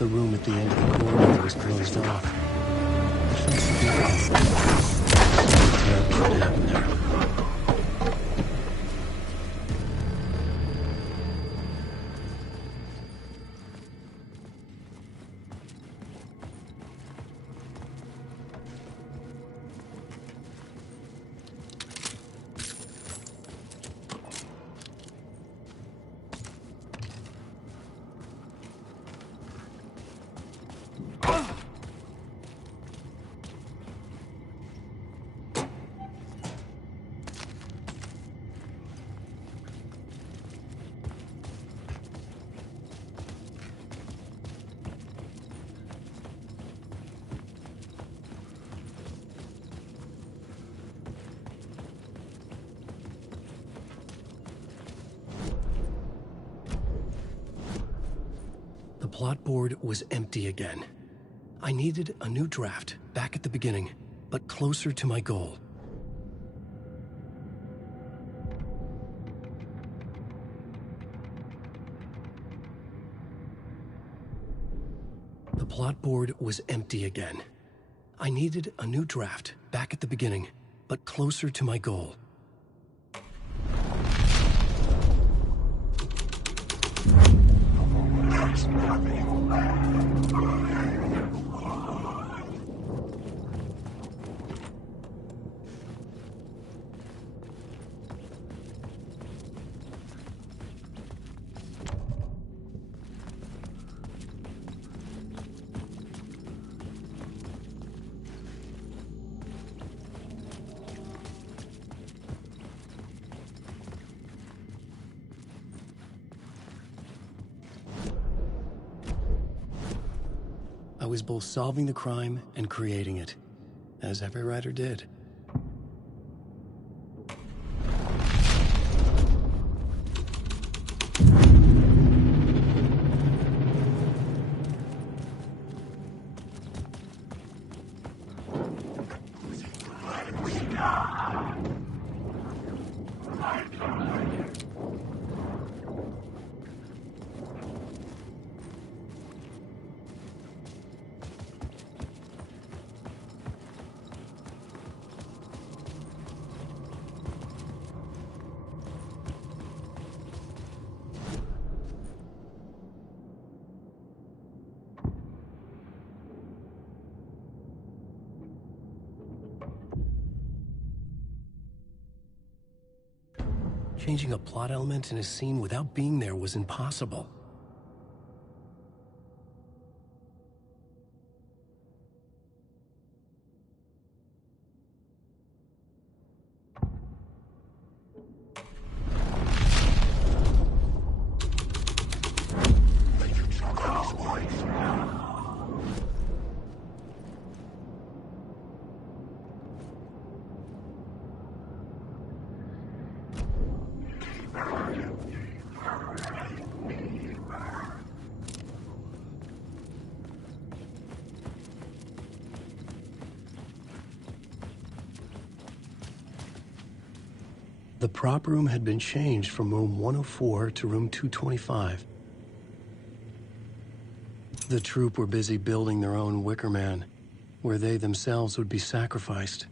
The room at the end of the corridor was closed off. It felt significant. Something terrible had happened there. The plot board was empty again. I needed a new draft, back at the beginning, but closer to my goal. The plot board was empty again. I needed a new draft, back at the beginning, but closer to my goal. I was both solving the crime and creating it, as every writer did. Changing a plot element in a scene without being there was impossible. The prop room had been changed from room 104 to room 225. The troupe were busy building their own Wicker Man, where they themselves would be sacrificed.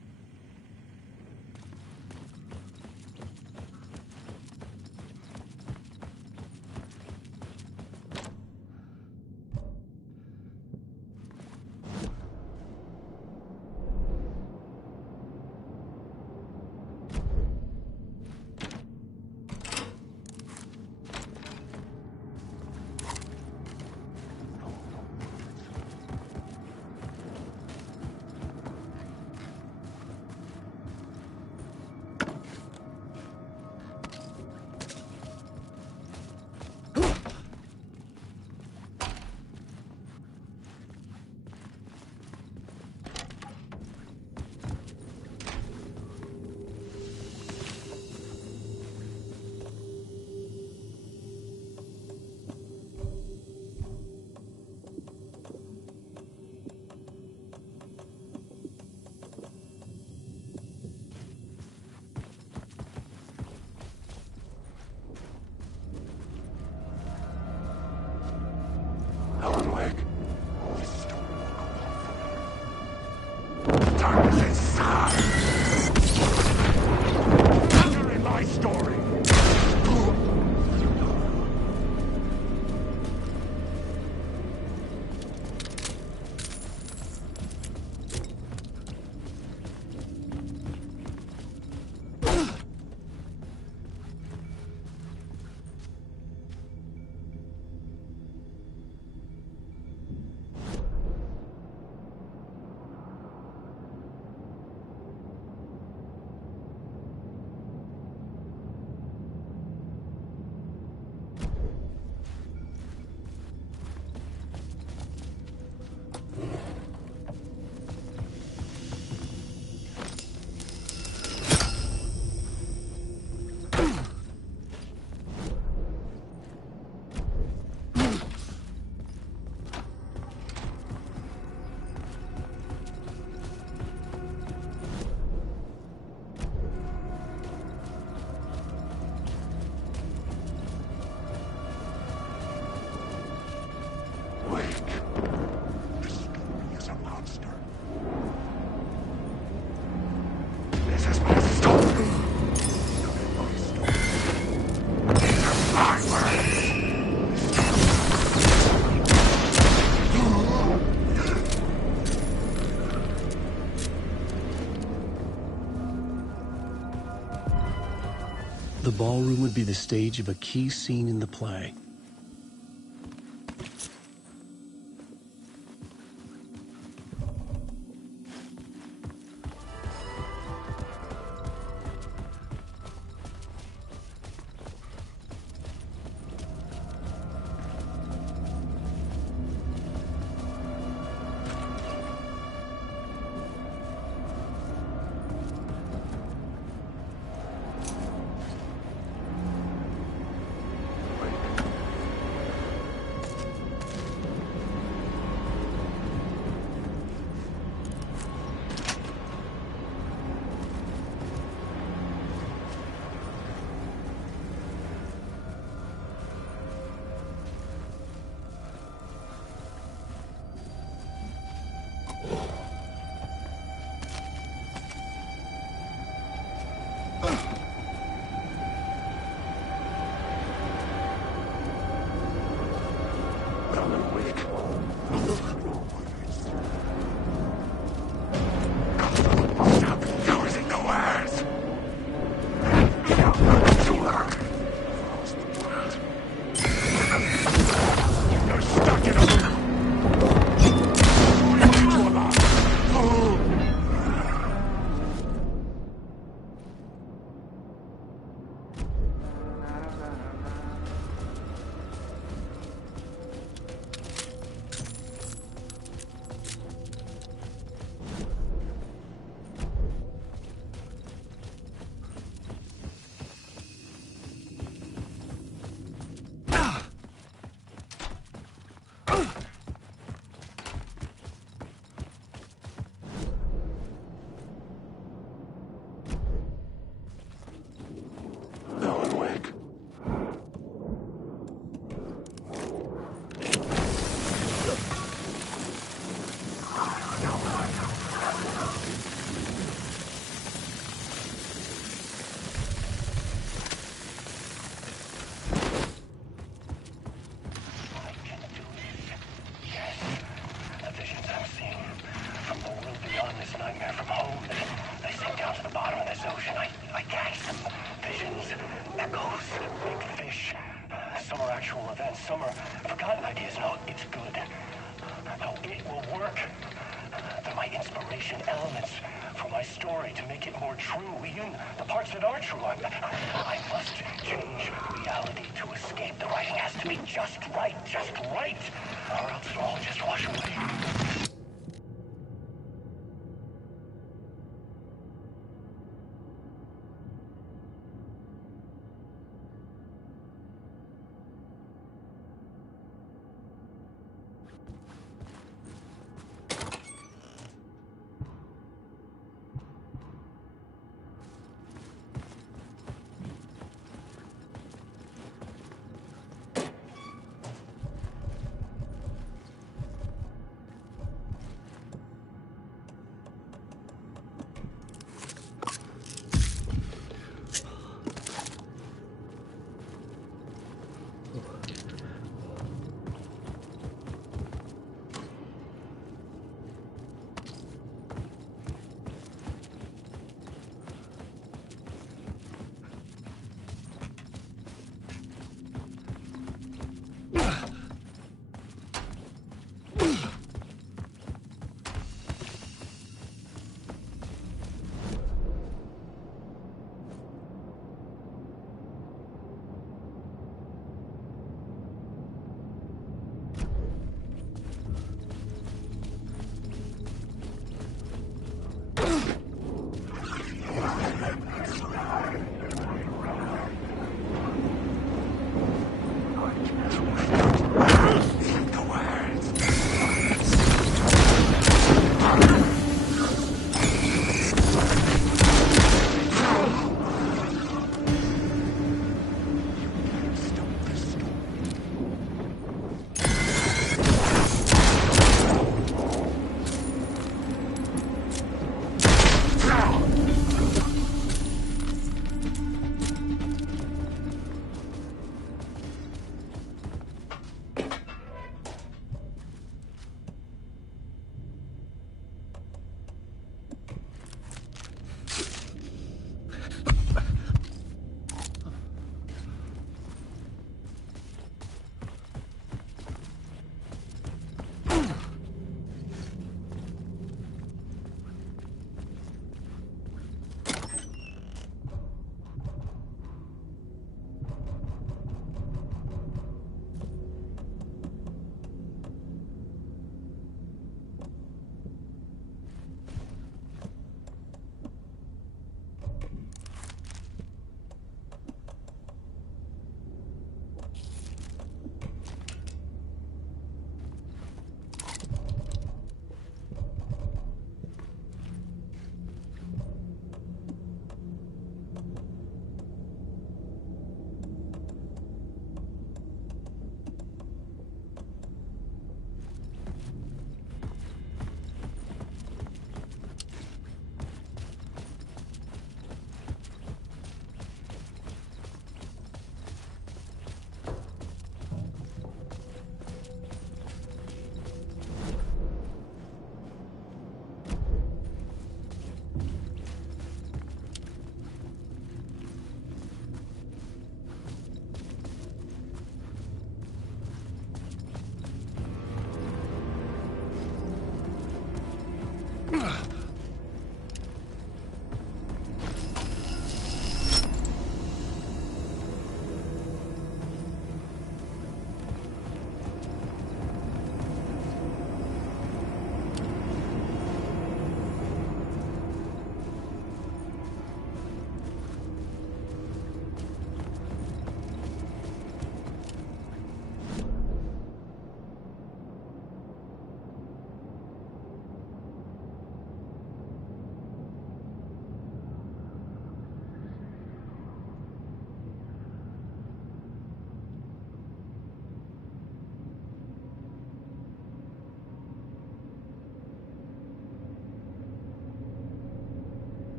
The ballroom would be the stage of a key scene in the play. Some are forgotten ideas. No, it's good. No, it will work. They're my inspiration elements for my story to make it more true. Even the parts that are true, I must change reality to escape. The writing has to be just right, or else it'll all just wash away.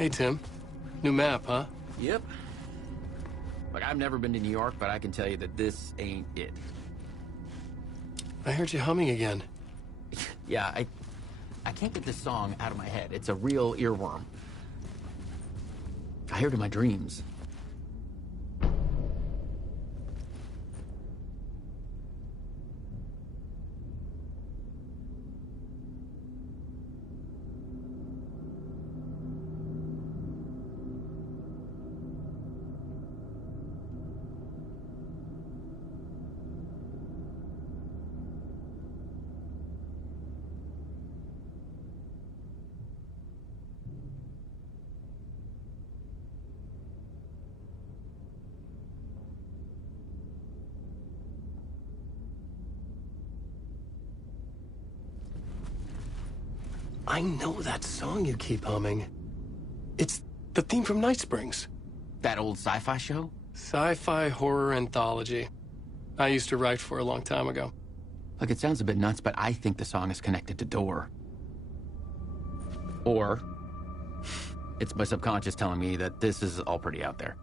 Hey, Tim. New map, huh? Yep. Like, I've never been to New York, but I can tell you that this ain't it. I heard you humming again. Yeah, I can't get this song out of my head. It's a real earworm. I hear it in my dreams. I know that song you keep humming. It's the theme from Night Springs. That old sci-fi show? Sci-fi horror anthology. I used to write for a long time ago. Like, it sounds a bit nuts, but I think the song is connected to Door. Or it's my subconscious telling me that this is all pretty out there.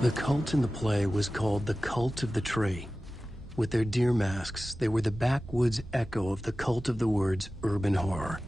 The cult in the play was called the Cult of the Tree. With their deer masks, they were the backwoods echo of the cult of the words urban horror.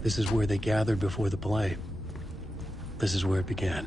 This is where they gathered before the play. This is where it began.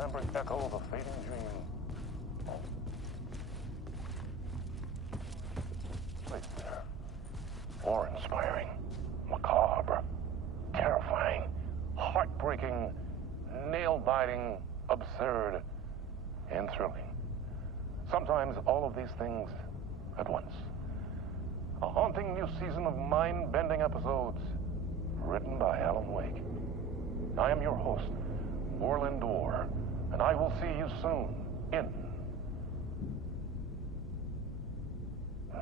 Remember echo of a fading dream. Place there. Awe-inspiring, macabre, terrifying, heartbreaking, nail-biting, absurd, and thrilling. Sometimes all of these things at once. A haunting new season of mind-bending episodes written by Alan Wake. I am your host, Orland Orr, and I will see you soon in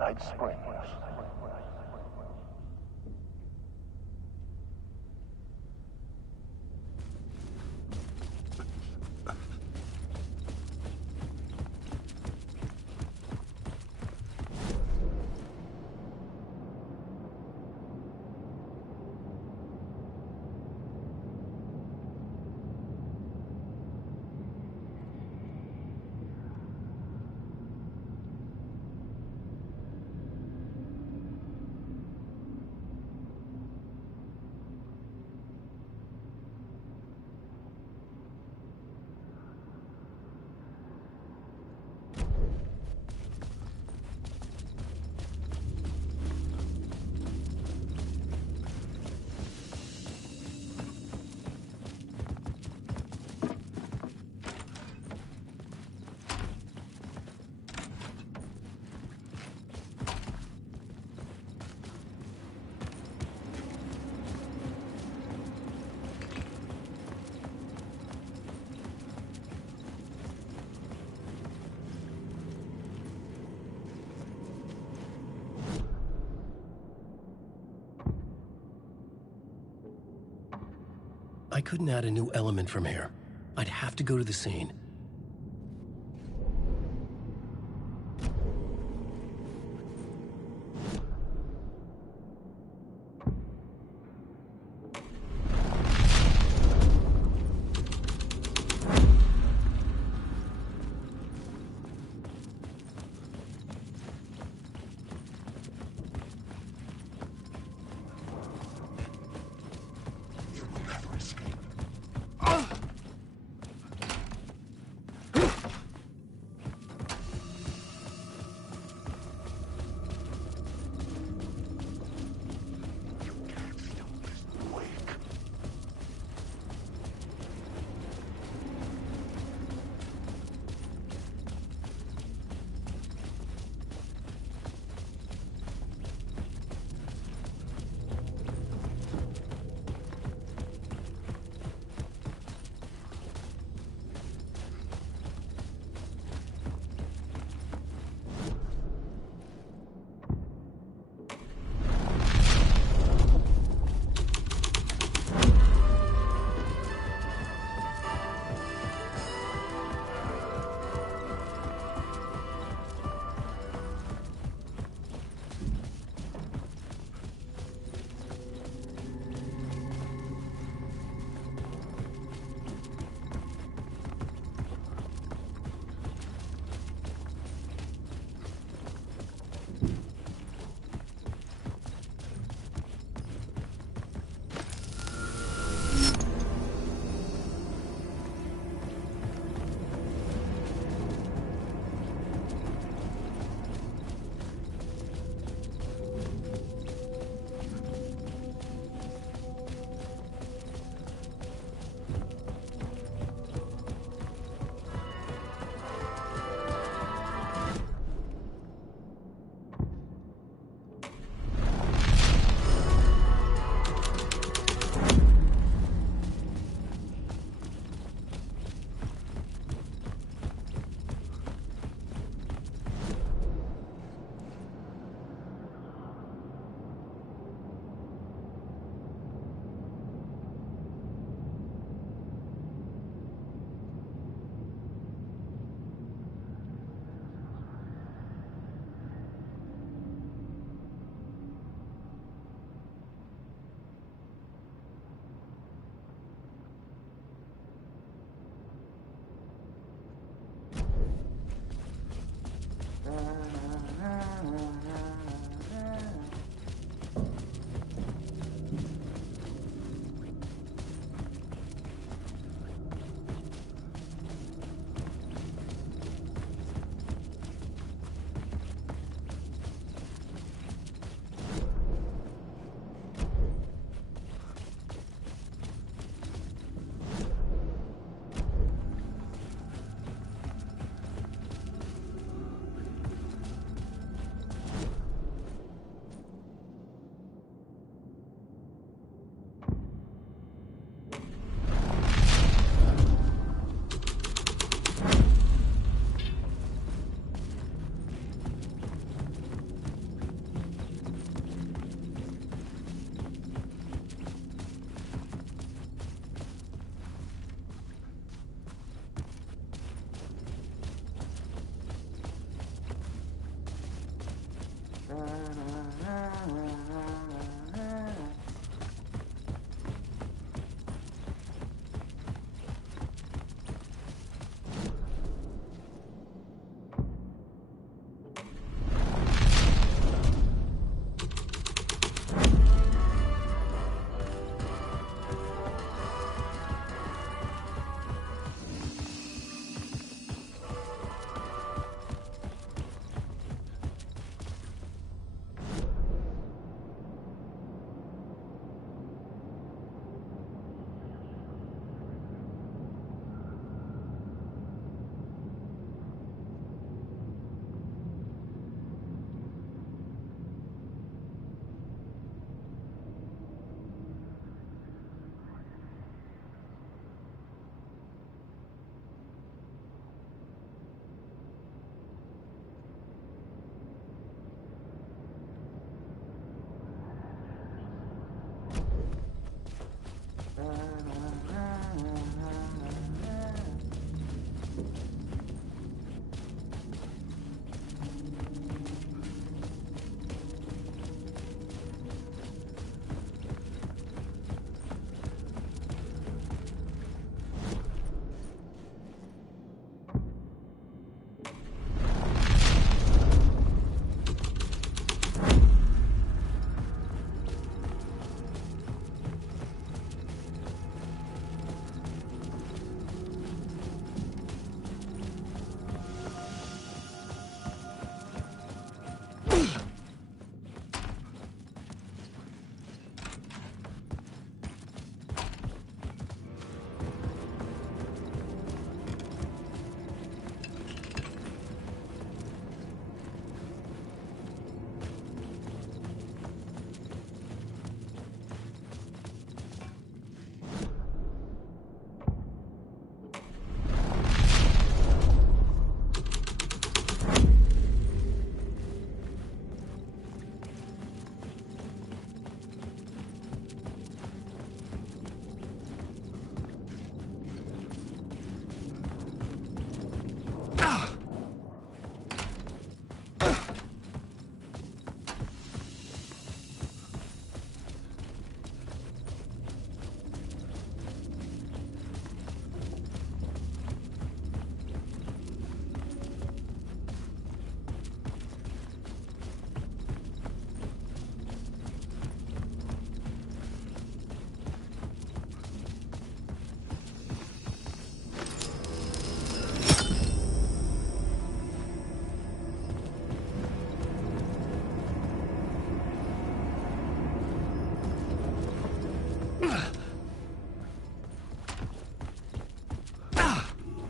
Night Springs. I couldn't add a new element from here. I'd have to go to the scene.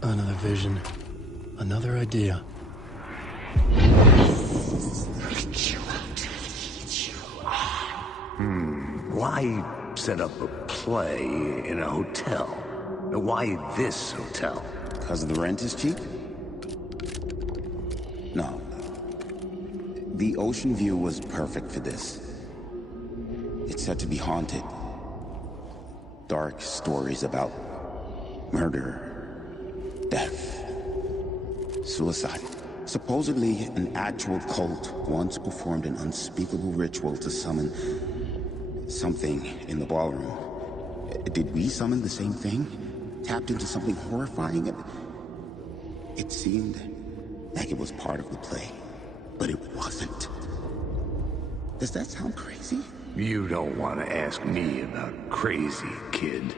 Another vision. Another idea. Why set up a play in a hotel? Why this hotel? Because the rent is cheap? No. The ocean view was perfect for this. It's said to be haunted. Dark stories about murder, death, suicide. Supposedly, an actual cult once performed an unspeakable ritual to summon something in the ballroom. Did we summon the same thing? Tapped into something horrifying? It seemed like it was part of the play, but it wasn't. Does that sound crazy? You don't want to ask me about crazy, kid.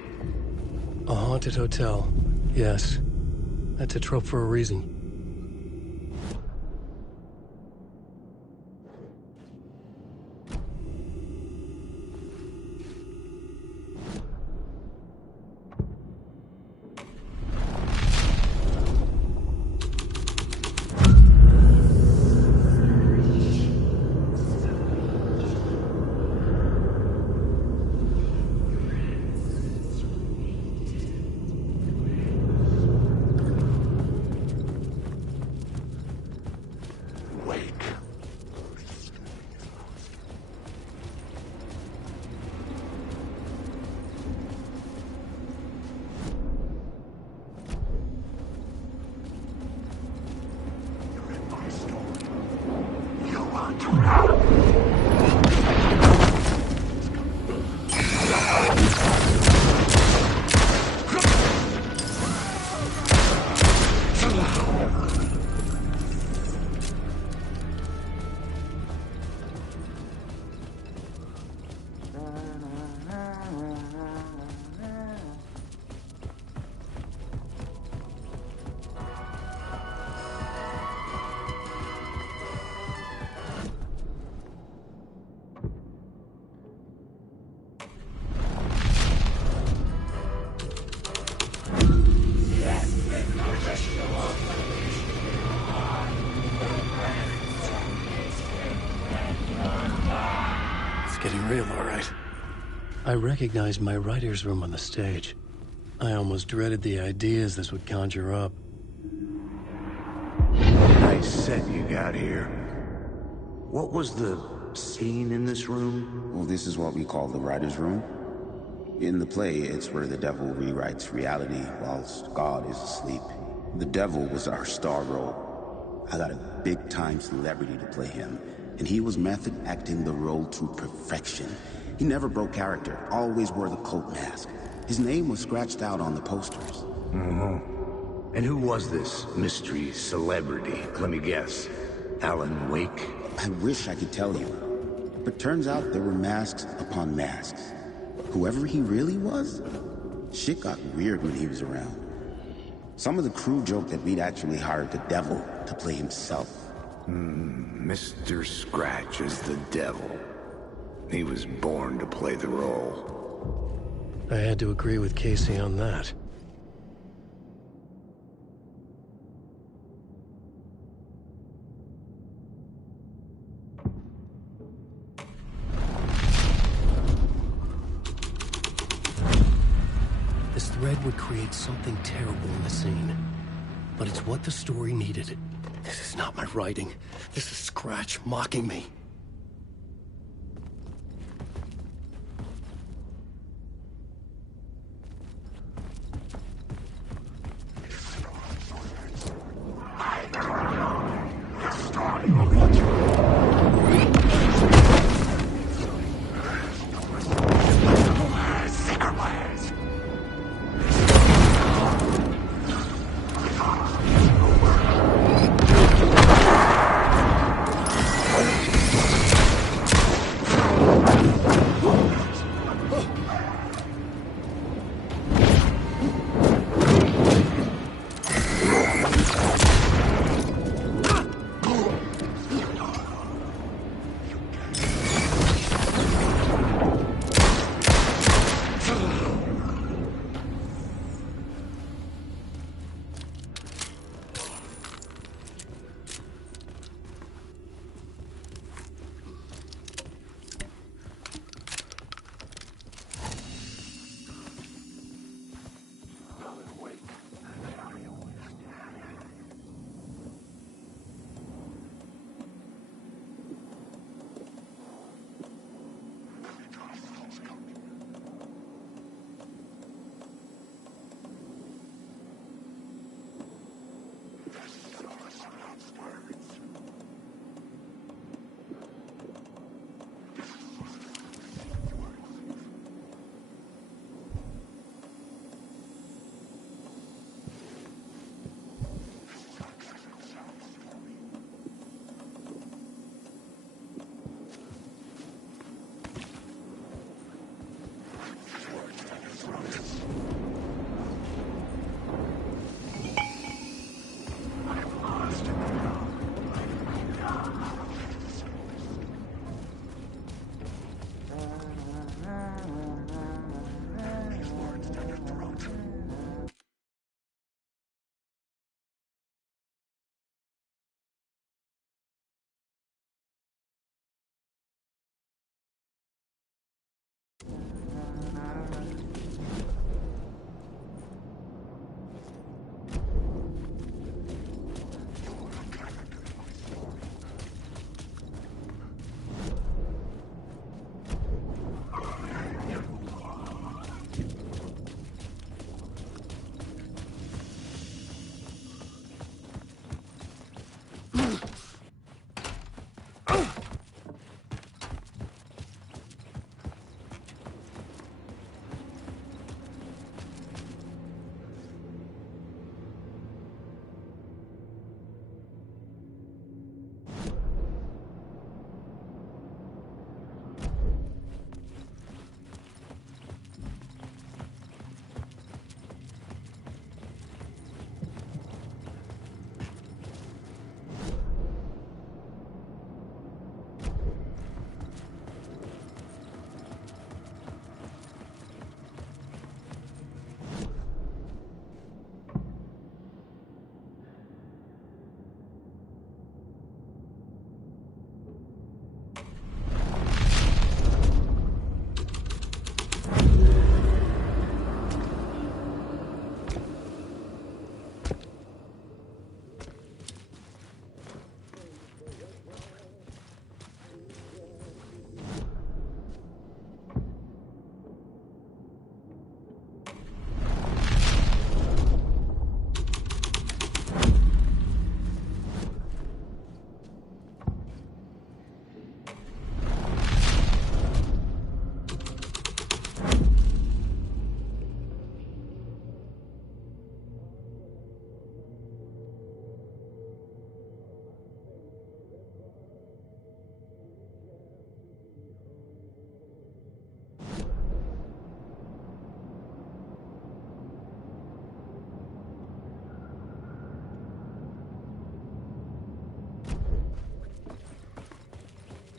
A haunted hotel. Yes. That's a trope for a reason. Getting real, all right. I recognized my writer's room on the stage. I almost dreaded the ideas this would conjure up. Nice set you got here. What was the scene in this room? Well, this is what we call the writer's room. In the play, it's where the devil rewrites reality whilst God is asleep. The devil was our star role. I got a big-time celebrity to play him, and he was method acting the role to perfection. He never broke character, always wore the cult mask. His name was scratched out on the posters. And who was this mystery celebrity? Let me guess. Alan Wake? I wish I could tell you, but turns out there were masks upon masks. Whoever he really was, shit got weird when he was around. Some of the crew joked that we'd actually hired the devil to play himself. Mr. Scratch is the devil. He was born to play the role. I had to agree with Casey on that. This thread would create something terrible in the scene. But it's what the story needed. This is not my writing. This is Scratch mocking me.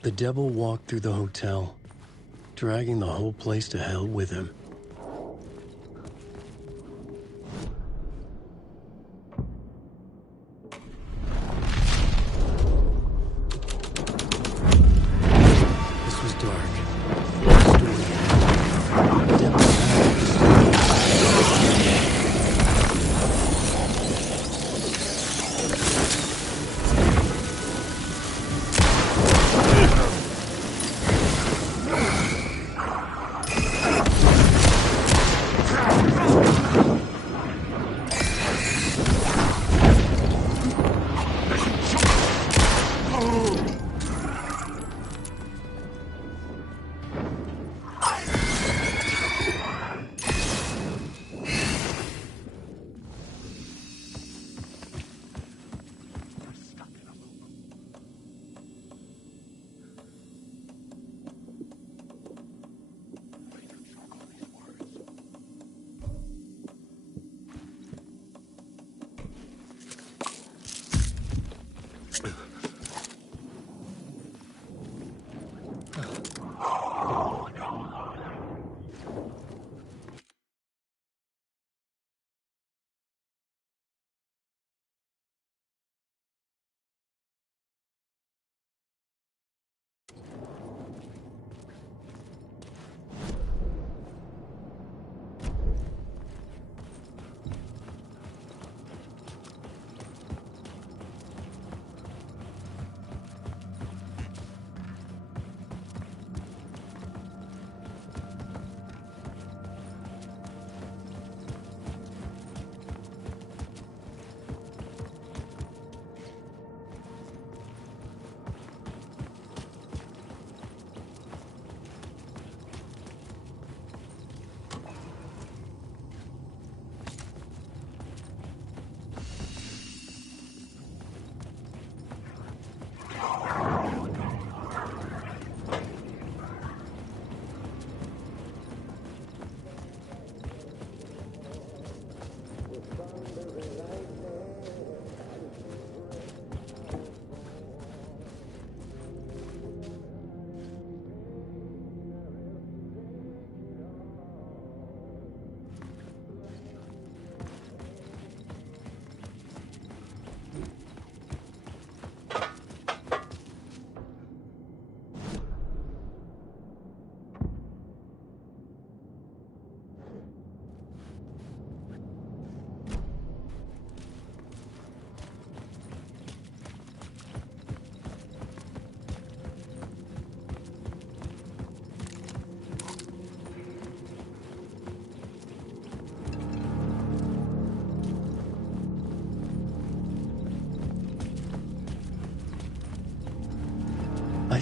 The devil walked through the hotel, dragging the whole place to hell with him. This was dark. The story ended. The devil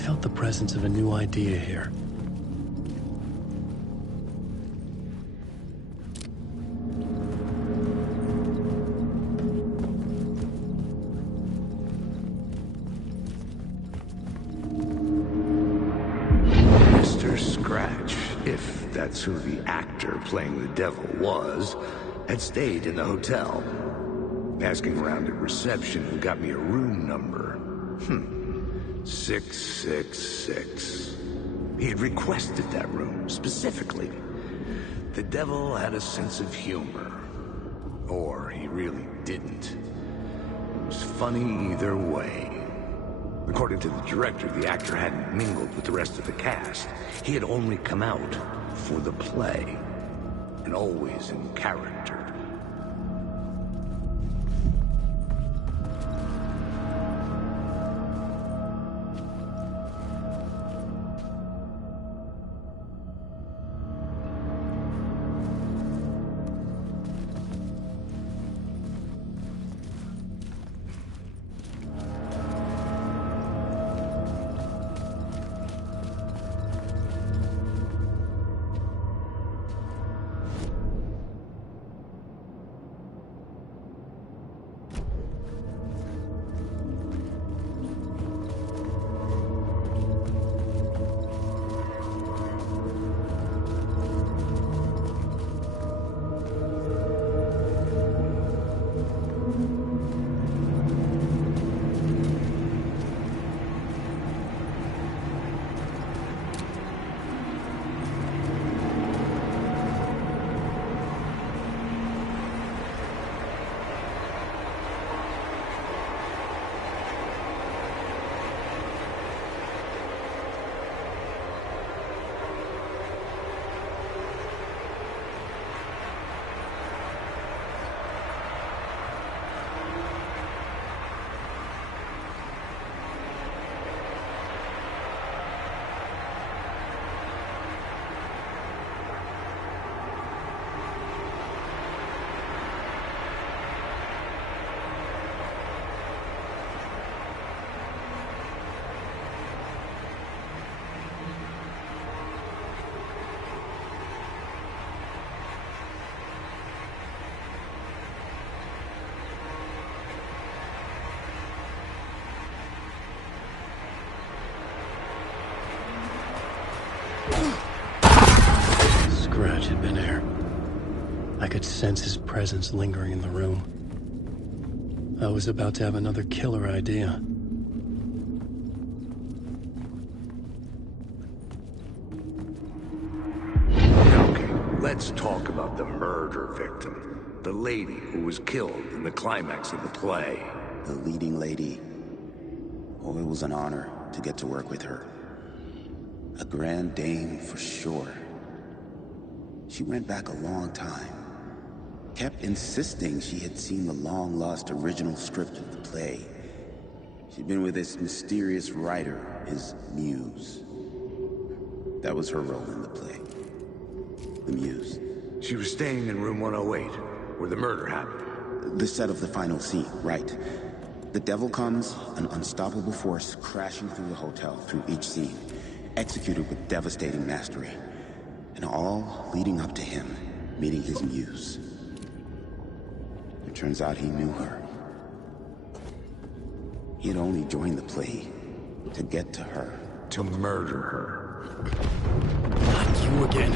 felt the presence of a new idea here. Mr. Scratch, if that's who the actor playing the devil was, had stayed in the hotel. Asking around at reception who got me a room number. 666. He had requested that room, specifically. The devil had a sense of humor. Or he really didn't. It was funny either way. According to the director, the actor hadn't mingled with the rest of the cast. He had only come out for the play. And always in character. Scratch had been there. I could sense his presence lingering in the room. I was about to have another killer idea. Okay, let's talk about the murder victim. The lady who was killed in the climax of the play. The leading lady. Oh, it was an honor to get to work with her. A grand dame for sure. She went back a long time. Kept insisting she had seen the long-lost original script of the play. She'd been with this mysterious writer, his muse. That was her role in the play. The muse. She was staying in room 108, where the murder happened. The set of the final scene, right. The devil comes, an unstoppable force crashing through the hotel through each scene, executed with devastating mastery. And all leading up to him meeting his muse. It turns out he knew her. He had only joined the play to get to her. To murder her. Not you again.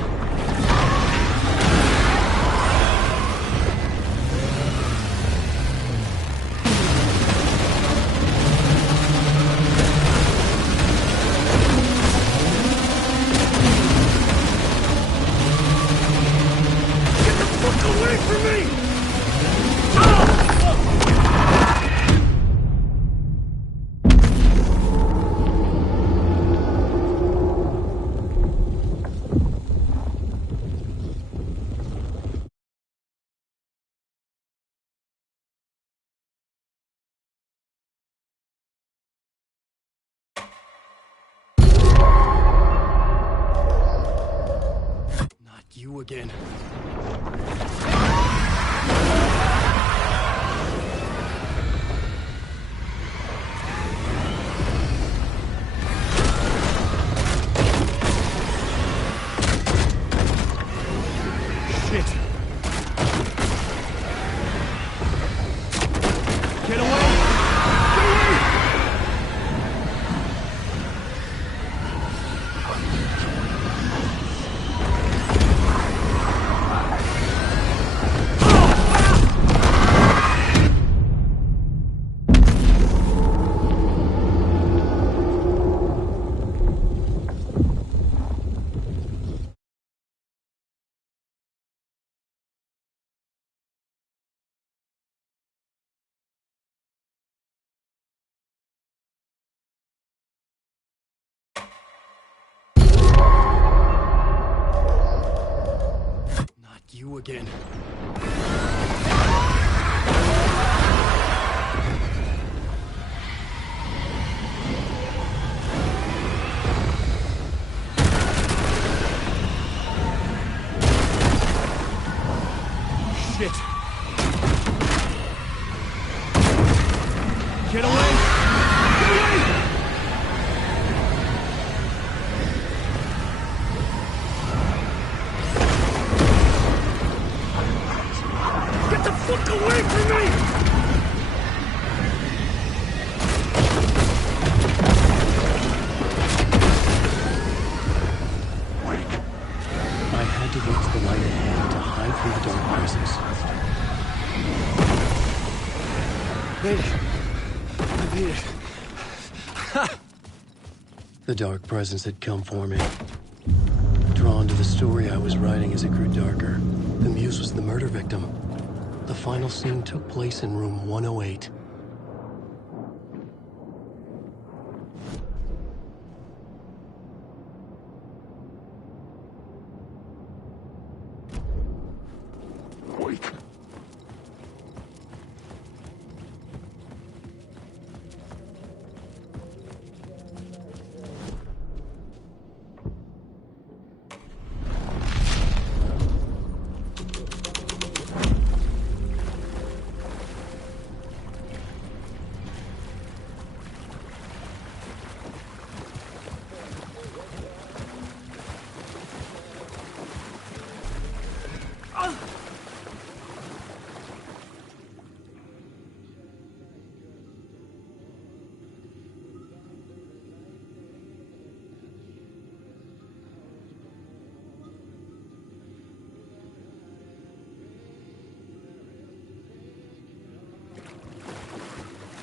You again. again. Shit! Get away! Get away! Get the fuck away from me! I had to reach the light ahead to hide from the dark presence. Made it. I made it. The dark presence had come for me. Drawn to the story I was writing as it grew darker, the muse was the murder victim. The final scene took place in room 108. Wait.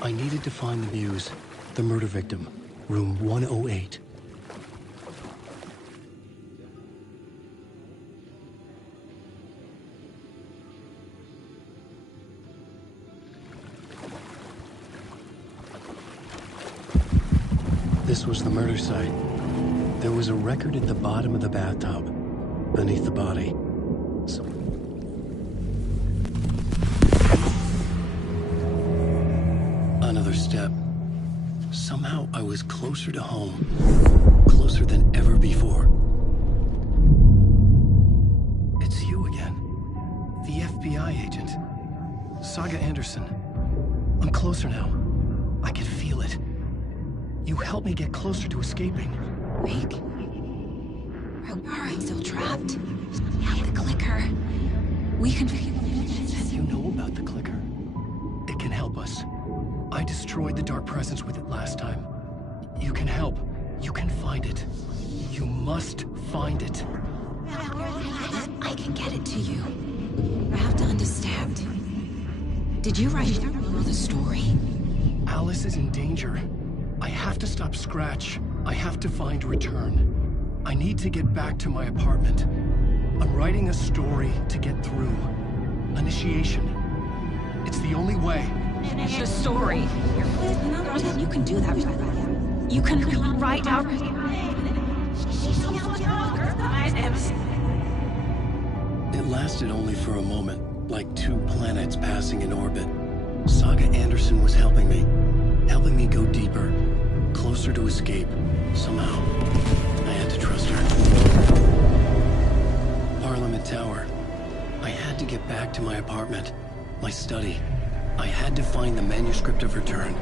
I needed to find the muse, the murder victim, room 108. This was the murder site. There was a record at the bottom of the bathtub, beneath the body. Another step. Somehow I was closer to home. Closer than ever before. It's you again. The FBI agent. Saga Anderson. I'm closer now. I can feel it. You helped me get closer to escaping. Wake. I'm still trapped. We have the clicker. We can figure this. You know about the clicker. It can help us. I destroyed the dark presence with it last time. You can help. You can find it. You must find it. I can get it to you. I have to understand. Did you write the story? Alice is in danger. I have to stop Scratch. I have to find Return. I need to get back to my apartment. I'm writing a story to get through. Initiation. It's the only way. The story. You can do that. You can write out. It lasted only for a moment, like two planets passing in orbit. Saga Anderson was helping me go deeper, closer to escape. Somehow, I had to trust her. Parliament Tower. I had to get back to my apartment, my study. I had to find the manuscript of Return.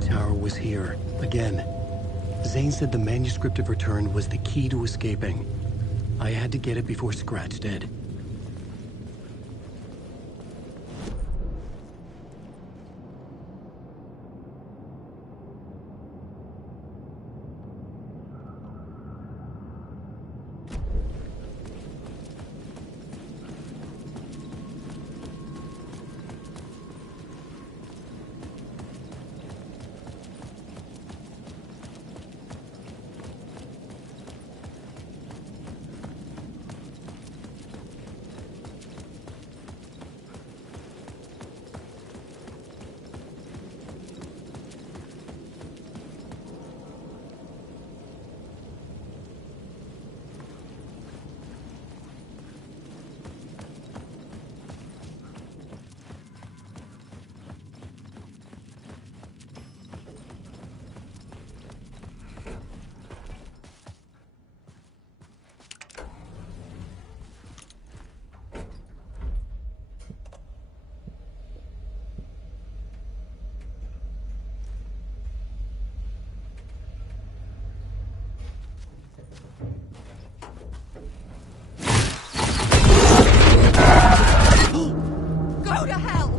Return Tower was here, again. Zane said the manuscript of Return was the key to escaping. I had to get it before Scratch did. Go to hell!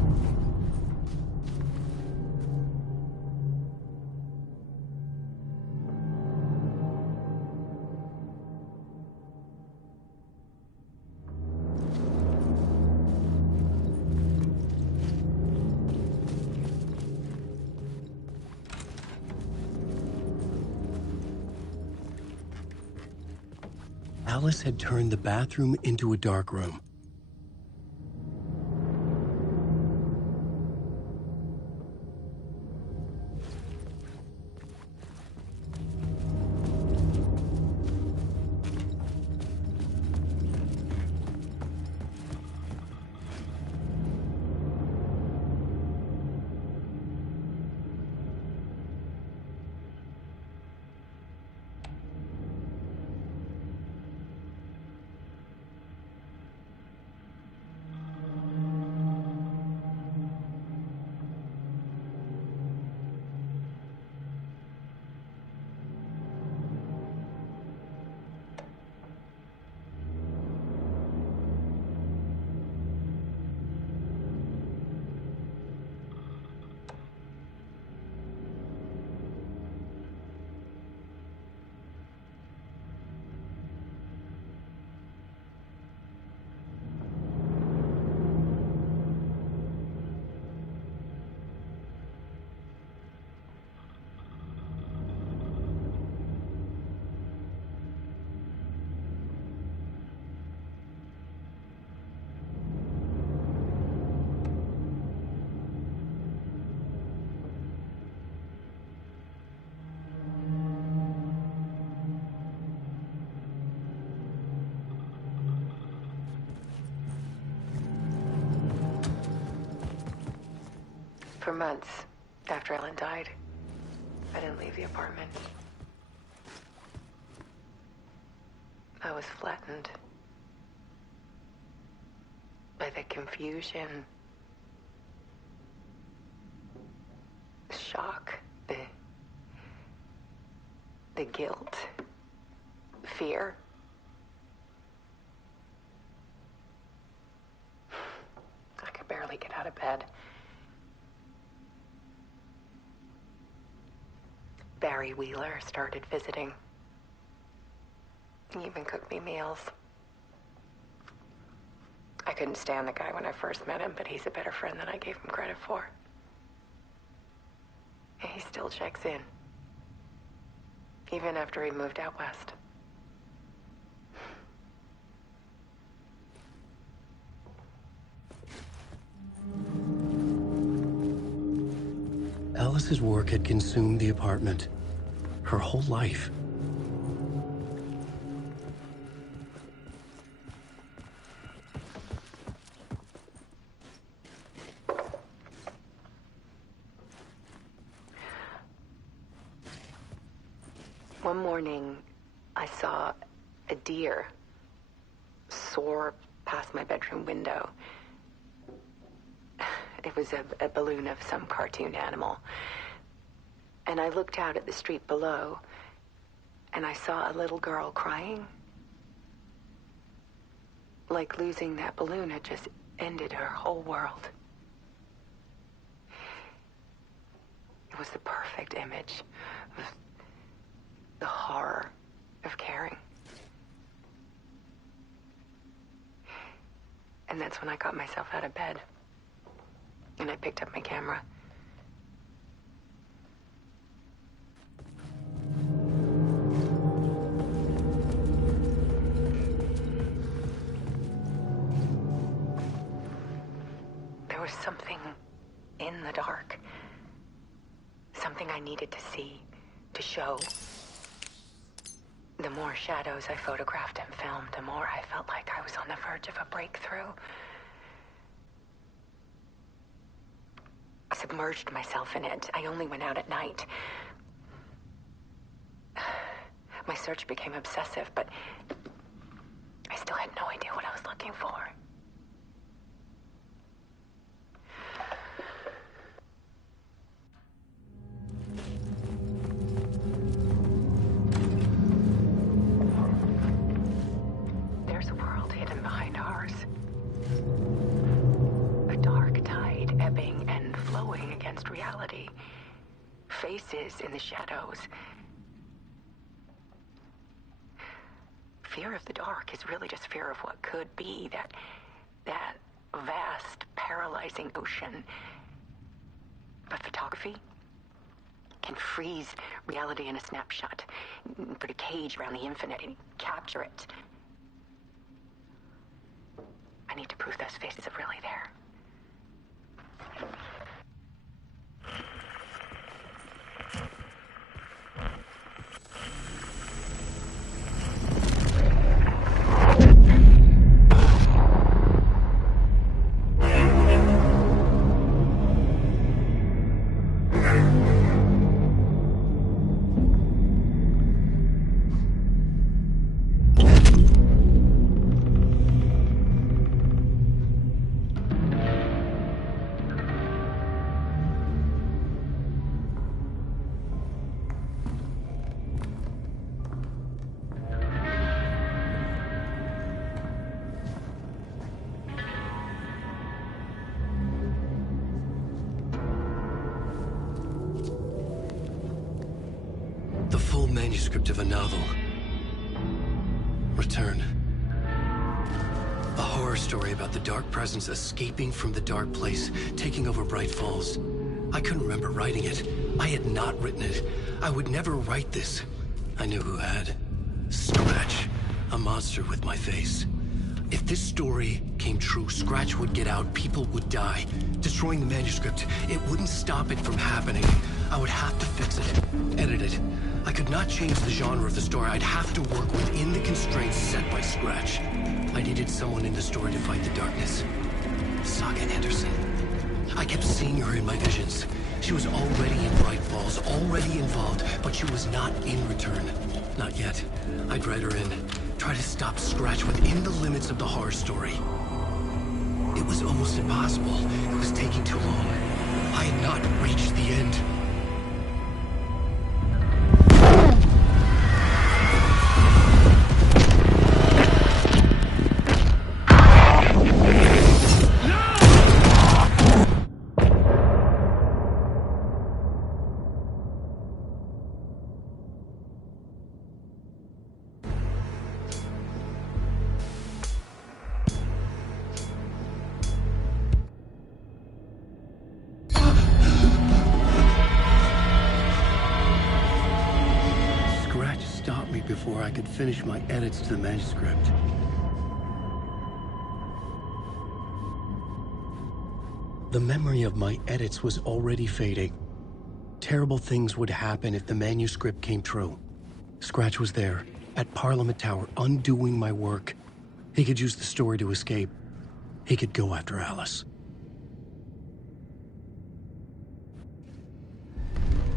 Alice had turned the bathroom into a dark room. For months after Ellen died, I didn't leave the apartment. I was flattened by the confusion, the shock, the guilt, fear. I could barely get out of bed. Barry Wheeler started visiting. He even cooked me meals. I couldn't stand the guy when I first met him, but he's a better friend than I gave him credit for. And he still checks in, even after he moved out west. Alice's work had consumed the apartment. Her whole life. One morning, I saw a deer soar past my bedroom window. It was a balloon of some cartoon animal. And I looked out at the street below, and I saw a little girl crying. Like losing that balloon had just ended her whole world. It was the perfect image of the horror of caring. And that's when I got myself out of bed. And I picked up my camera. There was something in the dark. Something I needed to see, to show. The more shadows I photographed and filmed, the more I felt like I was on the verge of a breakthrough. I submerged myself in it. I only went out at night. My search became obsessive, but I still had no idea what I was looking for. There's a world hidden behind ours. A dark tide ebbing and flowing against reality. Faces in the shadows. Fear of the dark is really just fear of what could be, that vast, paralyzing ocean. But photography can freeze reality in a snapshot, put a cage around the infinite and capture it. I need to prove those faces are really there. The full manuscript of a novel. Return. A horror story about the dark presence escaping from the dark place, taking over Bright Falls. I couldn't remember writing it. I had not written it. I would never write this. I knew who had. Scratch. A monster with my face. If this story came true, Scratch would get out, people would die. Destroying the manuscript, it wouldn't stop it from happening. I would have to fix it, edit it. I could not change the genre of the story. I'd have to work within the constraints set by Scratch. I needed someone in the story to fight the darkness. Saga Anderson. I kept seeing her in my visions. She was already in Bright Falls, already involved, but she was not in Return. Not yet. I'd write her in. Try to stop Scratch within the limits of the horror story. It was almost impossible. It was taking too long. I had not reached the end. Before I could finish my edits to the manuscript. The memory of my edits was already fading. Terrible things would happen if the manuscript came true. Scratch was there, at Parliament Tower, undoing my work. He could use the story to escape. He could go after Alice.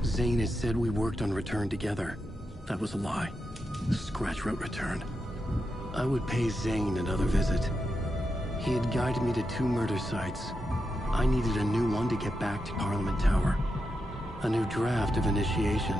Zane had said we worked on Return together. That was a lie. Scratch wrote Return. I would pay Zane another visit. He had guided me to 2 murder sites. I needed a new one to get back to Parliament Tower. A new draft of initiation.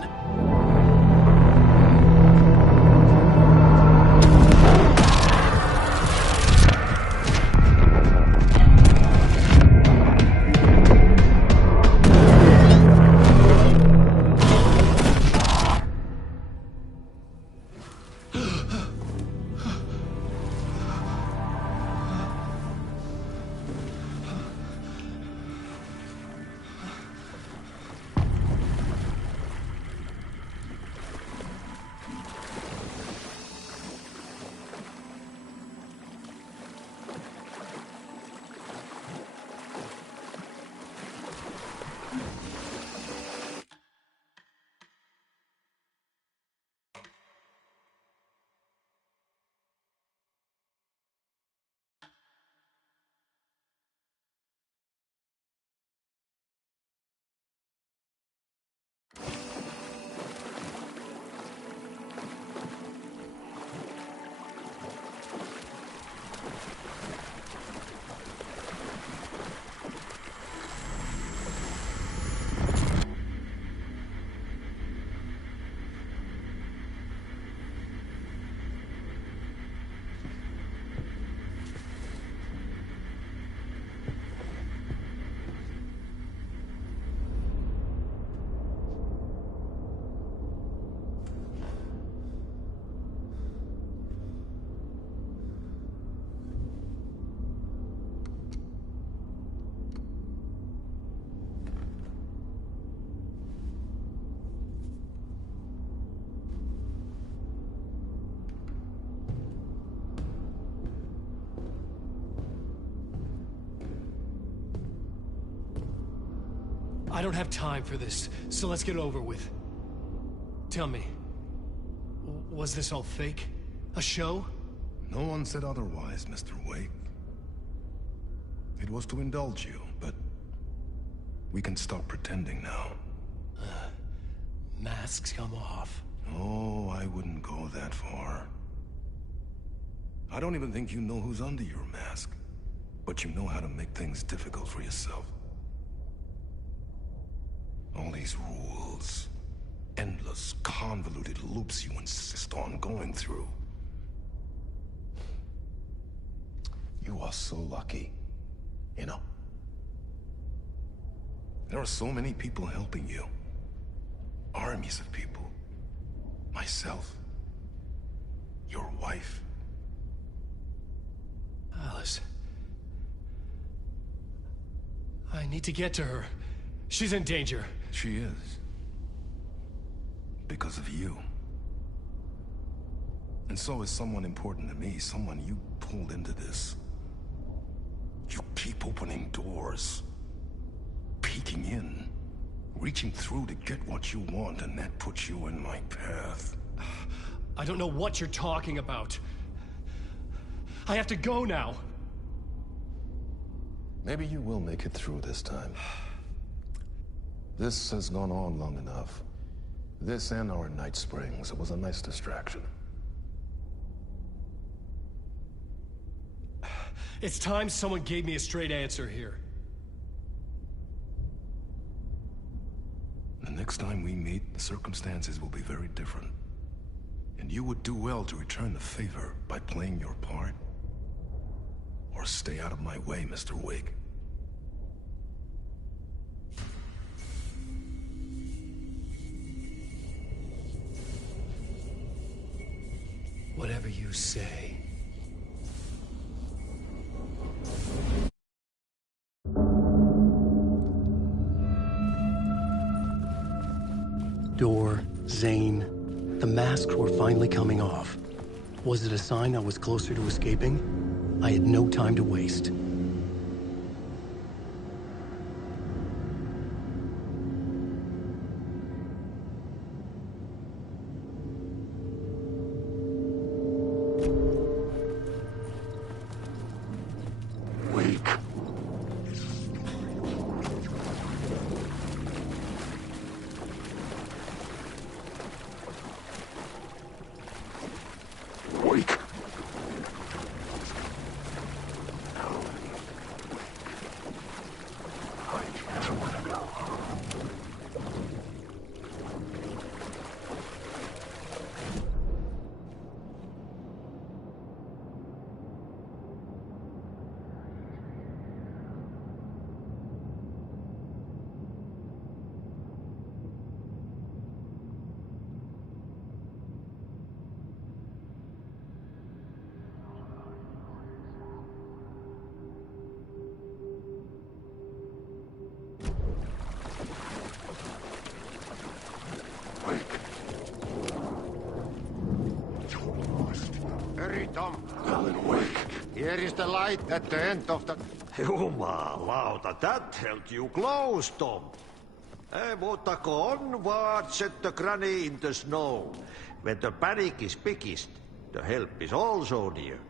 I don't have time for this, so let's get it over with. Tell me, was this all fake? A show? No one said otherwise, Mr. Wake. It was to indulge you, but we can stop pretending now. Masks come off. Oh, I wouldn't go that far. I don't even think you know who's under your mask, but you know how to make things difficult for yourself. All these rules, endless, convoluted loops you insist on going through. You are so lucky, you know? There are so many people helping you. Armies of people. Myself. Your wife. Alice. I need to get to her. She's in danger. She is. Because of you. And so is someone important to me, someone you pulled into this. You keep opening doors. Peeking in. Reaching through to get what you want, and that puts you in my path. I don't know what you're talking about. I have to go now. Maybe you will make it through this time. This has gone on long enough. This and our Night Springs. It was a nice distraction. It's time someone gave me a straight answer here. The next time we meet, the circumstances will be very different. And you would do well to return the favor by playing your part. Or stay out of my way, Mr. Wake. Whatever you say. Door, Zane, the masks were finally coming off. Was it a sign I was closer to escaping? I had no time to waste. Wake. Wake. There is the light at the end of the... Jumalauta, that held you close, Tom. Mutta on what set the granny in the snow. When the panic is biggest, the help is also near.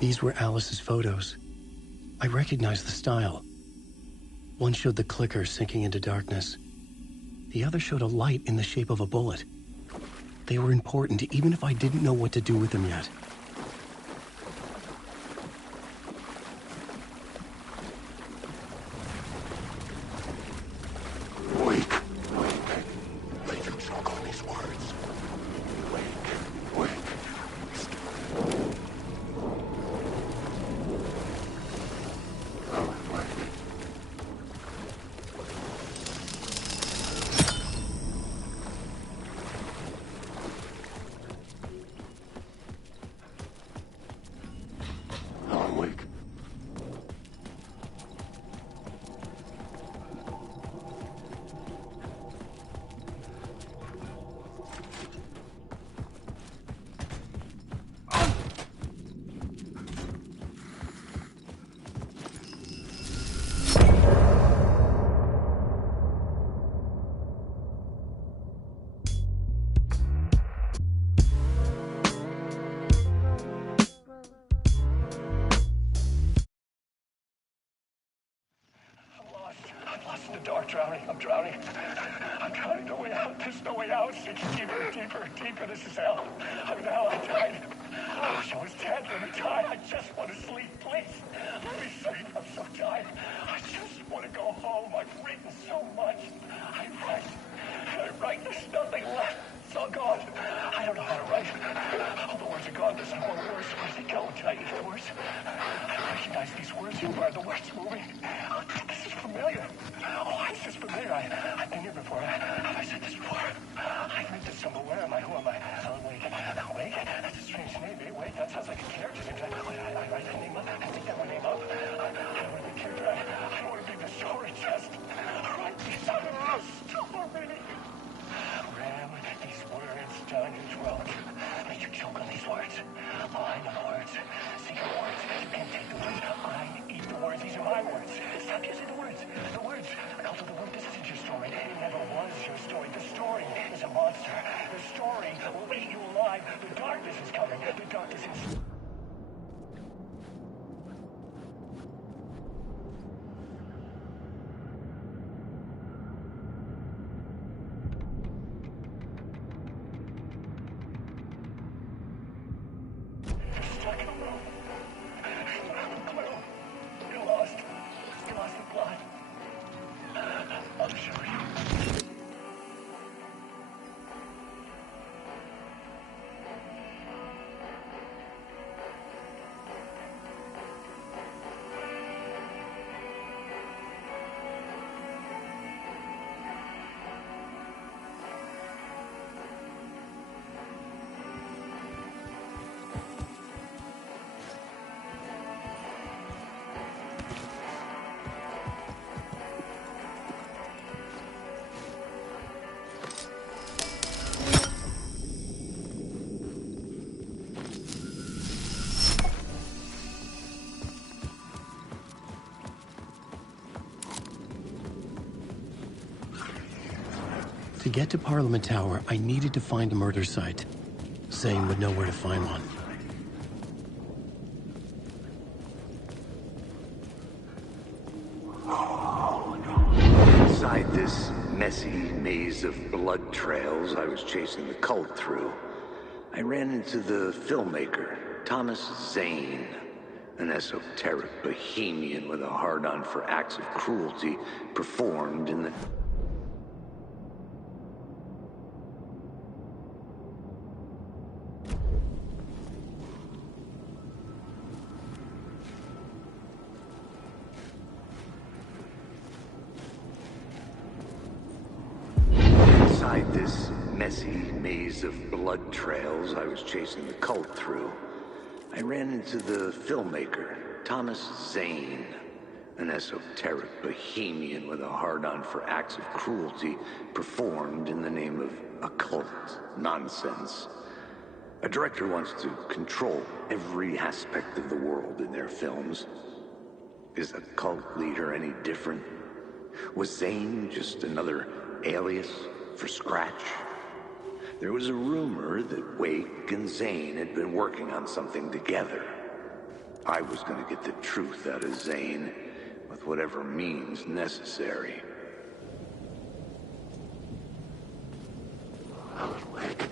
These were Alice's photos. I recognized the style. One showed the clicker sinking into darkness. The other showed a light in the shape of a bullet. They were important, even if I didn't know what to do with them yet. I'm drowning. I'm drowning. No way out. There's no way out. It's deeper and deeper and deeper. This is hell. I'm in hell. I died. I wish I was dead. Let me die. I just want to sleep, please. Let me sleep. I'm so tired. I just want to go home. I've written so much. I write. There's nothing left. It's all gone. I don't know how to write. All the words are gone. There's no more words. Where'd they go? Did I eat the words? I recognize these words. Where are the words moving? Oh, this is familiar. Oh, why is this familiar? I've been here before. Have I said this before? I've read this somewhere. Where am I? Who am I? Wake. Wake? That's a strange name. Wake. That sounds like a character name. I write that name up. I think that my name up. I don't want to be a character. I don't want to be the story chest. Write these out of the story. Ram these words down your throat. Make you choke on these words. Oh, I know the words. Secret words. You can't take the words. I eat the words. These are my words. Stop using the words. The words. Also, the word, this isn't your story. It never was your story. The story is a monster. The story will eat you alive. The darkness is coming. The darkness is... To get to Parliament Tower, I needed to find a murder site. Zane would know where to find one. Inside this messy maze of blood trails I was chasing the cult through, I ran into the filmmaker, Thomas Zane, an esoteric bohemian with a hard-on for acts of cruelty performed in the... Inside this messy maze of blood trails I was chasing the cult through, I ran into the filmmaker, Thomas Zane, an esoteric bohemian with a hard-on for acts of cruelty performed in the name of occult nonsense. A director wants to control every aspect of the world in their films. Is a cult leader any different? Was Zane just another alias for Scratch? There was a rumor that Wake and Zane had been working on something together. I was going to get the truth out of Zane with whatever means necessary. Wake.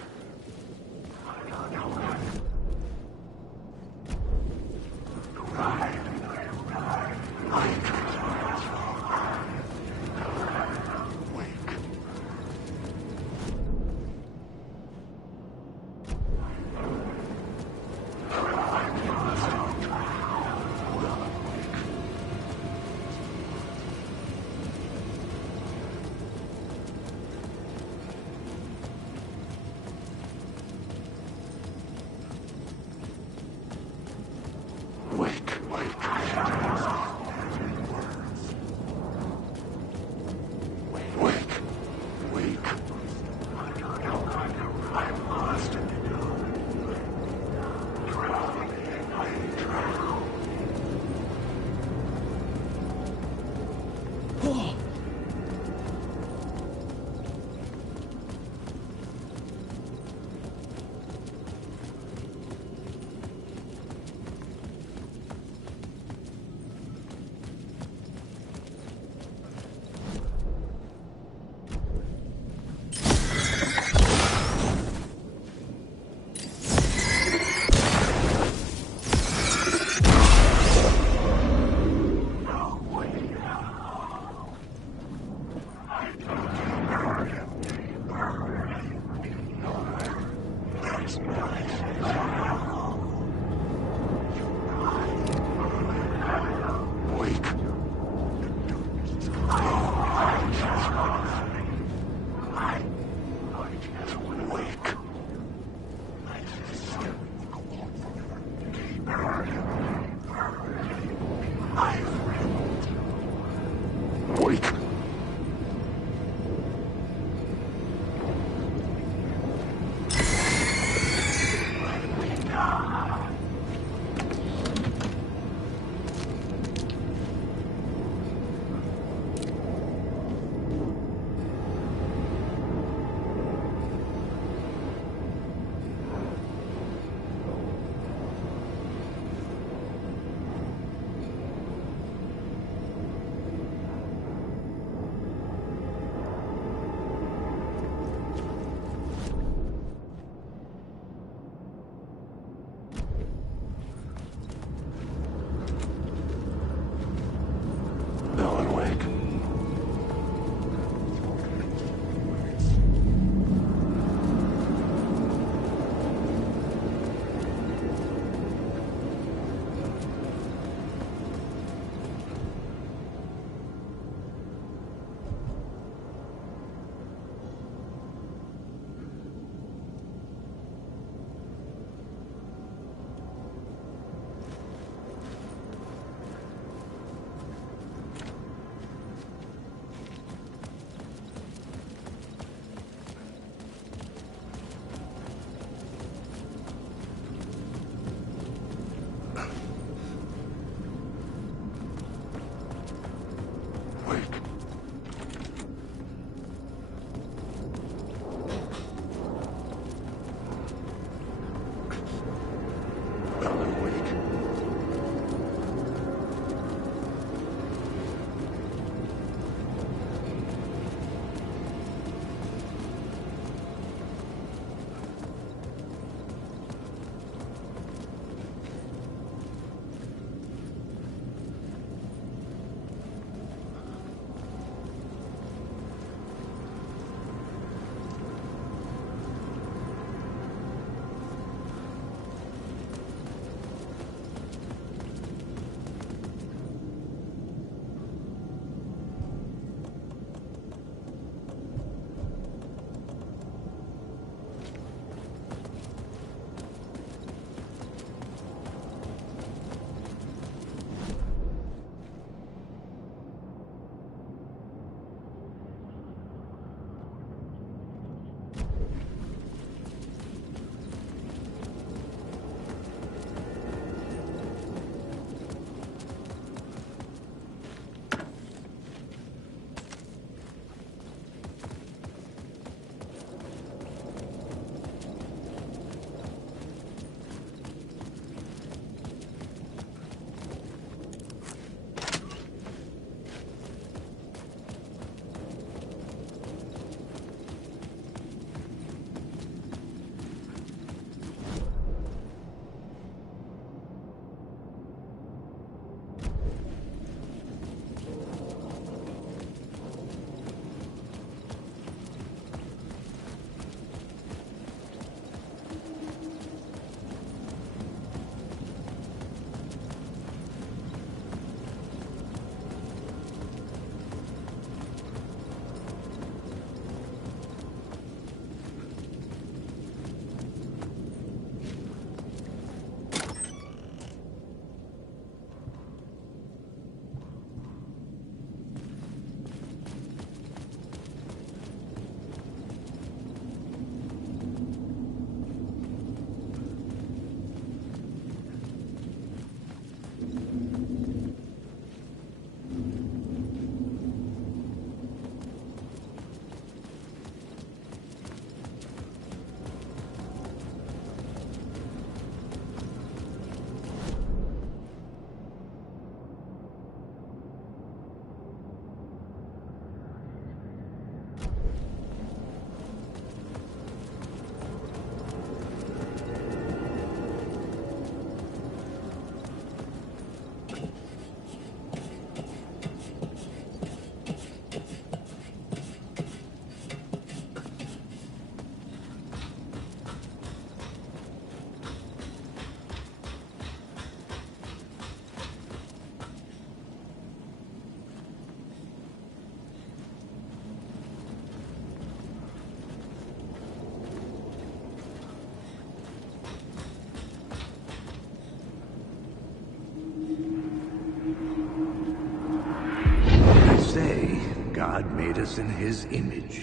God made us in his image.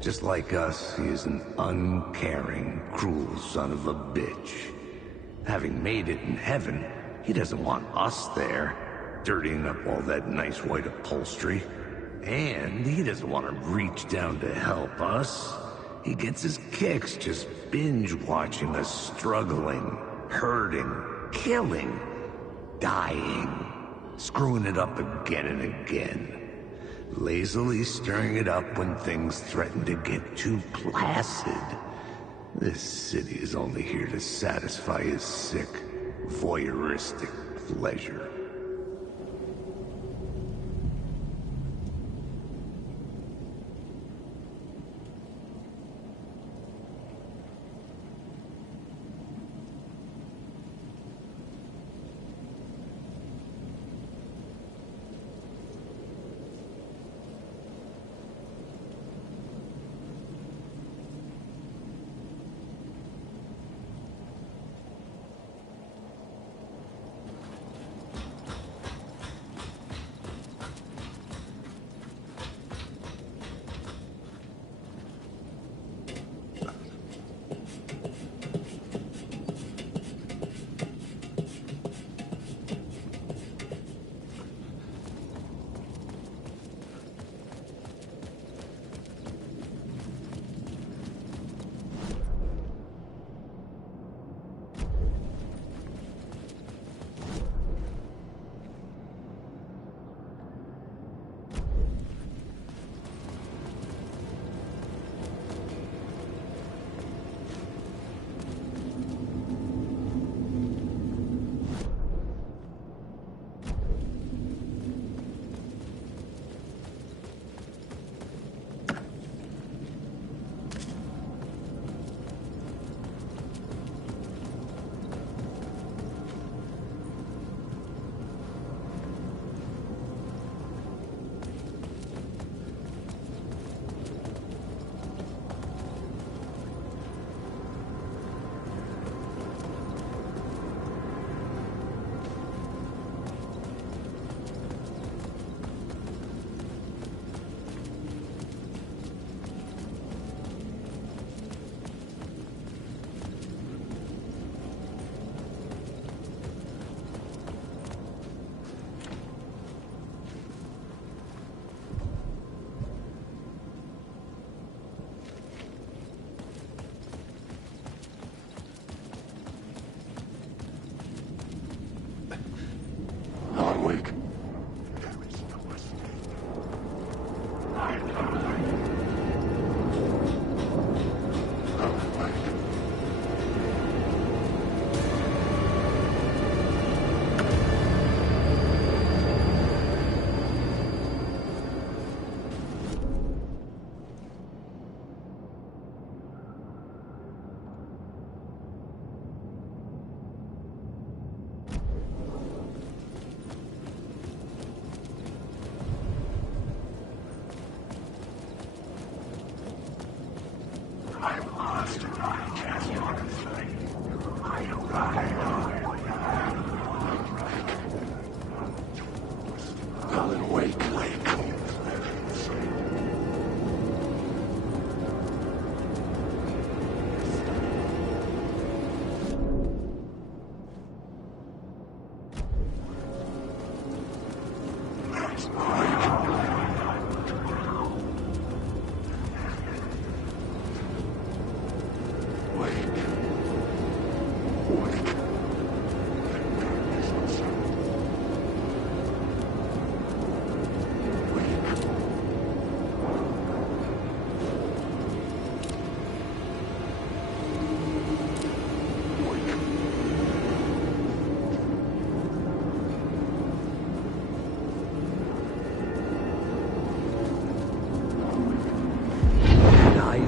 Just like us, he is an uncaring, cruel son of a bitch. Having made it in heaven, he doesn't want us there, dirtying up all that nice white upholstery. And he doesn't want to reach down to help us. He gets his kicks just binge-watching us struggling, hurting, killing, dying, screwing it up again and again. Lazily stirring it up when things threaten to get too placid. This city is only here to satisfy his sick, voyeuristic pleasure.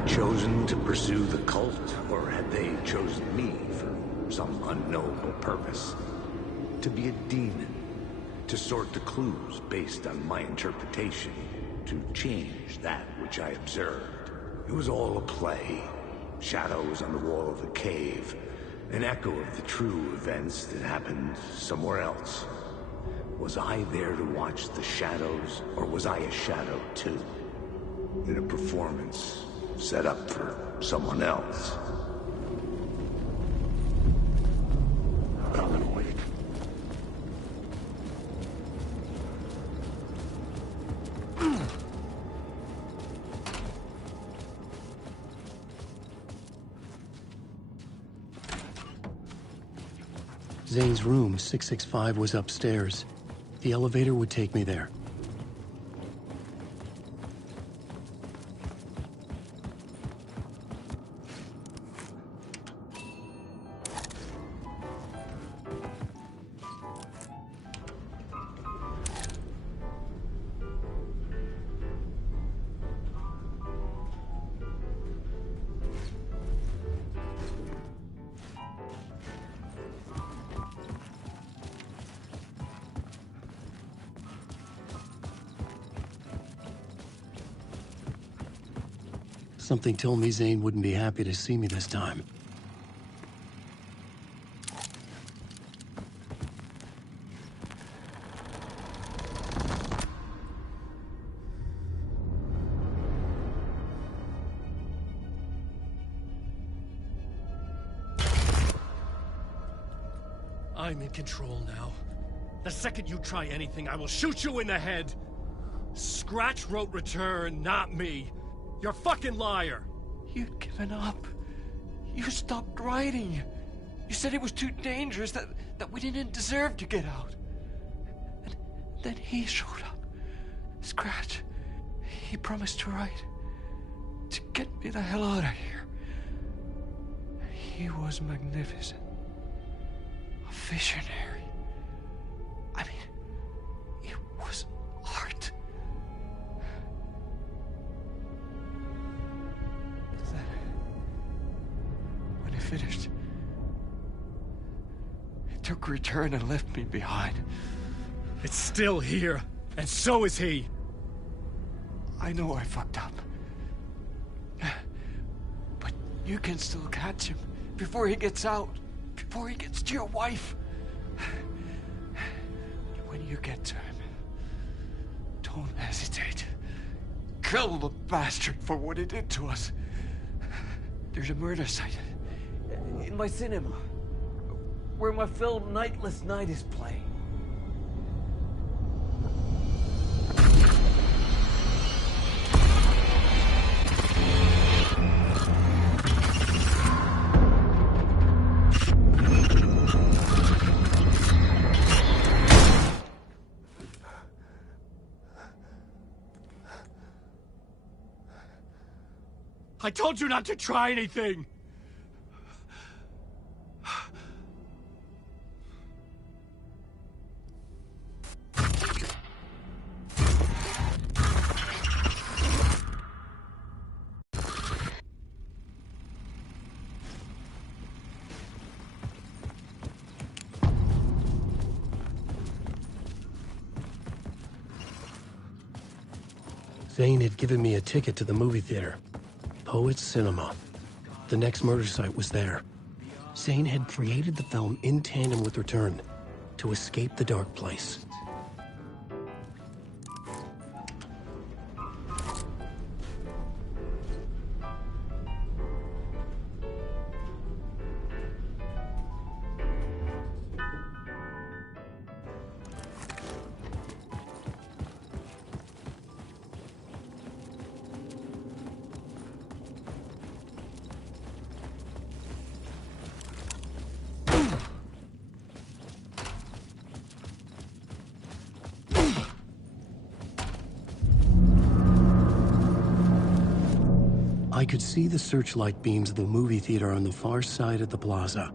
Chosen to pursue the cult, or had they chosen me for some unknowable purpose? To be a demon, to sort the clues based on my interpretation, to change that which I observed. It was all a play. Shadows on the wall of the cave, an echo of the true events that happened somewhere else. Was I there to watch the shadows, or was I a shadow too? In a performance set up for someone else? Alan, wait. Zane's room, 665, was upstairs. The elevator would take me there. Something told me Zane wouldn't be happy to see me this time. I'm in control now. The second you try anything, I will shoot you in the head! Scratch wrote return, not me. You're a fucking liar! You'd given up. You stopped writing. You said it was too dangerous, that we didn't deserve to get out. And then he showed up. Scratch. He promised to write. To get me the hell out of here. He was magnificent. A visionary. I mean, it was art. When it finished, it took return and left me behind. It's still here, and so is he. I know I fucked up. But you can still catch him before he gets out, before he gets to your wife. When you get to him, don't hesitate. Kill the bastard for what he did to us. There's a murder site in my cinema where my film Nightless Night is playing. I told you not to try anything! Zane had given me a ticket to the movie theater. Poets Cinema. The next murder site was there. Zane had created the film in tandem with Return to escape the dark place. I could see the searchlight beams of the movie theater on the far side of the plaza.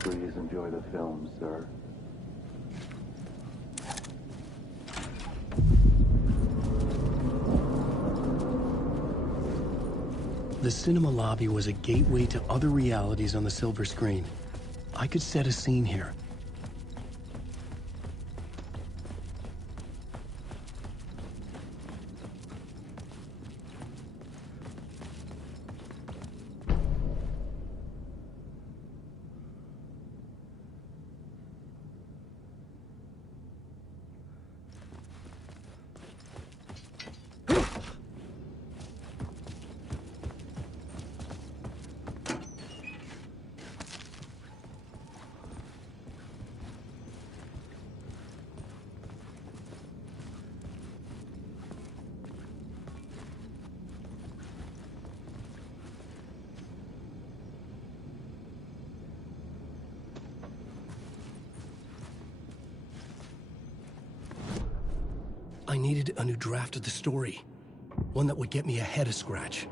Please enjoy the film, sir. The cinema lobby was a gateway to other realities on the silver screen. I could set a scene here. I needed a new draft of the story. One that would get me ahead of Scratch.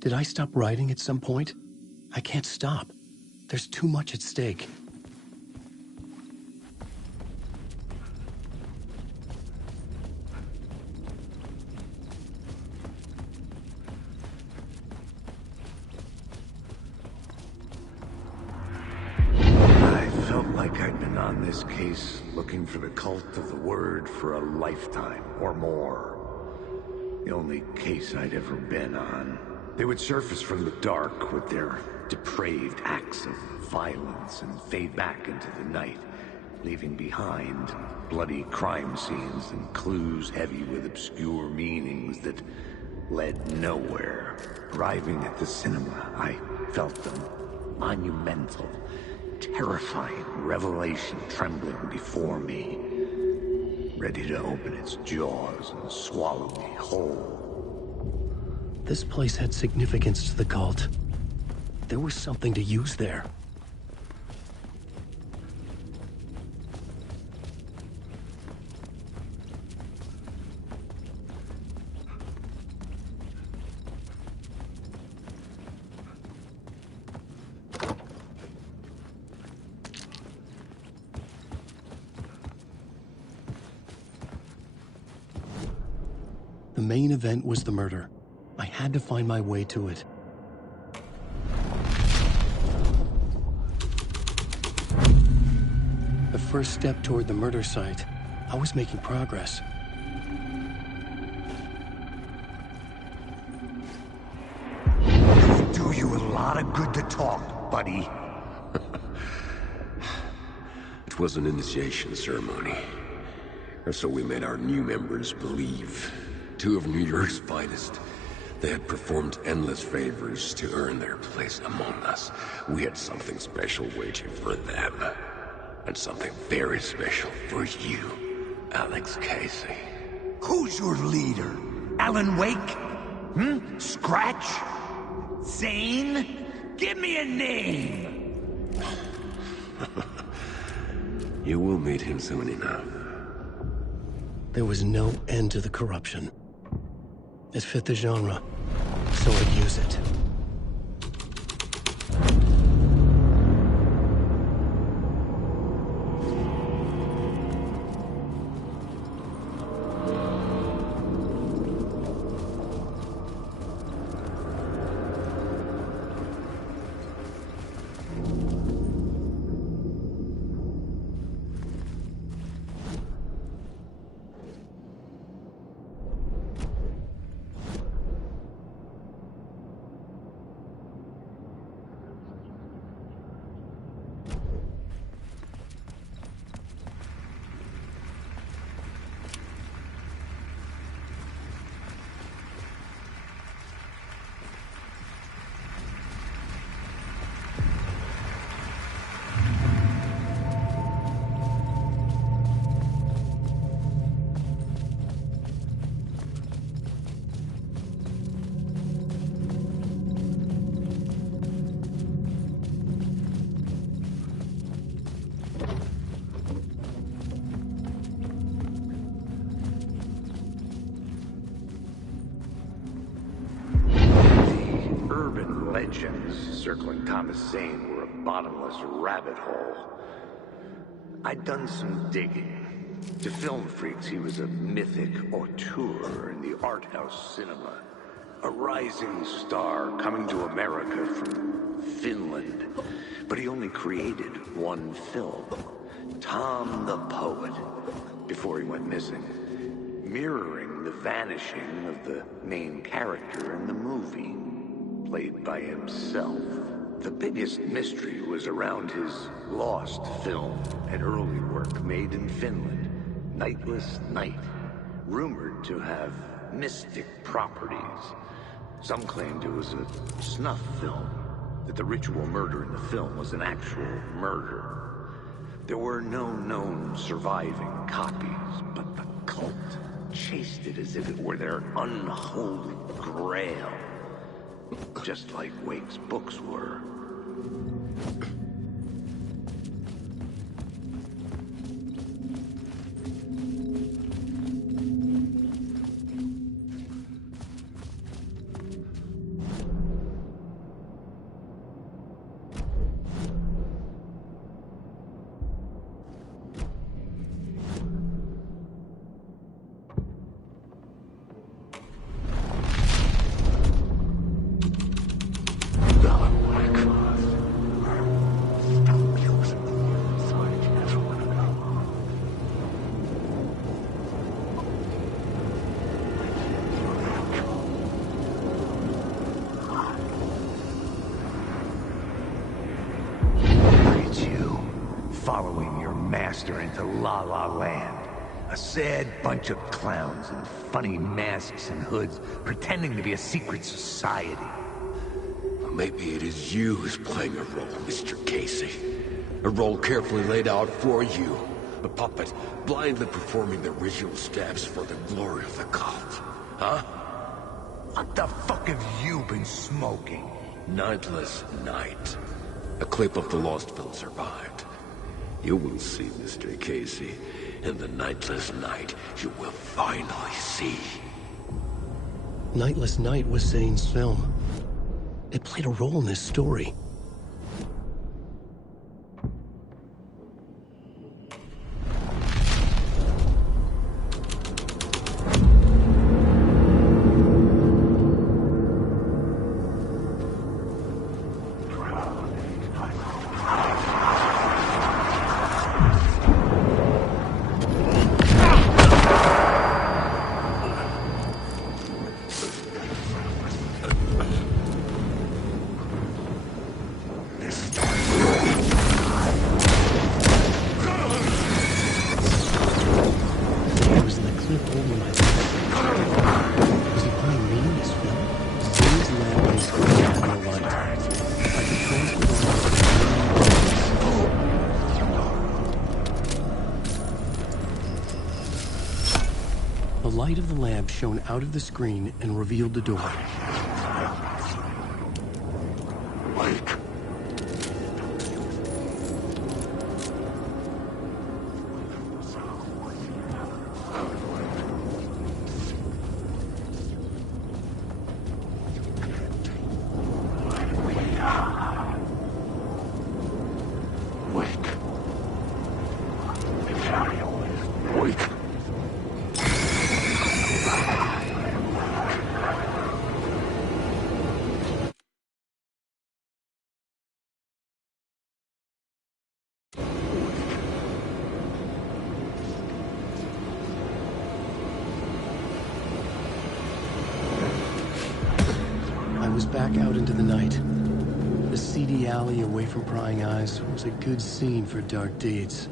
Did I stop writing at some point? I can't stop. There's too much at stake. I felt like I'd been on this case looking for the cult of the word for a lifetime or more. The only case I'd ever been on. They would surface from the dark with their depraved acts of violence and fade back into the night, leaving behind bloody crime scenes and clues heavy with obscure meanings that led nowhere. Arriving at the cinema, I felt the monumental, terrifying revelation trembling before me, ready to open its jaws and swallow me whole. This place had significance to the cult. There was something to use there. The main event was the murder. I had to find my way to it. The first step toward the murder site. I was making progress. It'll do you a lot of good to talk, buddy. It was an initiation ceremony. Or so we made our new members believe. Two of New York's finest. They had performed endless favors to earn their place among us. We had something special waiting for them. And something very special for you, Alex Casey. Who's your leader? Alan Wake? Scratch? Zane? Give me a name! You will meet him soon enough. There was no end to the corruption. It fit the genre, so I'd use it. urban legends circling Thomas Zane were a bottomless rabbit hole. I'd done some digging. To film freaks, he was a mythic auteur in the art house cinema. A rising star coming to America from Finland. But he only created one film, Tom the Poet, before he went missing. Mirroring the vanishing of the main character in the movie, played by himself. The biggest mystery was around his lost film, an early work made in Finland, Nightless Night, rumored to have mystic properties. Some claimed it was a snuff film, that the ritual murder in the film was an actual murder. There were no known surviving copies, but the cult chased it as if it were their unholy grail. Just like Wake's books were. Following your master into La La Land. A sad bunch of clowns in funny masks and hoods, pretending to be a secret society. Maybe it is you who's playing a role, Mr. Casey. A role carefully laid out for you. A puppet, blindly performing the ritual steps for the glory of the cult. Huh? What the fuck have you been smoking? Nightless Night. A clip of the lost film survived. You will see, Mr. Casey. In the Nightless Night, you will finally see. Nightless Night was Zane's film. It played a role in this story. The light of the lamp shone out of the screen and revealed the door. Wake. I was back out into the night. The seedy alley away from prying eyes was a good scene for dark deeds.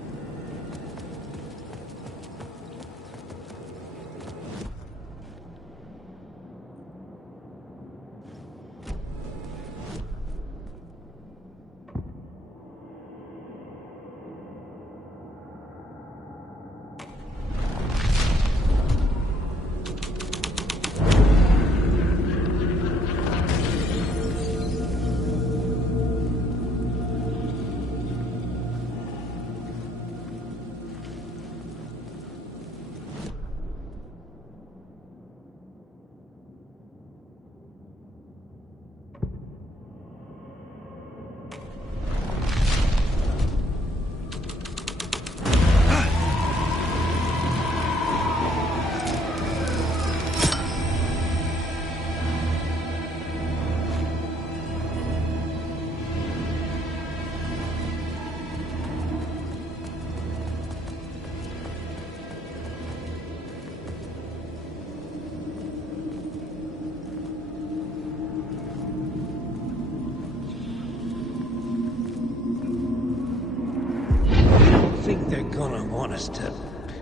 want us to,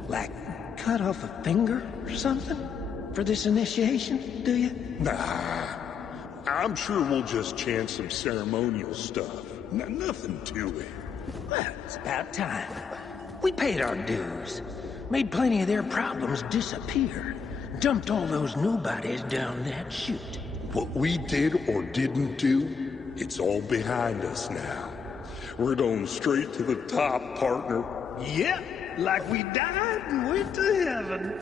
like, cut off a finger or something for this initiation, do you? Nah. I'm sure we'll just chant some ceremonial stuff. Nothing to it. Well, it's about time. We paid our dues. Made plenty of their problems disappear. Dumped all those nobodies down that chute. What we did or didn't do, it's all behind us now. We're going straight to the top, partner. Yep, like we died and went to heaven.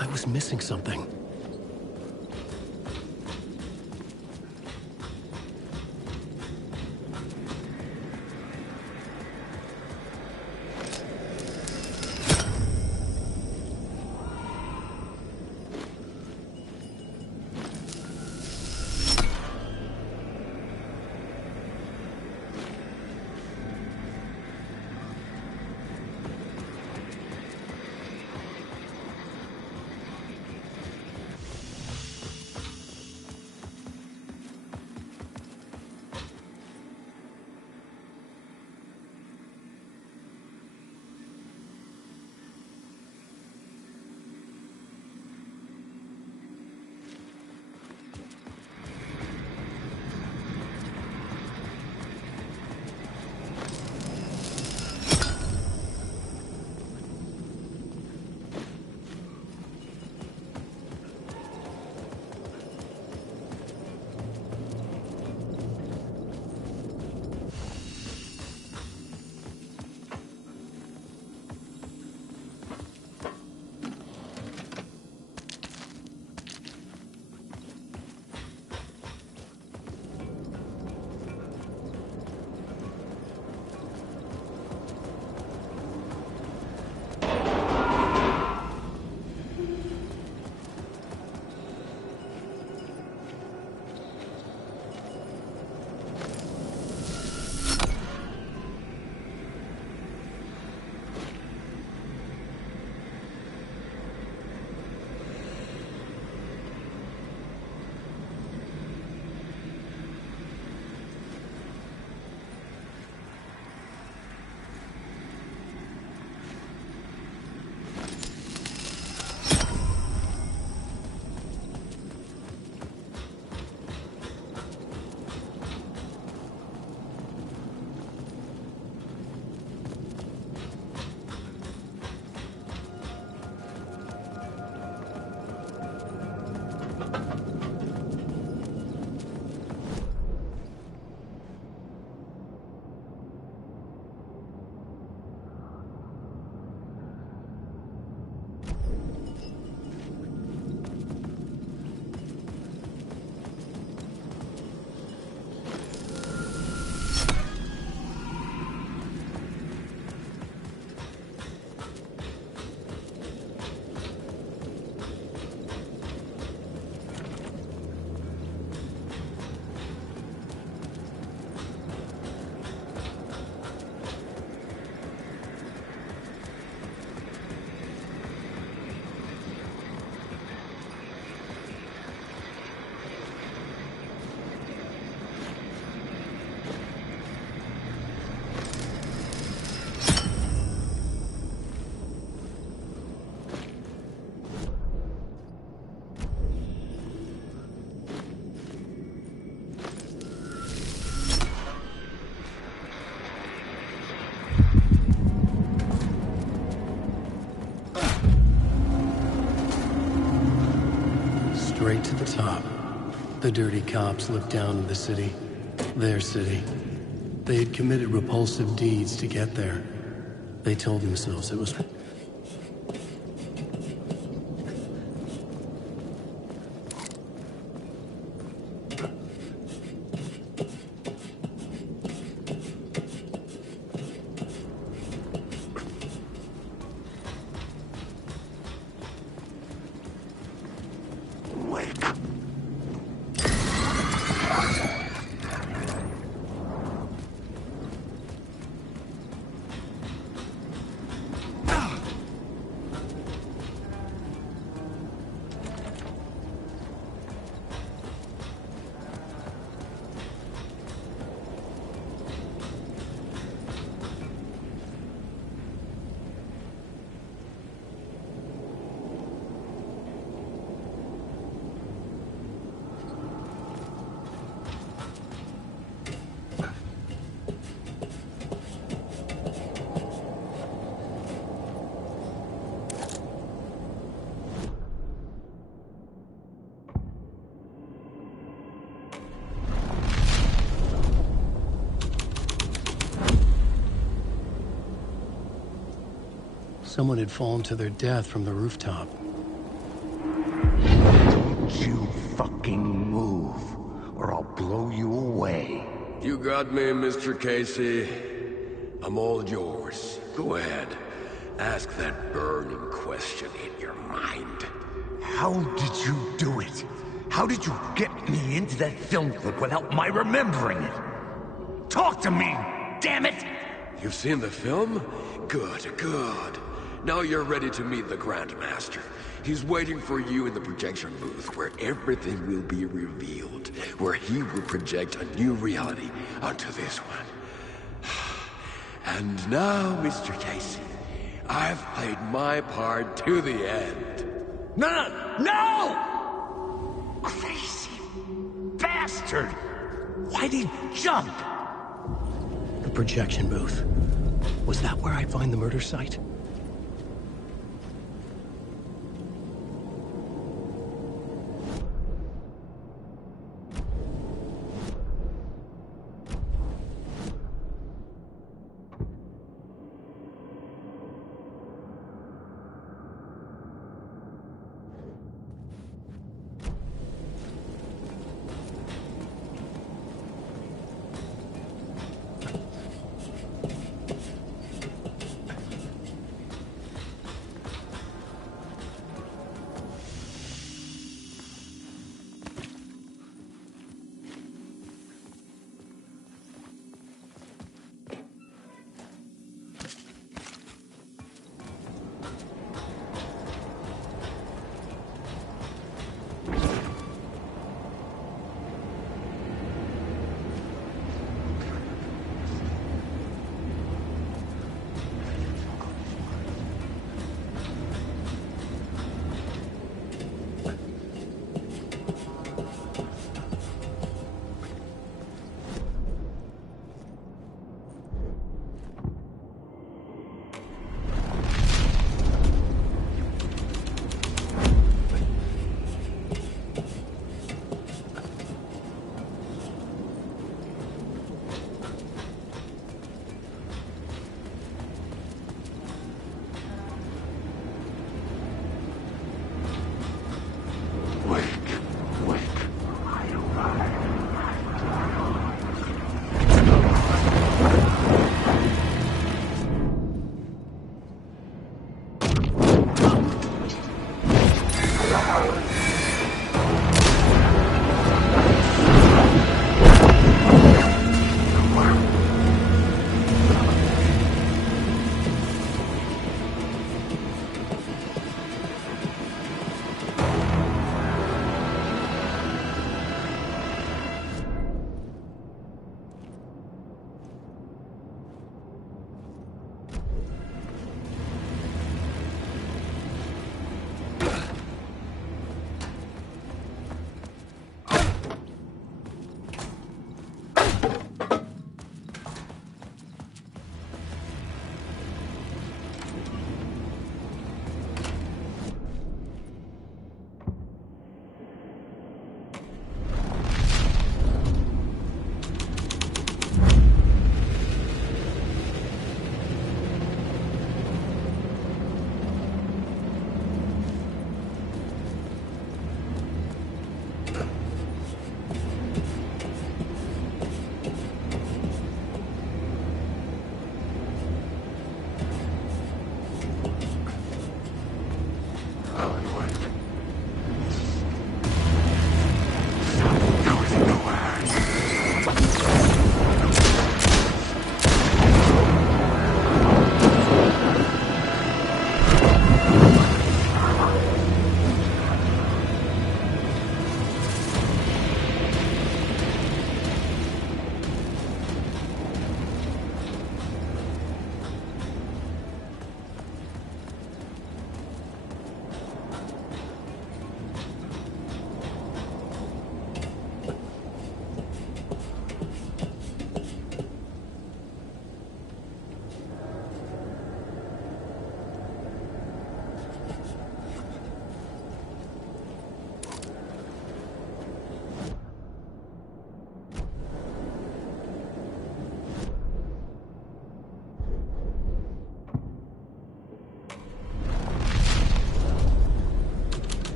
I was missing something. to the top. The dirty cops looked down on the city. Their city. They had committed repulsive deeds to get there. They told themselves it was... Someone had fallen to their death from the rooftop. Don't you fucking move, or I'll blow you away. You got me, Mr. Casey. I'm all yours. Go ahead. Ask that burning question in your mind. How did you do it? How did you get me into that film clip without my remembering it? Talk to me, damn it! You've seen the film? Good, good. Now you're ready to meet the Grandmaster. He's waiting for you in the projection booth where everything will be revealed, where he will project a new reality onto this one. And now, Mr. Casey, I've played my part to the end. No! Crazy bastard! Why'd he jump? The projection booth. Was that where I'd find the murder site?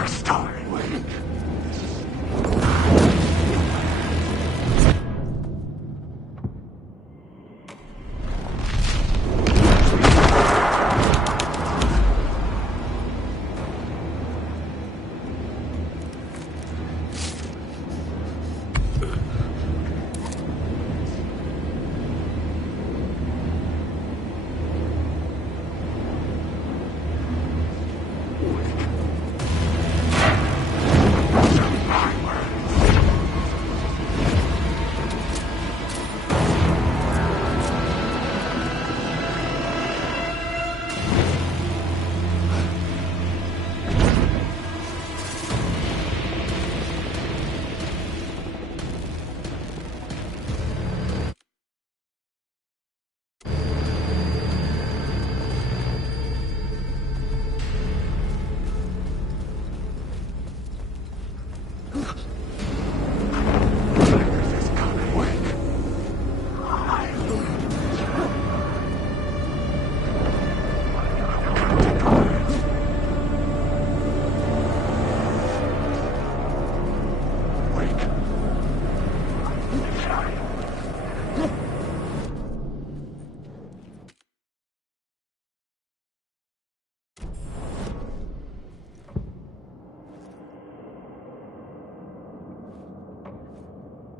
Just stop, Wake.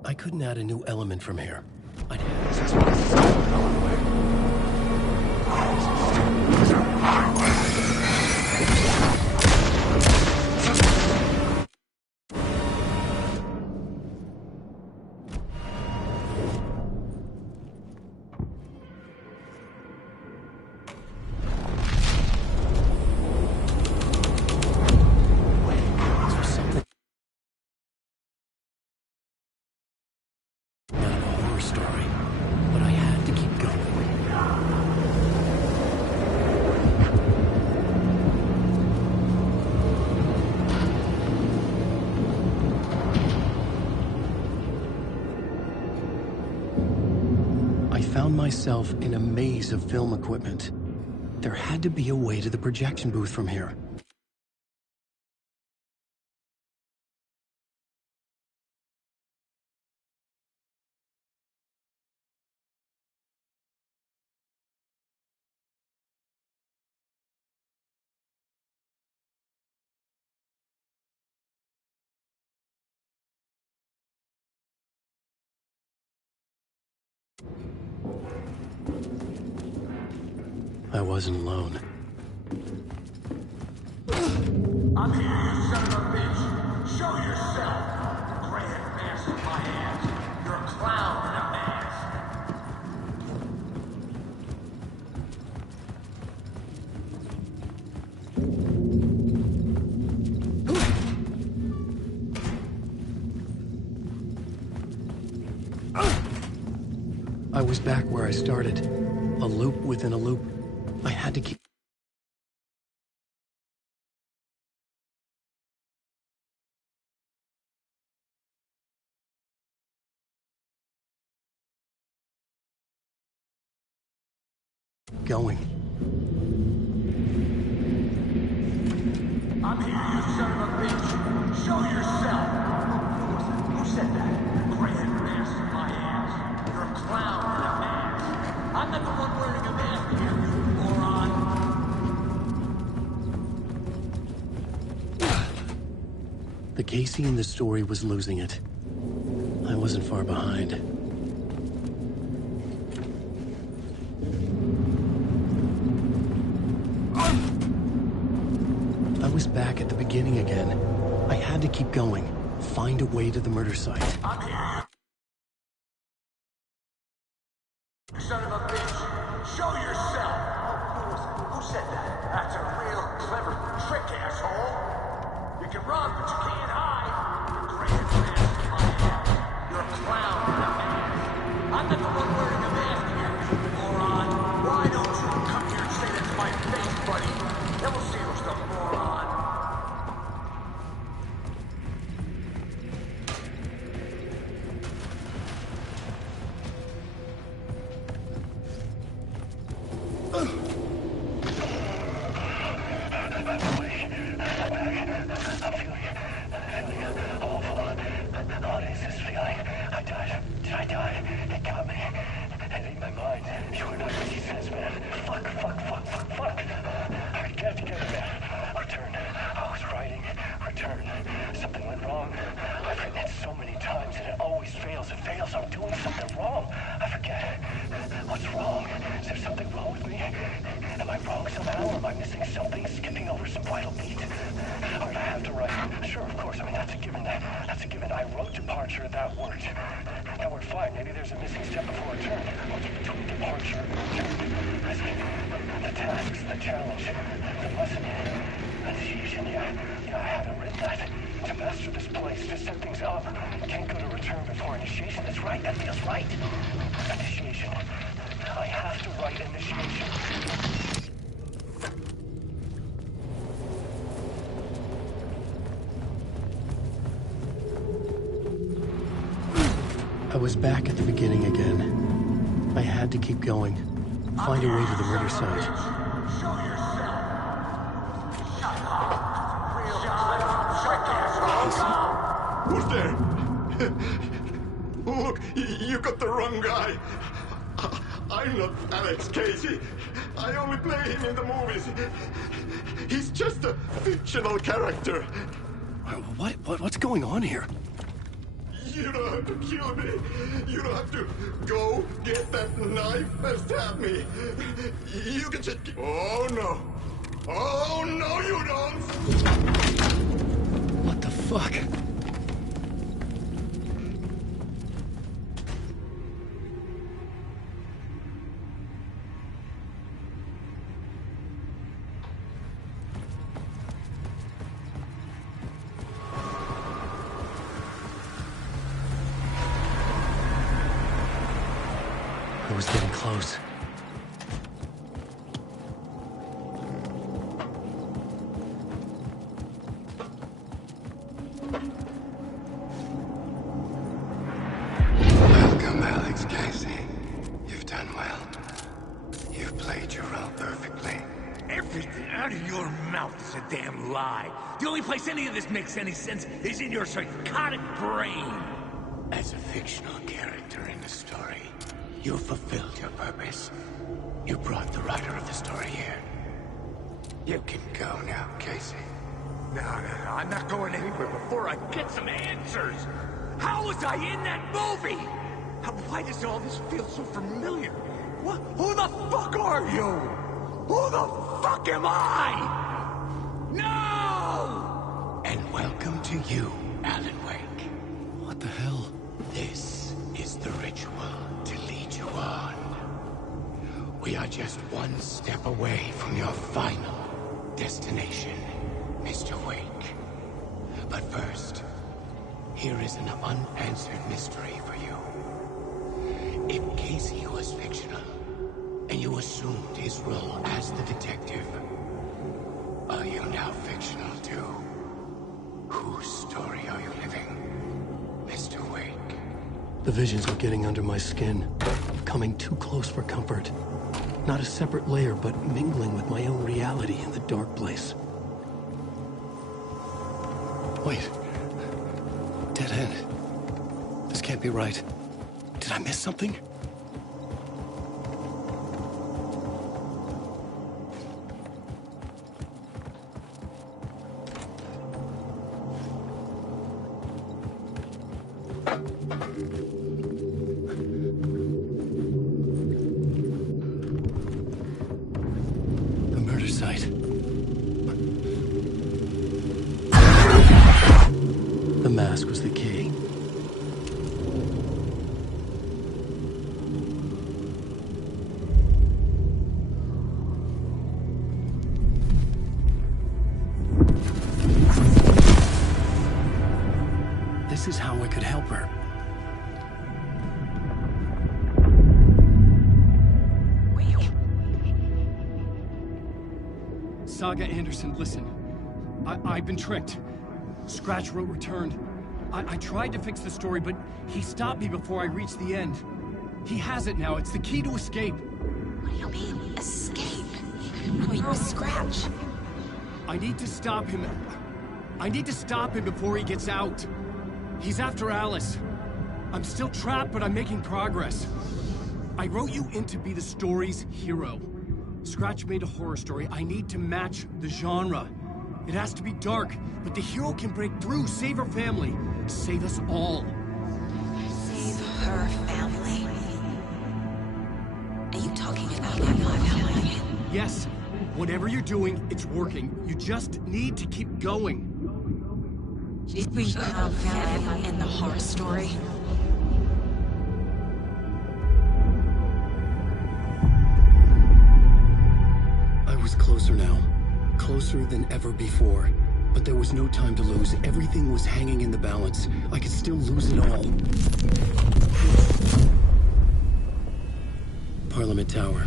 I couldn't add a new element from here. Myself in a maze of film equipment. There had to be a way to the projection booth from here. I wasn't alone. I'm here, you son of a bitch. Show yourself. The gray-headed mask in my hands. You're a clown in a mask. I was back where I started. A loop within a loop. I had to keep... going. I'm here, you son of a bitch. Show yourself. Who said that? Gray-headed mask in my hands. You're a clown in a mask. I'm not the one wearing a mask here, you moron. The Casey in the story was losing it. I wasn't far behind. I was back at the beginning again. I had to keep going. Find a way to the murder site. I'm here. You son of a bitch. Show yourself. Who said that? That's a real clever trick, asshole. You can run, but you can't hide. You're gray-headed mask in my hand. You're a clown in a mask. I'm not the one wearing a mask here, you moron. Why don't you come here and say that to my face, buddy? Then we'll see who's the moron. I'm I missing something? Skipping over some vital beat? Alright, I have to write. Sure, of course. I mean, that's a given. That's a given. I wrote departure, that worked. Now we're fine. Maybe there's a missing step before return. What's between departure, return? The tasks, the challenge, the lesson, initiation. Yeah, I haven't written that. To master this place, to set things up. Can't go to return before initiation. That's right. That feels right. Initiation. I have to write initiation. I was back at the beginning again. I had to keep going. Find a way to the murder site. Show yourself. Shut up. Real Who's there? Look, you got the wrong guy. I'm not Alex Casey. I only play him in the movies. He's just a fictional character. What's going on here? You don't have to kill me. You don't have to go get that knife and stab me. You can just... Oh, no. Oh, no, you don't. What the fuck? I was getting close. Welcome, Alex Casey. You've done well. You've played your role perfectly. Everything out of your mouth is a damn lie. The only place any of this makes any sense is in your psychotic brain. As a fictional character in the story, you fulfilled your purpose. You brought the writer of the story here. You can go now, Casey. No, I'm not going anywhere before I get some answers. How was I in that movie? Why does all this feel so familiar? What? Who the fuck are you? Who the fuck am I? No! And welcome to you, Alan Wake. What the hell? This is the ritual to lead you on. We are just one step away from your final destination, Mr. Wake. But first, here is an unanswered mystery for you. If Casey was fictional, and you assumed his role as the detective, are you now fictional too? Whose story are you living, Mr. Wake? The visions are getting under my skin, coming too close for comfort. Not a separate layer, but mingling with my own reality in the dark place. Wait. Dead end. This can't be right. Did I miss something? The murder site. The mask was the key. This is how I could help her. Saga Anderson, listen. I've been tricked. Scratch wrote returned. I tried to fix the story, but he stopped me before I reached the end. He has it now. It's the key to escape. What do you mean, escape? Wait, Scratch. I need to stop him. I need to stop him before he gets out. He's after Alice. I'm still trapped, but I'm making progress. I wrote you in to be the story's hero. Scratch made a horror story. I need to match the genre. It has to be dark, but the hero can break through, save her family, save us all. Save her family? Are you talking about my family? Yes, Whatever you're doing, it's working. You just need to keep going. Were you confident in the horror story? I was closer now. Closer than ever before. But there was no time to lose. Everything was hanging in the balance. I could still lose it all. Parliament Tower.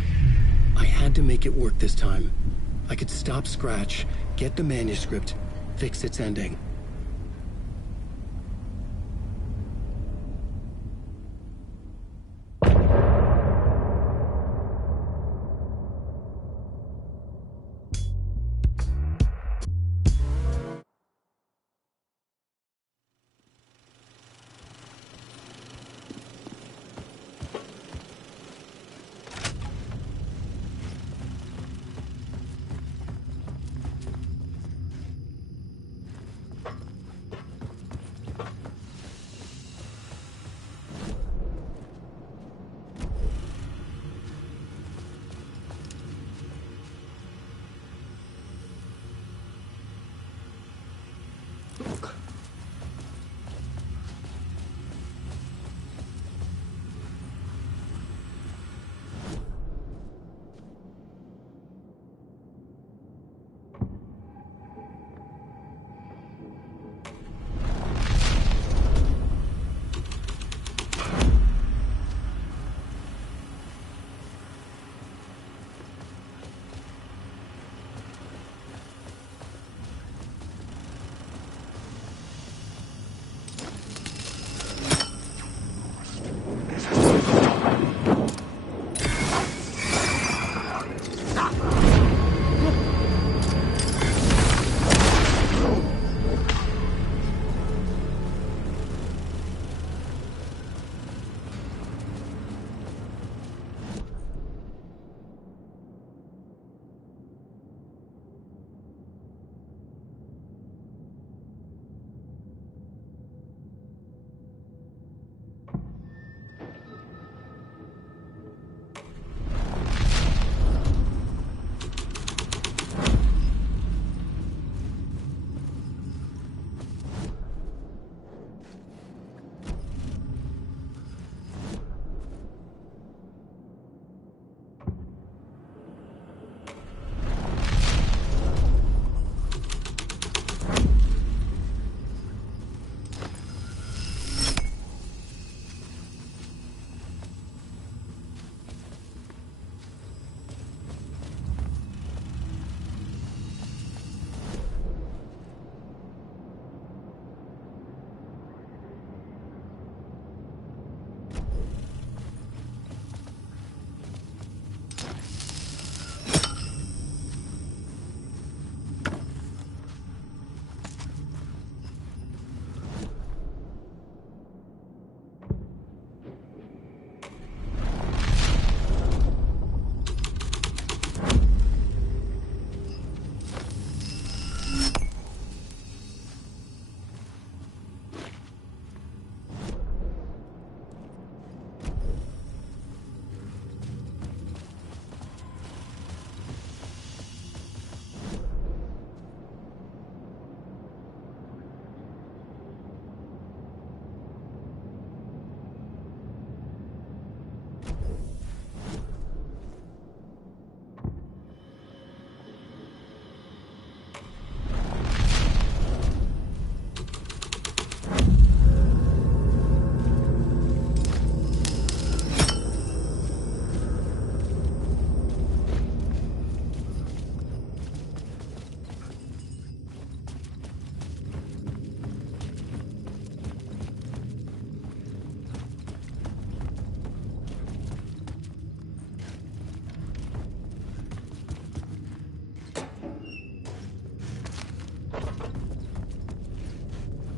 I had to make it work this time. I could stop Scratch, get the manuscript, fix its ending.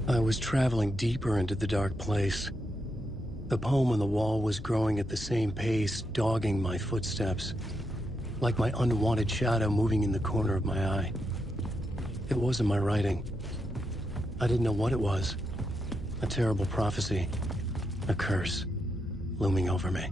I was traveling deeper into the dark place. The poem on the wall was growing at the same pace, dogging my footsteps, like my unwanted shadow moving in the corner of my eye. It wasn't my writing. I didn't know what it was. A terrible prophecy. A curse looming over me.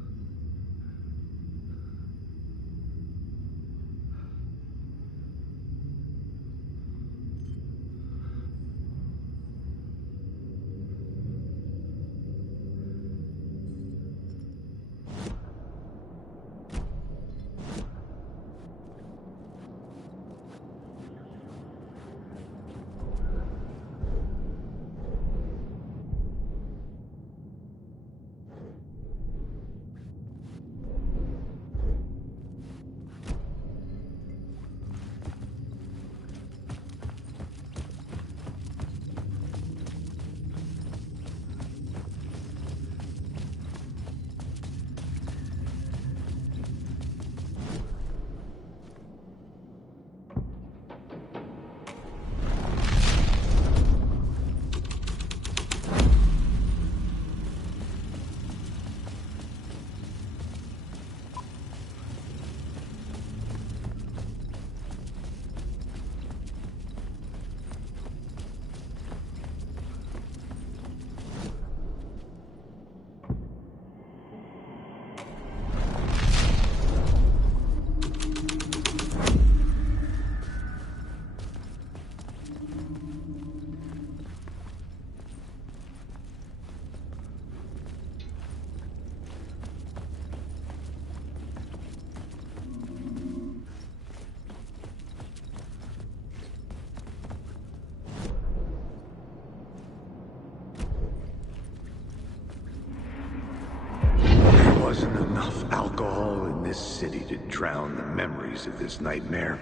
drown the memories of this nightmare,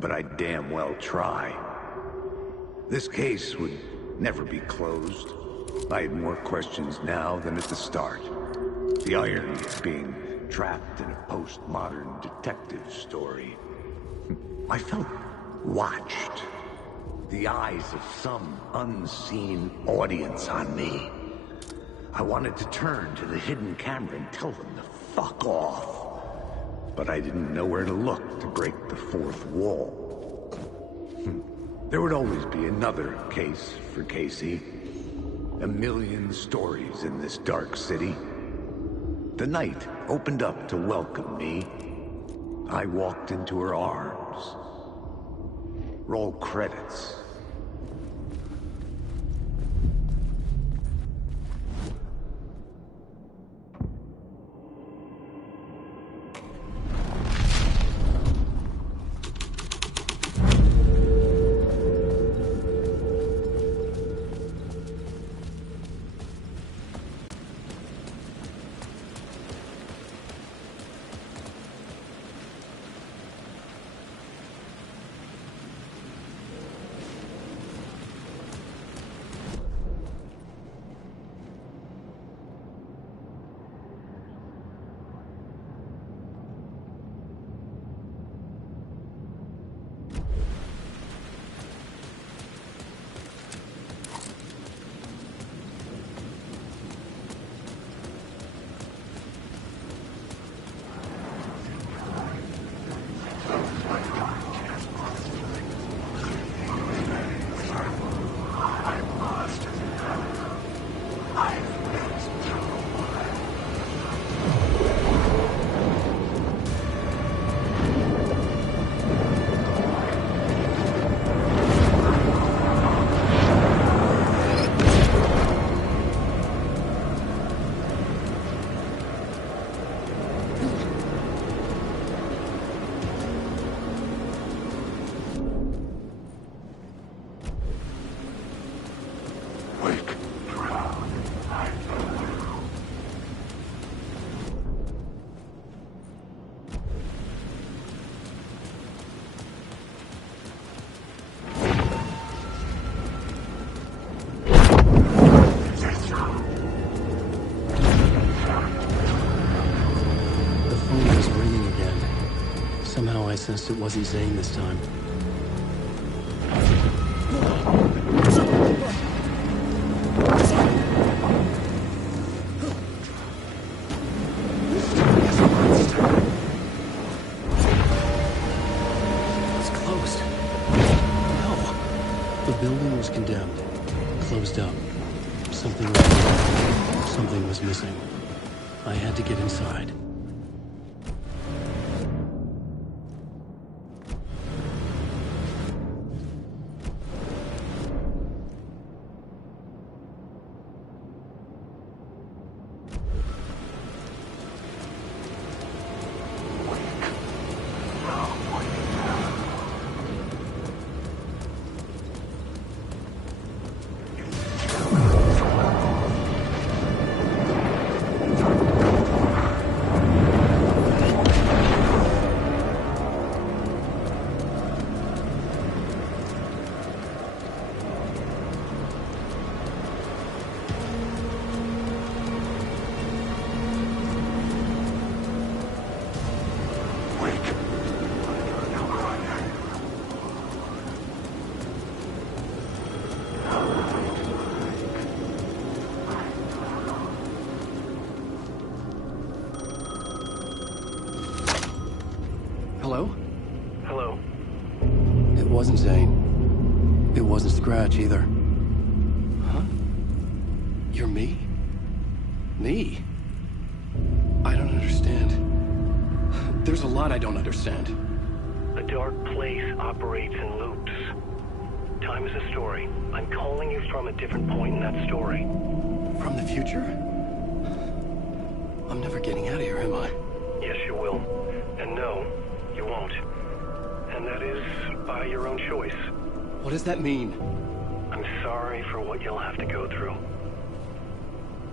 but I'd damn well try. This case would never be closed. I had more questions now than at the start. The irony of being trapped in a postmodern detective story. I felt watched. The eyes of some unseen audience on me. I wanted to turn to the hidden camera and tell them to fuck off. But I didn't know where to look to break the fourth wall. There would always be another case for Casey. A million stories in this dark city. The night opened up to welcome me. I walked into her arms. Roll credits. I sensed it wasn't Zane this time. It's closed. No. The building was condemned. Closed up. Something was missing. I had to get inside. Hello? Hello. It wasn't Zane. It wasn't Scratch either. Huh? You're me? Me? I don't understand. There's a lot I don't understand. A dark place operates in loops. Time is a story. I'm calling you from a different point in that story. From the future? I'm never getting out of here, am I? Yes, you will. And no, you won't. And that is by your own choice. What does that mean? I'm sorry for what you'll have to go through.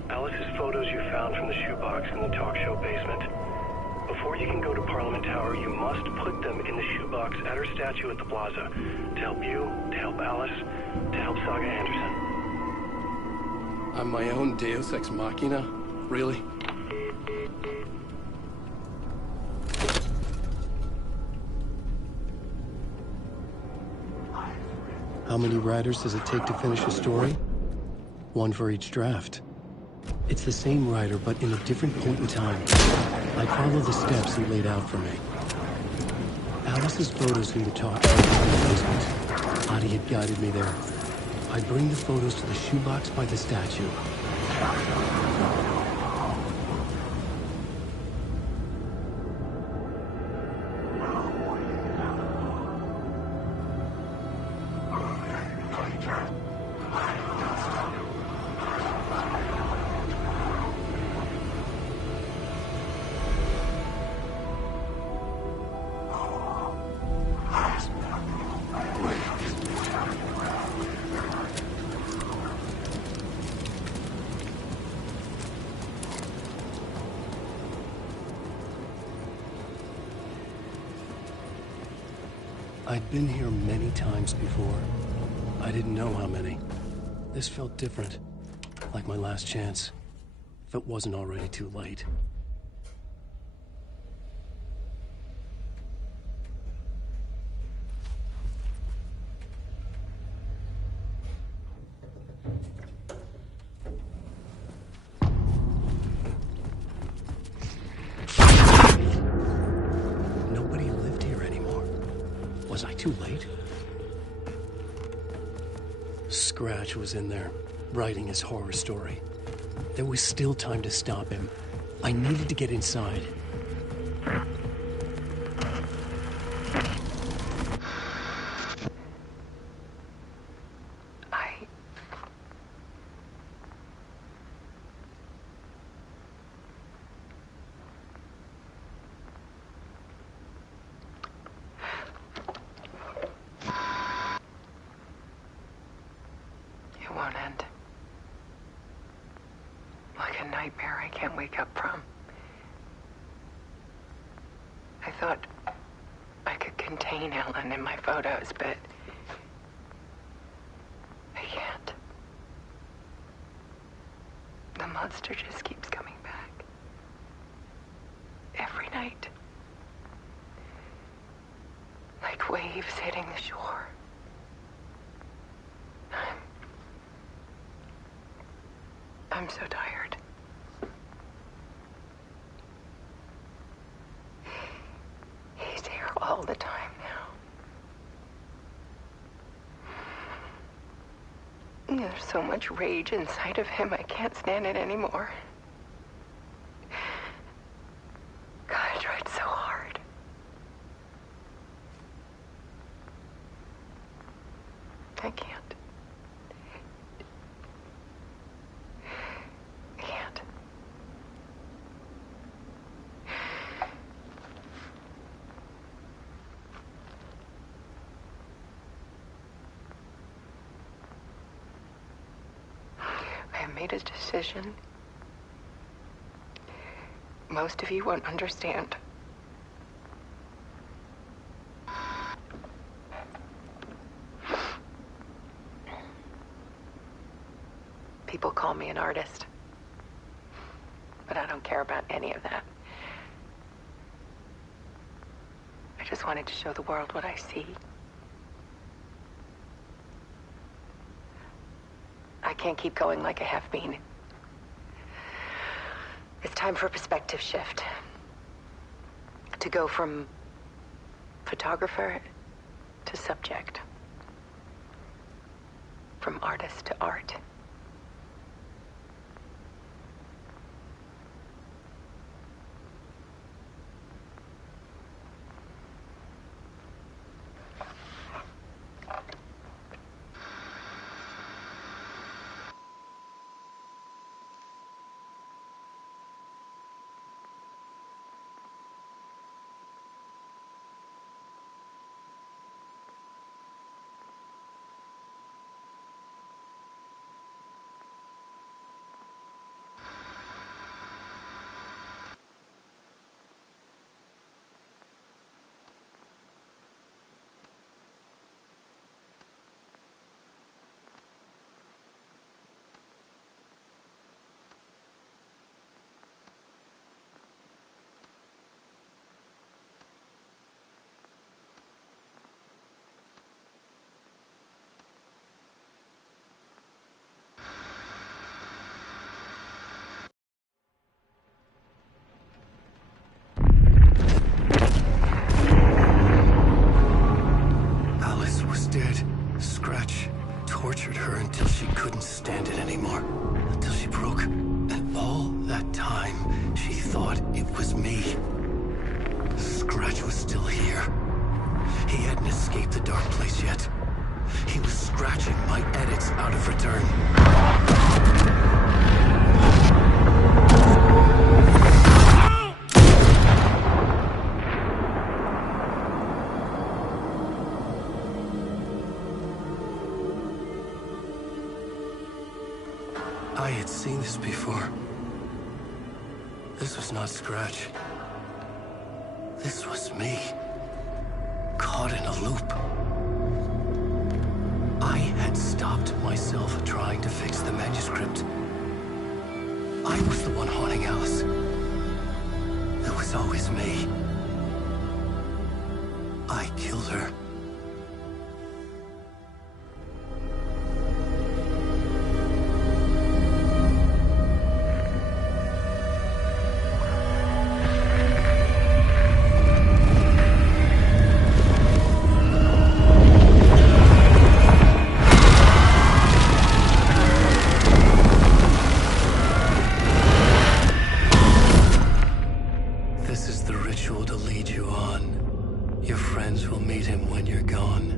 Alice's photos you found from the shoebox in the talk show basement. Before you can go to Parliament Tower, you must put them in the shoebox at her statue at the plaza. To help you, to help Alice, to help Saga Anderson. I'm my own Deus Ex Machina? Really? How many writers does it take to finish a story? One for each draft. It's the same writer, but in a different point in time. I follow the steps he laid out for me. Alice's photos from the talk show in the basement. Adi had guided me there. I bring the photos to the shoebox by the statue. I'd been here many times before. I didn't know how many. This felt different, like my last chance, if it wasn't already too late. Was I too late? Scratch was in there, writing his horror story. There was still time to stop him. I needed to get inside. Nightmare I can't wake up from. I thought I could contain Ellen in my photos, but I can't. The monster just keeps coming back. Every night. Like waves hitting the shore. I'm so tired. He's here all the time now. There's so much rage inside of him, I can't stand it anymore. God, I tried so hard. I can't. I made a decision. Most of you won't understand. People call me an artist, but I don't care about any of that. I just wanted to show the world what I see. I can't keep going like I have been. It's time for a perspective shift. To go from photographer to subject. From artist to art. this yet. He was scratching my edits out of return. I had seen this before. This was not Scratch. This was me. Caught in a loop. I had stopped myself trying to fix the manuscript. I was the one haunting Alice. It was always me. I killed her. This is the ritual to lead you on. Your friends will meet him when you're gone.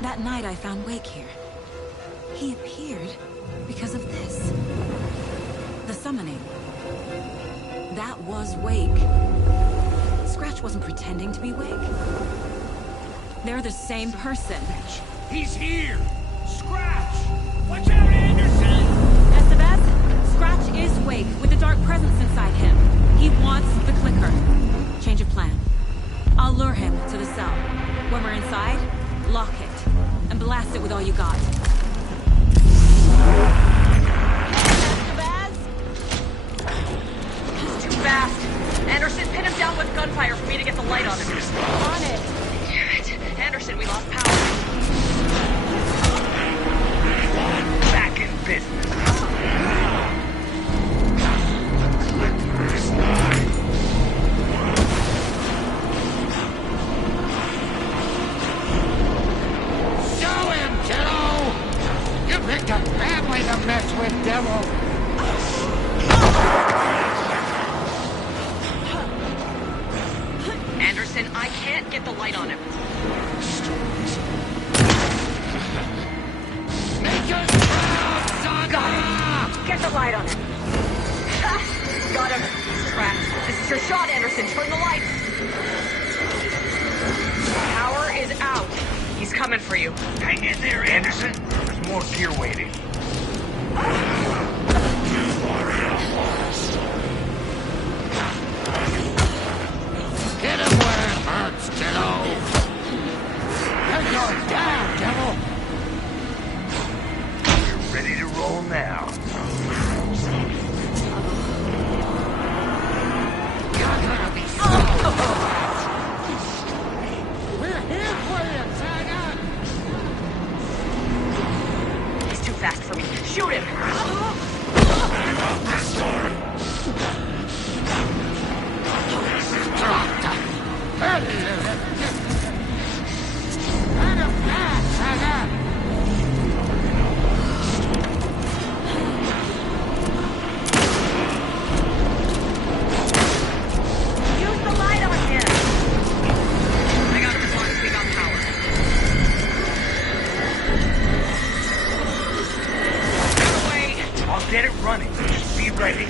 That night I found Wake here. He appeared because of this. The summoning. That was Wake. Scratch wasn't pretending to be Wake. They're the same person. He's here! Scratch! Watch out, Anderson! Estevez, Scratch is Wake with a dark presence inside him. He wants the clicker. Change of plan. I'll lure him to the cell. When we're inside, lock it. And blast it with all you got. Estevez! He's too fast. Anderson, pin him down with gunfire for me to get the light on him. On it. Damn it. Anderson, we lost power. Back in business. Show him, kiddo! You picked a family to mess with, devil! Anderson, I can't get the light on him. Make us proud, son! Got him! Get the light on him! Ha! Got him! Trapped. This is your shot, Anderson. Turn the lights! Power is out. He's coming for you. Hang in there, Anderson. There's more gear waiting. Get him where it hurts, kiddo! You're going down, devil! We're ready to roll now. You're gonna be so We're here for you, Tiger! He's too fast for me. Shoot him! Use the light on him! I got him as long as we got power. Get away! I'll get it running. Just be ready.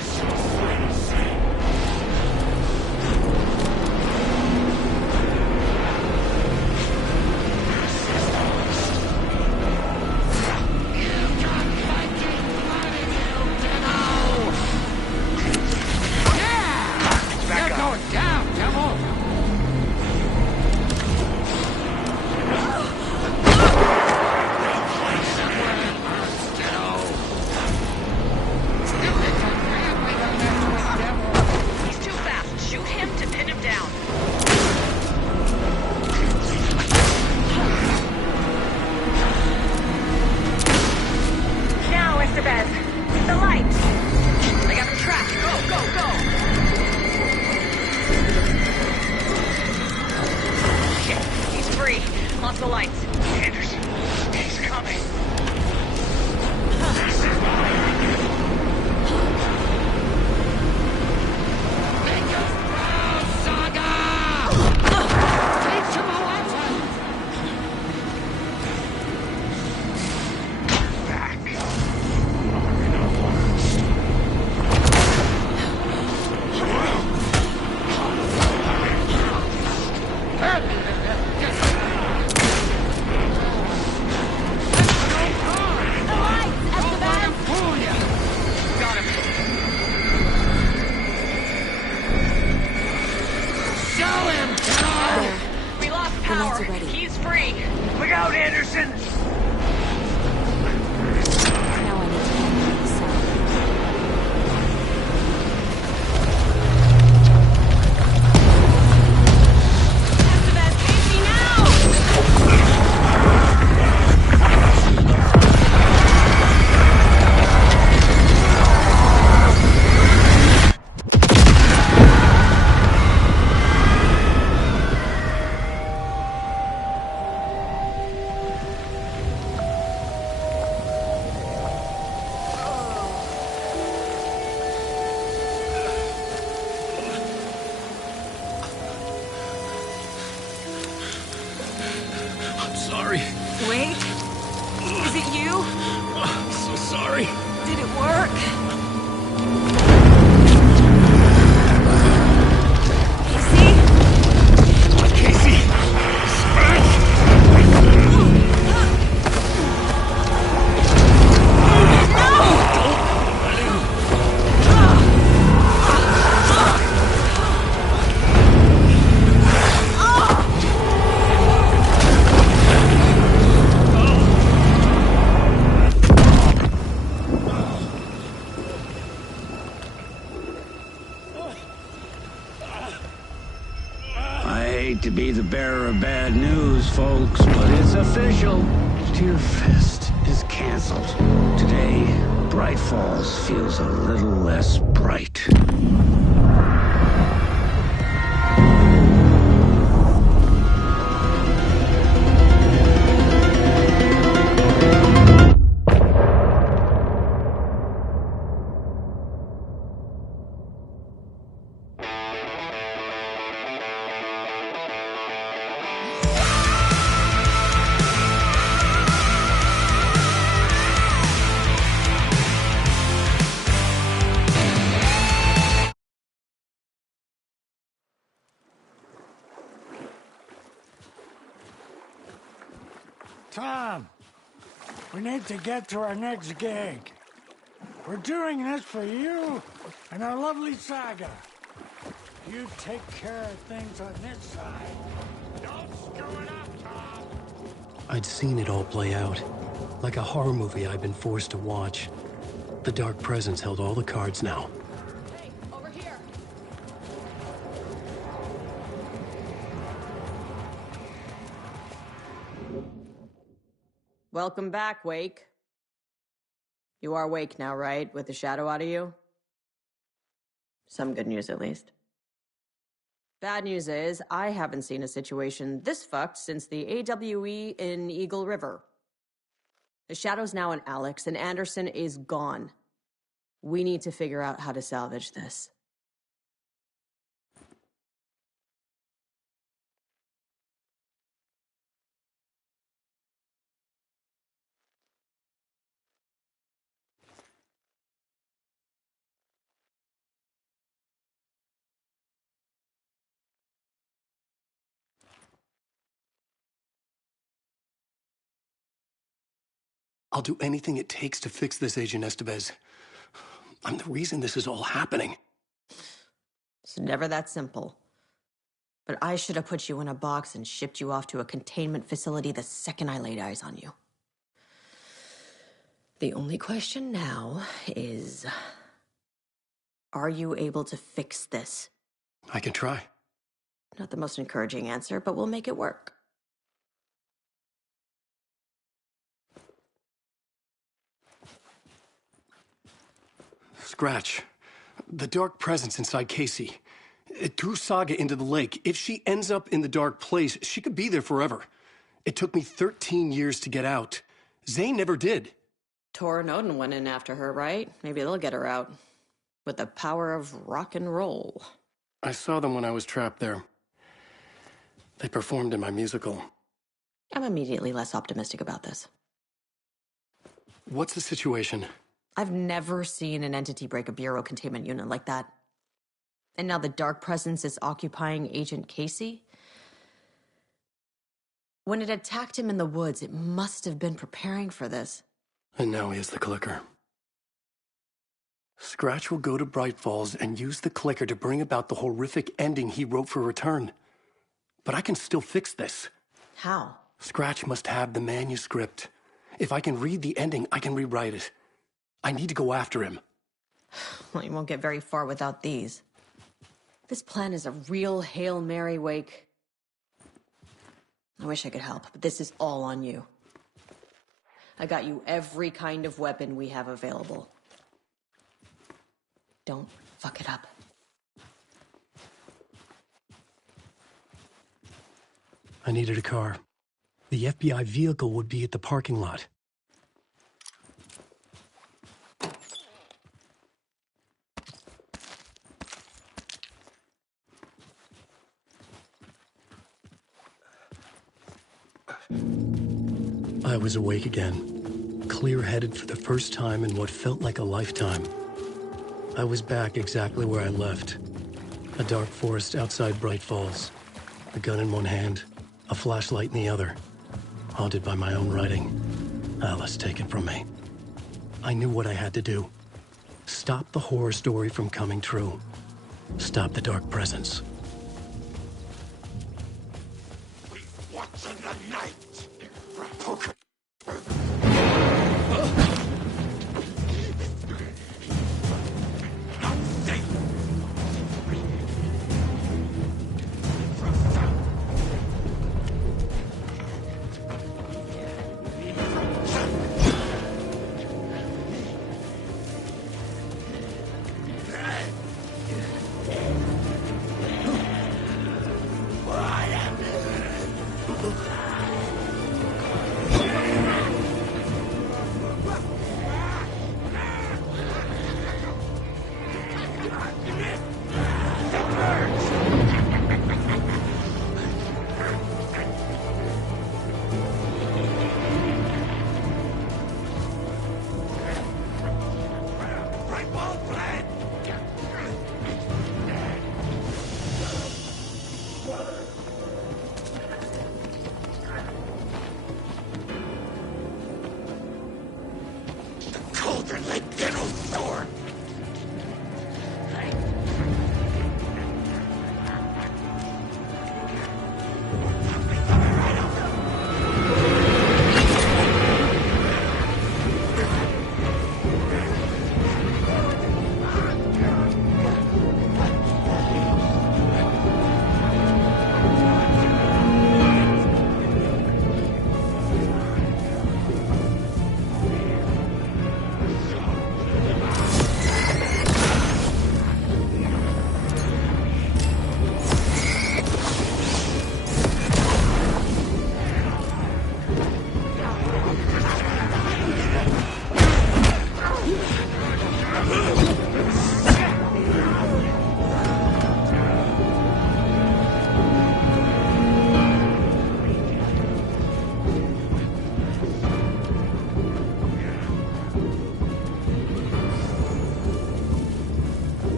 the lights. Anderson, he's coming. This is why Make us proud, Saga! Teach him a lesson! back. Got him. Show him, kiddo! We lost The power. lights are ready. He's free. Look out, Anderson! Now I need to find the cell. Estevez, face me now! I'm sorry. Wait. Is it you? I'm so sorry. Did it work? Casey! I hate to be the bearer of bad news, folks, but it's official. Tear Fest is canceled. Today, Bright Falls feels a little less bright. Tom, we need to get to our next gig. We're doing this for you and our lovely Saga. You take care of things on this side. Don't screw it up, Tom. I'd seen it all play out. Like a horror movie I'd been forced to watch. The Dark Presence held all the cards now. Hey, over here. Welcome back, Wake. You are Wake now, right? With the shadow out of you? Some good news, at least. Bad news is, I haven't seen a situation this fucked since the AWE in Eagle River. The shadow's now in Alex, and Anderson is gone. We need to figure out how to salvage this. I'll do anything it takes to fix this, Agent Estevez. I'm the reason this is all happening. It's never that simple. But I should have put you in a box and shipped you off to a containment facility the second I laid eyes on you. The only question now is, are you able to fix this? I can try. Not the most encouraging answer, but we'll make it work. Scratch. The Dark Presence inside Casey. It threw Saga into the lake. If she ends up in the dark place, she could be there forever. It took me 13 years to get out. Zane never did. Tor and Odin went in after her, right? Maybe they'll get her out. With the power of rock and roll. I saw them when I was trapped there. They performed in my musical. I'm immediately less optimistic about this. What's the situation? I've never seen an entity break a bureau containment unit like that. And now the Dark Presence is occupying Agent Casey? When it attacked him in the woods, it must have been preparing for this. And now he has the clicker. Scratch will go to Bright Falls and use the clicker to bring about the horrific ending he wrote for Return. But I can still fix this. How? Scratch must have the manuscript. If I can read the ending, I can rewrite it. I need to go after him. Well, you won't get very far without these. This plan is a real Hail Mary, Wake. I wish I could help, but this is all on you. I got you every kind of weapon we have available. Don't fuck it up. I needed a car. The FBI vehicle would be at the parking lot. I was awake again, clear-headed for the first time in what felt like a lifetime. I was back exactly where I left. A dark forest outside Bright Falls. A gun in one hand, a flashlight in the other. Haunted by my own writing. Alice taken from me. I knew what I had to do. Stop the horror story from coming true. Stop the Dark Presence. What's in the night? Poker.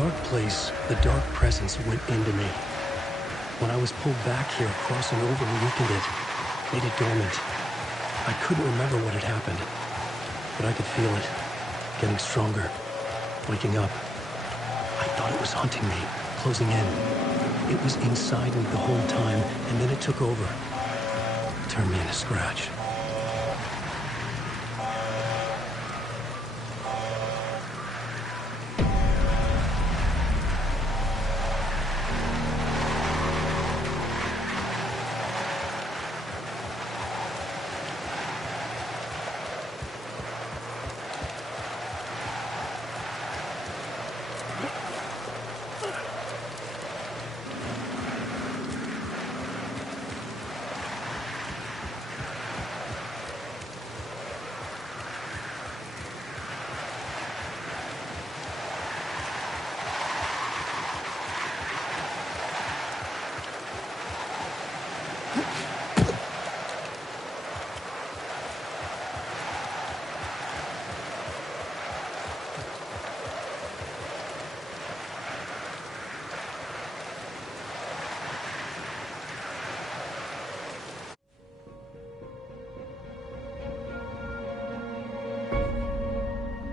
dark place, the dark presence went into me. When I was pulled back here, crossing over weakened it, made it dormant. I couldn't remember what had happened, but I could feel it, getting stronger, waking up. I thought it was hunting me, closing in. It was inside me the whole time, and then it took over. Turned me into Scratch.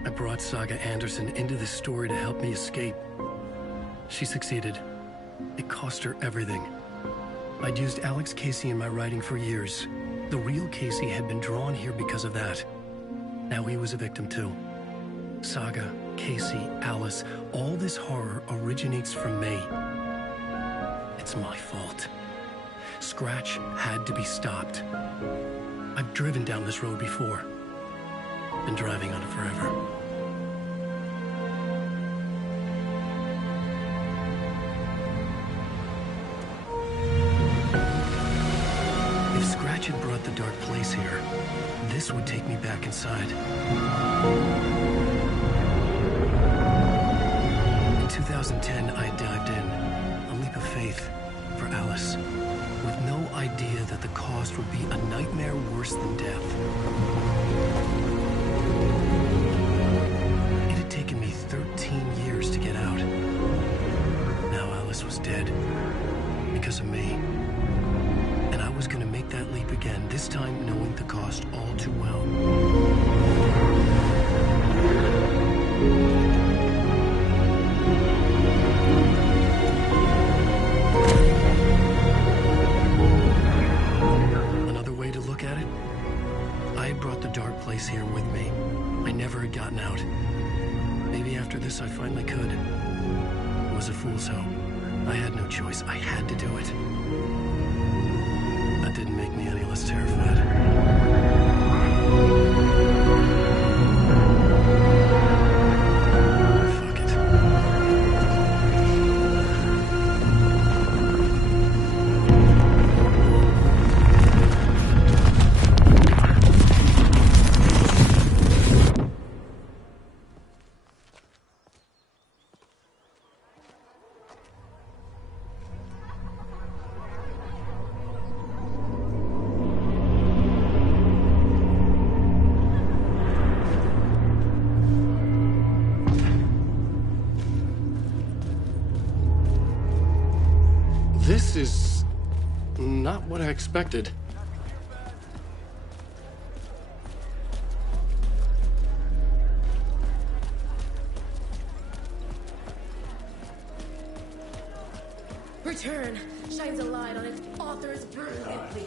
I brought Saga Anderson into this story to help me escape. She succeeded. It cost her everything. I'd used Alex Casey in my writing for years. The real Casey had been drawn here because of that. Now he was a victim too. Saga, Casey, Alice, all this horror originates from me. It's my fault. Scratch had to be stopped. I've driven down this road before. Been driving on it forever. If Scratch had brought the dark place here, this would take me back inside. In 2010, I dived in, a leap of faith for Alice, with no idea that the cost would be a nightmare worse than death. It had taken me 13 years to get out. Now Alice was dead, because of me. And I was gonna make that leap again, this time knowing the cost all too well. Another way to look at it, I had brought the dark place here with me. I never had gotten out. Maybe after this I finally could. It was a fool's hope. I had no choice. I had to do it. That didn't make me any less terrified. Fuck it. This is not what I expected. Return shines a light on its author's brilliantly.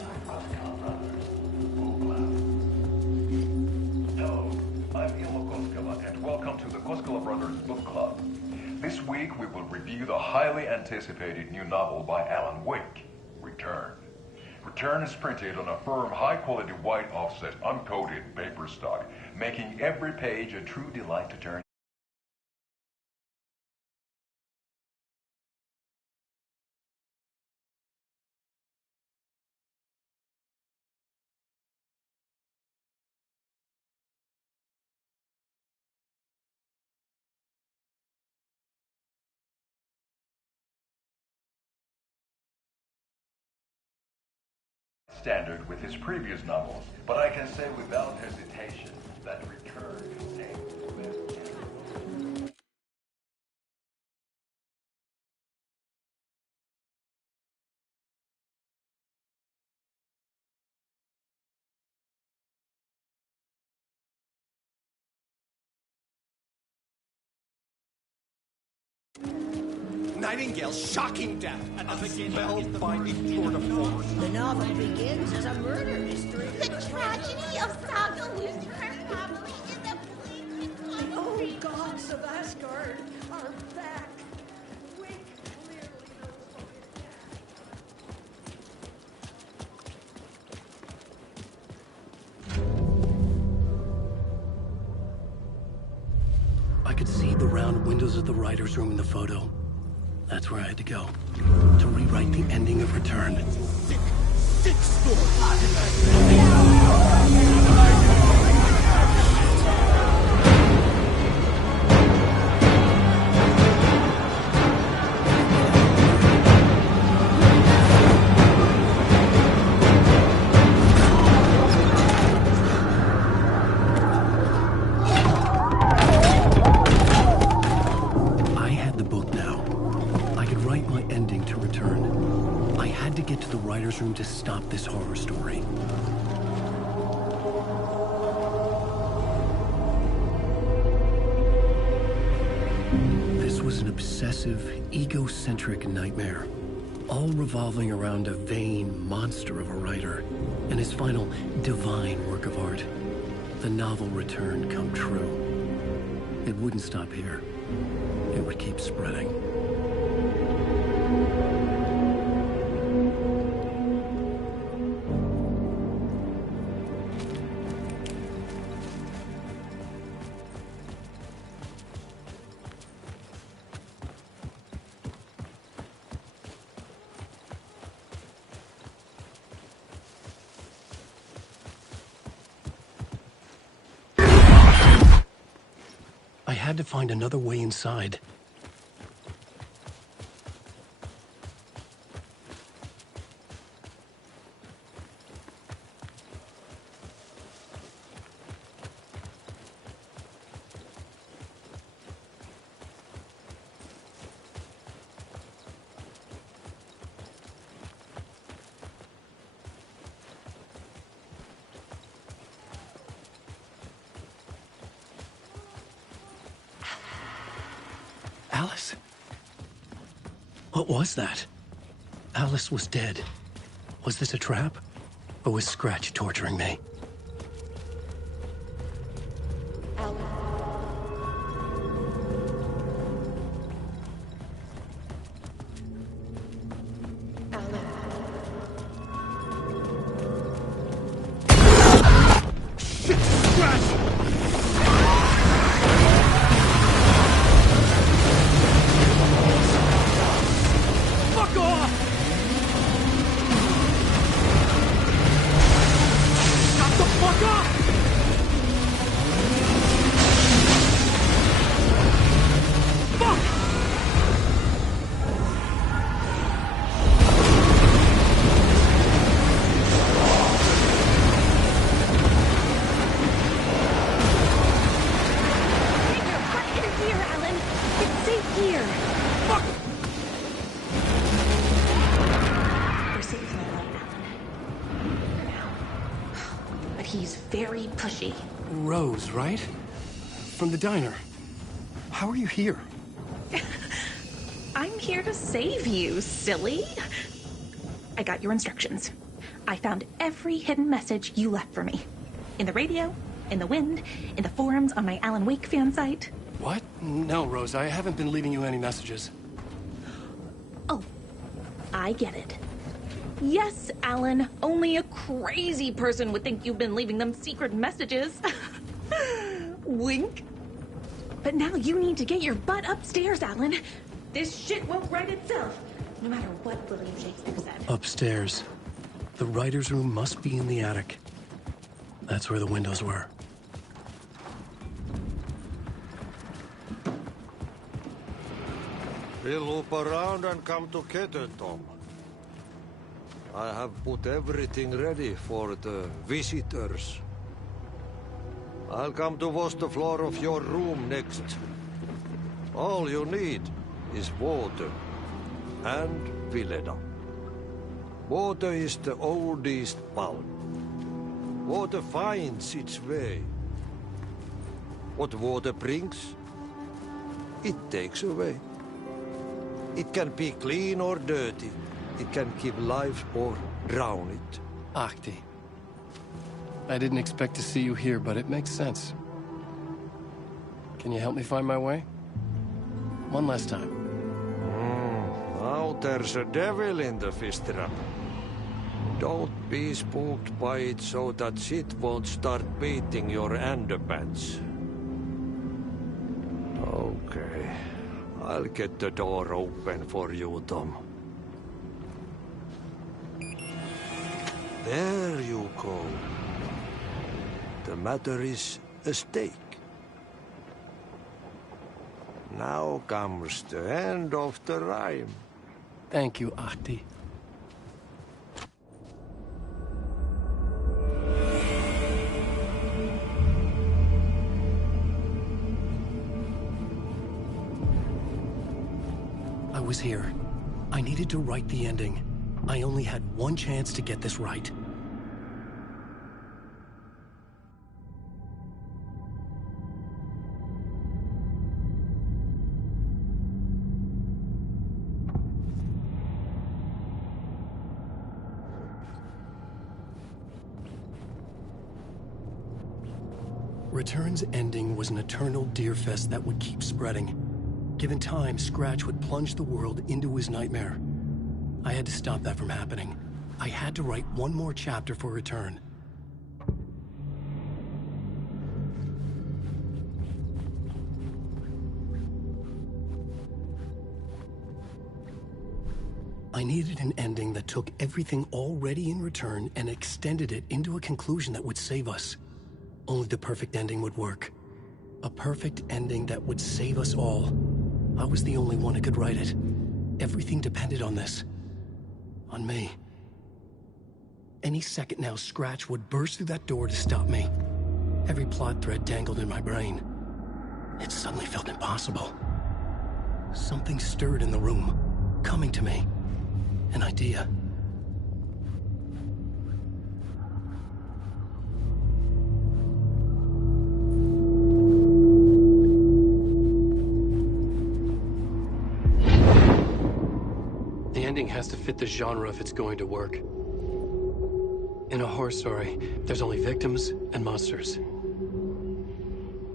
Hello, I'm Ilmo Koskela, and welcome to the Koskela Brothers Book Club. This week we will review the highly anticipated new novel by Alan Wake, Return. Return is printed on a firm, high-quality white offset, uncoated paper stock, making every page a true delight to turn. Standard with his previous novels, but I can say without hesitation that Return contains Nightingale's shocking death at the beginning of the tour de force. The novel begins as a murder mystery. The tragedy of Saga losing her family in the The old gods of Asgard are back. Wake clearly knows what I could see the round windows of the writer's room in the photo. That's where I had to go. To rewrite the ending of Return. Sick story. Room to stop this horror story. This was an obsessive, egocentric nightmare, all revolving around a vain monster of a writer and his final divine work of art, the novel Return come true. It wouldn't stop here. It would keep spreading. I had to find another way inside. Alice? What was that? Alice was dead. Was this a trap? Or was Scratch torturing me? Rose, right? From the diner. How are you here? I'm here to save you, silly. I got your instructions. I found every hidden message you left for me. In the radio, in the wind, in the forums on my Alan Wake fan site. What? No, Rose, I haven't been leaving you any messages. Oh, I get it. Yes, Alan, only a crazy person would think you've been leaving them secret messages. Wink. But now you need to get your butt upstairs, Alan. This shit won't right itself, no matter what William Shakespeare said. Upstairs. The writer's room must be in the attic. That's where the windows were. We'll loop around and come together, Tom. I have put everything ready for the visitors. I'll come to wash the floor of your room next. All you need is water and Vileda. Water is the oldest bulb. Water finds its way. What water brings, it takes away. It can be clean or dirty. It can give life or drown it. Ahti. I didn't expect to see you here, but it makes sense. Can you help me find my way? One last time. Now there's a devil in the fish trap. Don't be spooked by it so that shit won't start beating your underpants. Okay. I'll get the door open for you, Tom. There you go. The matter is a stake. Now comes the end of the rhyme. Thank you, Ahti. I was here. I needed to write the ending. I only had one chance to get this right. Return's ending was an eternal Deerfest that would keep spreading. Given time, Scratch would plunge the world into his nightmare. I had to stop that from happening. I had to write one more chapter for Return. I needed an ending that took everything already in Return and extended it into a conclusion that would save us. Only the perfect ending would work. A perfect ending that would save us all. I was the only one who could write it. Everything depended on this. On me. Any second now, Scratch would burst through that door to stop me. Every plot thread dangled in my brain. It suddenly felt impossible. Something stirred in the room, coming to me. An idea. The ending has to fit the genre if it's going to work. In a horror story, there's only victims and monsters.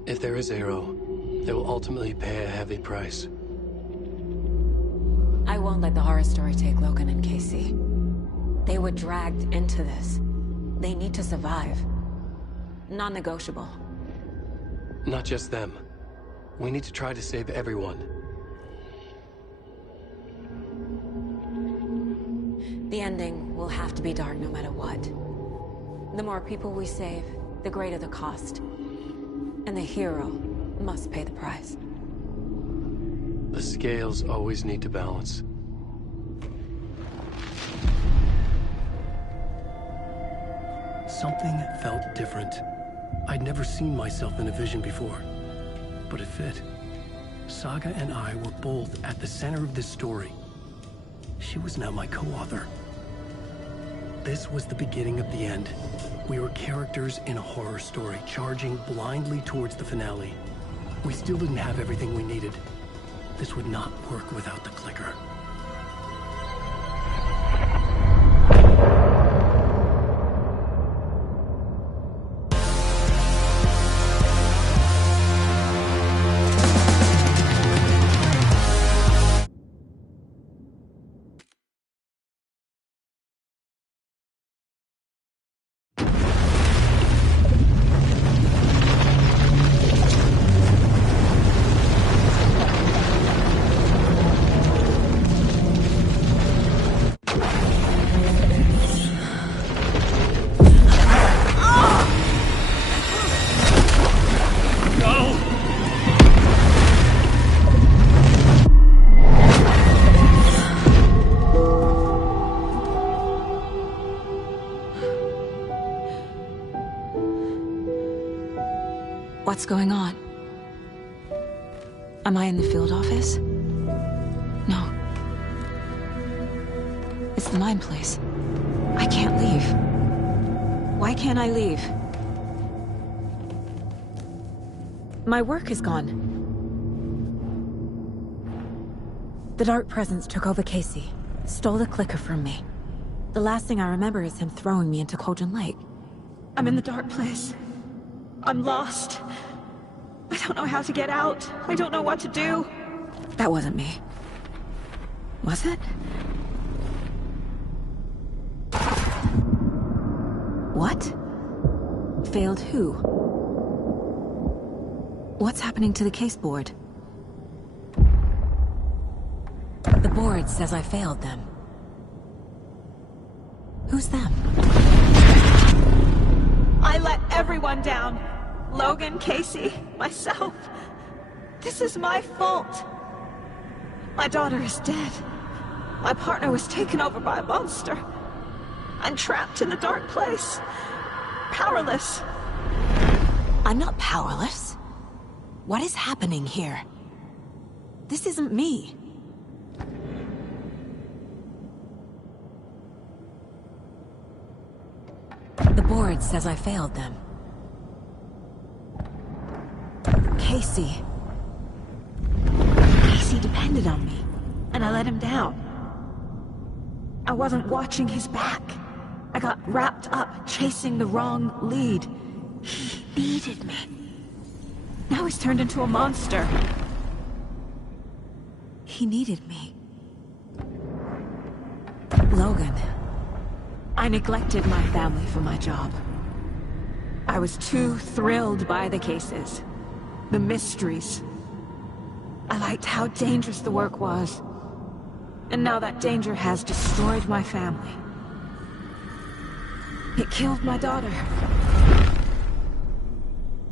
If there is a hero, they will ultimately pay a heavy price. I won't let the horror story take Logan and Casey. They were dragged into this. They need to survive. Non-negotiable. Not just them. We need to try to save everyone. The ending will have to be dark no matter what. The more people we save, the greater the cost. And the hero must pay the price. The scales always need to balance. Something felt different. I'd never seen myself in a vision before, but it fit. Saga and I were both at the center of this story. She was now my co-author. This was the beginning of the end. We were characters in a horror story, charging blindly towards the finale. We still didn't have everything we needed. This would not work without the clicker. What's going on? Am I in the field office? No. It's the mine place. I can't leave. Why can't I leave? My work is gone. The Dark Presence took over Casey, stole the clicker from me. The last thing I remember is him throwing me into Cauldron Lake. I'm in the dark place. I'm lost. I don't know how to get out. I don't know what to do. That wasn't me. Was it? What? Failed who? What's happening to the case board? The board says I failed them. Who's them? I let everyone down. Logan, Casey, myself. This is my fault. My daughter is dead. My partner was taken over by a monster. I'm trapped in the dark place. Powerless. I'm not powerless. What is happening here? This isn't me. The board says I failed them. Casey. Casey depended on me, and I let him down. I wasn't watching his back. I got wrapped up chasing the wrong lead. He needed me. Now he's turned into a monster. He needed me. Logan. I neglected my family for my job. I was too thrilled by the cases. The mysteries. I liked how dangerous the work was. And now that danger has destroyed my family. It killed my daughter.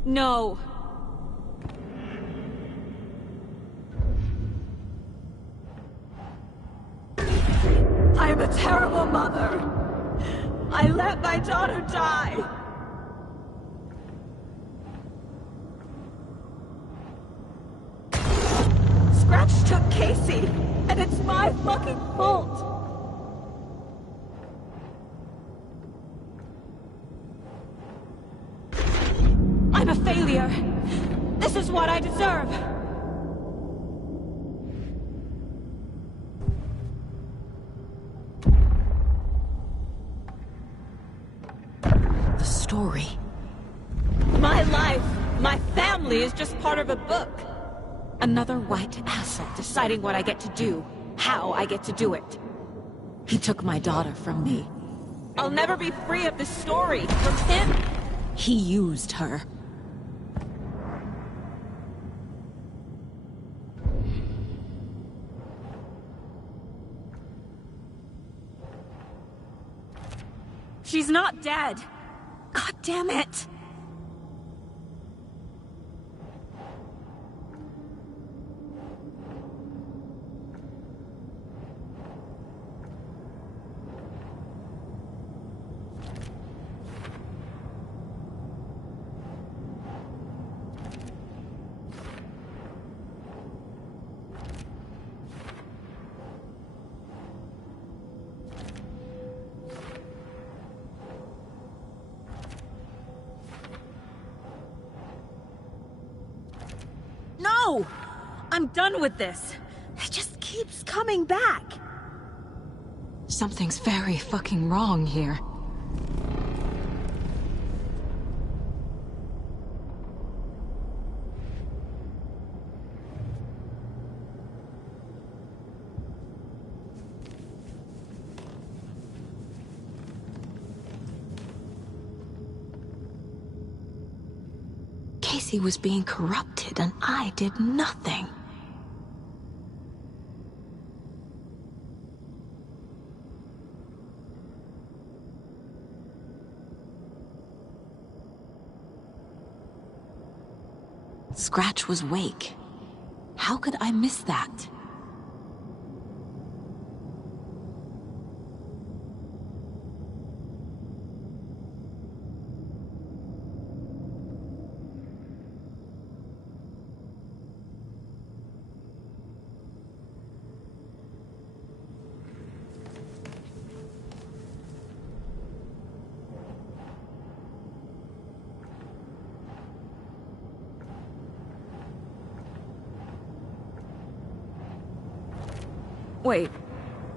No. I am a terrible mother. I let my daughter die. Scratch took Casey, and it's my fucking fault. I'm a failure. This is what I deserve. The story. My life, my family is just part of a book. Another white asshole deciding what I get to do, how I get to do it. He took my daughter from me. I'll never be free of this story from him. He used her. She's not dead. God damn it. No! I'm done with this. It just keeps coming back. Something's very fucking wrong here. Casey was being corrupted, and I did nothing. Scratch was Wake. How could I miss that? Wait,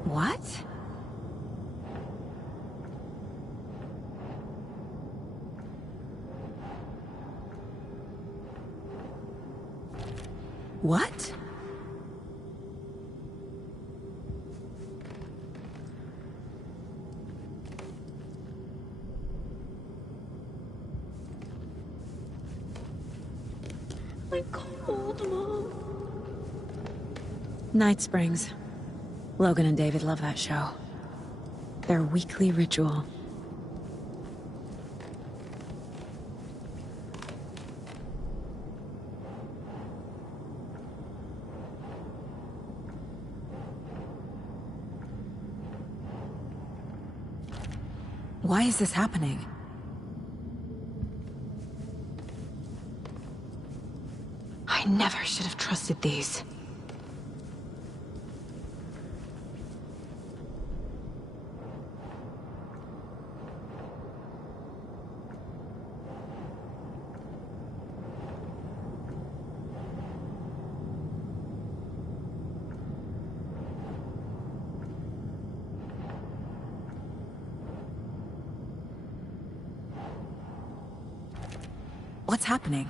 what? What? I'm cold, Mom. Night Springs. Logan and David love that show. Their weekly ritual. Why is this happening? I never should have trusted these. What's happening?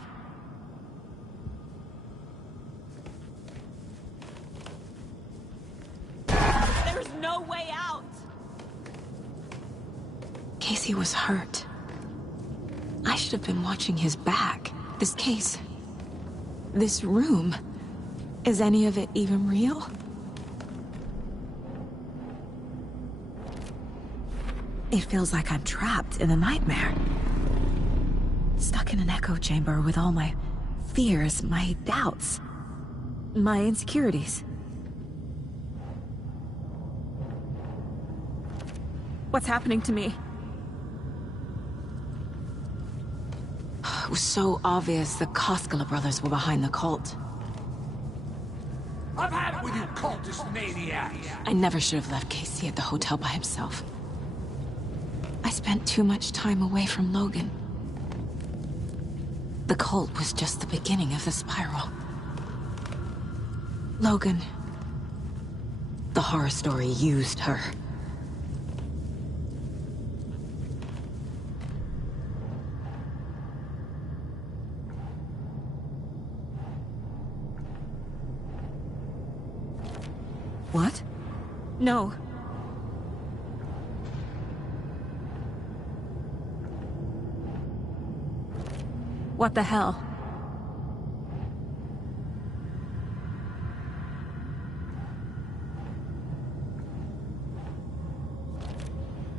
There's no way out! Casey was hurt. I should have been watching his back. This case... this room... is any of it even real? It feels like I'm trapped in a nightmare. Stuck in an echo chamber with all my fears, my doubts, my insecurities. What's happening to me? It was so obvious the Koskela brothers were behind the cult. I've had it with you cultist maniacs! I never should have left Casey at the hotel by himself. I spent too much time away from Logan. The cult was just the beginning of the spiral. Logan... the horror story used her. What? No. What the hell?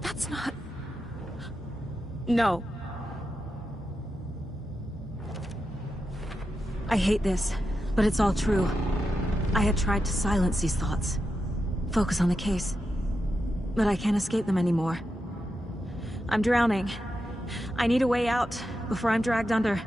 That's not... No. I hate this, but it's all true. I had tried to silence these thoughts. Focus on the case. But I can't escape them anymore. I'm drowning. I need a way out before I'm dragged under.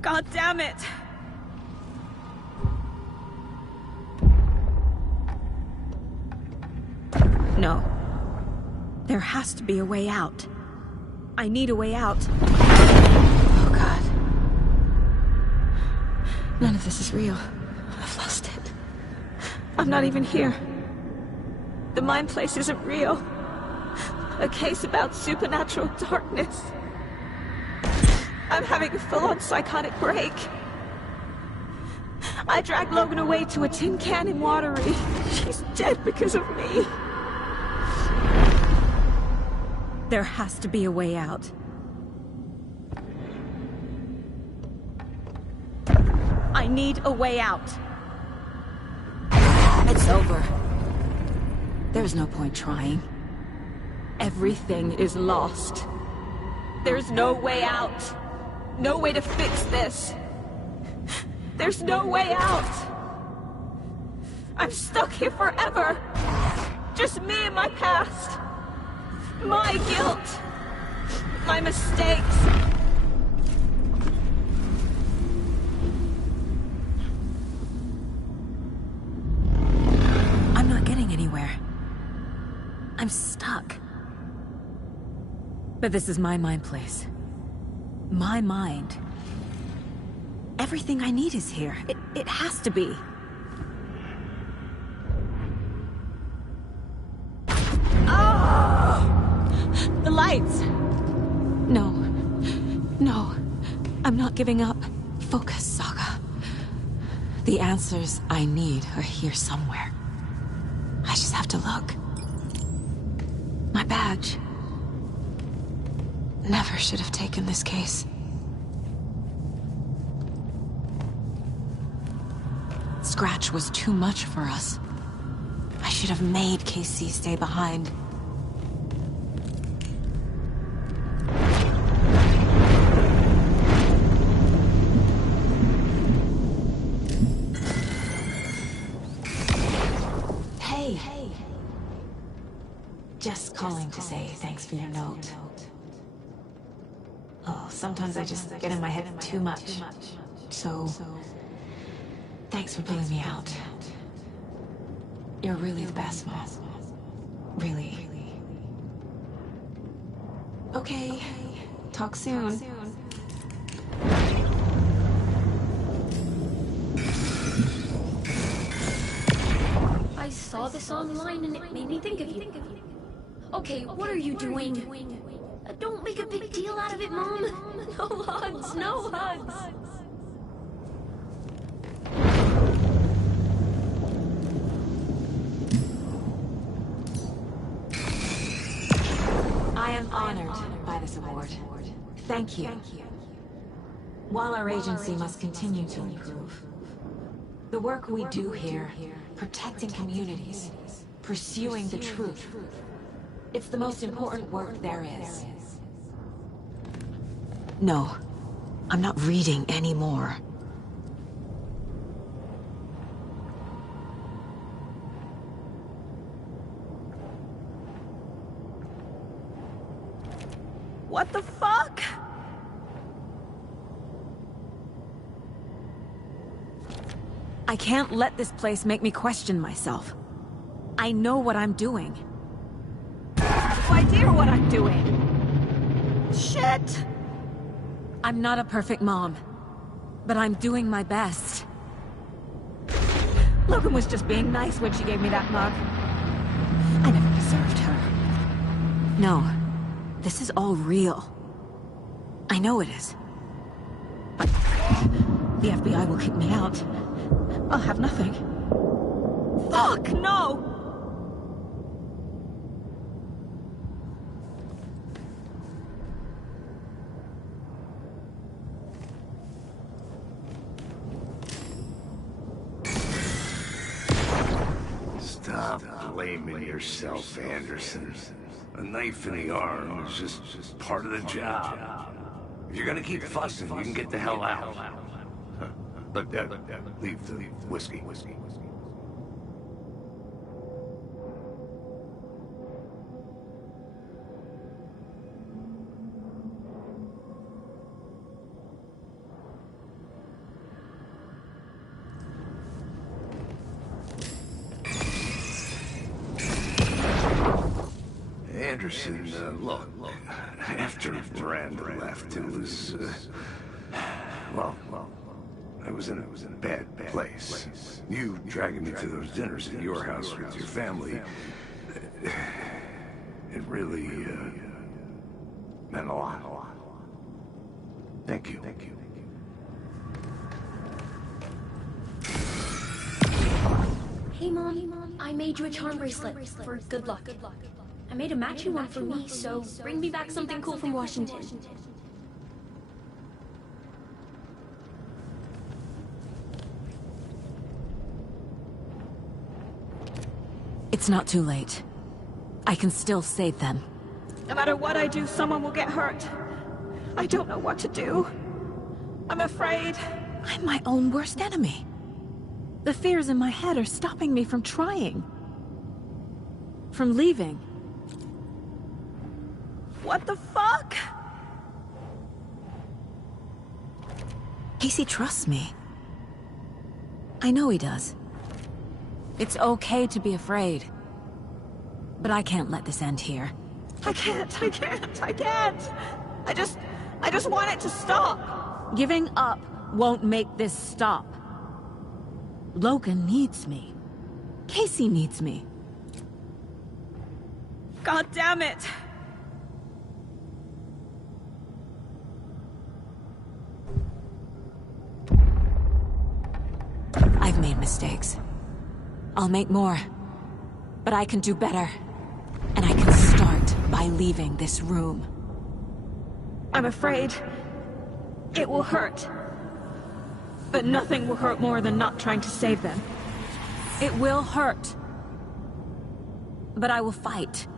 God damn it! No. There has to be a way out. I need a way out. Oh, God. None of this is real. I've lost it. I'm not even here. The mind place isn't real. A case about supernatural darkness. I'm having a full-on psychotic break. I dragged Logan away to a tin can in Watery. She's dead because of me. There has to be a way out. I need a way out. It's over. There's no point trying. Everything is lost. There's no way out. No way to fix this. There's no way out. I'm stuck here forever. Just me and my past. My guilt. My mistakes. I'm not getting anywhere. I'm stuck. But this is my mind place. My mind. Everything I need is here. It has to be. Oh! The lights! No. No. I'm not giving up. Focus, Saga. The answers I need are here somewhere. I just have to look. My badge. Never should have taken this case. Scratch was too much for us. I should have made KC stay behind. Hey. Just calling to say thanks for your note. Oh, sometimes I just get in my head too much. So, thanks for pulling me out. You're really the best, Mom. Really. Okay. Talk soon. I saw this online and it made me think of you. Okay, what are you doing? Don't make a big deal out of it, Mom. No hugs, no hugs. I am honored by this award. Thank you. While our agency must continue to improve, the work we do here, protecting communities, pursuing the truth, it's the most important work there is. No, I'm not reading anymore. What the fuck? I can't let this place make me question myself. I know what I'm doing. No idea what I'm doing. Shit! I'm not a perfect mom, but I'm doing my best. Logan was just being nice when she gave me that mug. I never deserved her. No, this is all real. I know it is. But the FBI will kick me out. I'll have nothing. Fuck, no! Stop blaming yourself, Anderson. A knife in the arm is just part of the job. If you're gonna keep fussing, you can get the hell out. Look, leave the whiskey. Anderson, look, after Miranda left, it was, well, I was in a bad place. You dragging me to those dinners at your house with your family, it really, meant a lot. Thank you. Hey, Mom, I made you a charm bracelet for good luck. I made a matching one for me, so bring me back something cool from Washington. It's not too late. I can still save them. No matter what I do, someone will get hurt. I don't know what to do. I'm afraid. I'm my own worst enemy. The fears in my head are stopping me from trying. From leaving. What the fuck? Casey trusts me. I know he does. It's okay to be afraid. But I can't let this end here. I can't. I just want it to stop. Giving up won't make this stop. Logan needs me. Casey needs me. God damn it. I've made mistakes. I'll make more. But I can do better. And I can start by leaving this room. I'm afraid it will hurt. But nothing will hurt more than not trying to save them. It will hurt. But I will fight.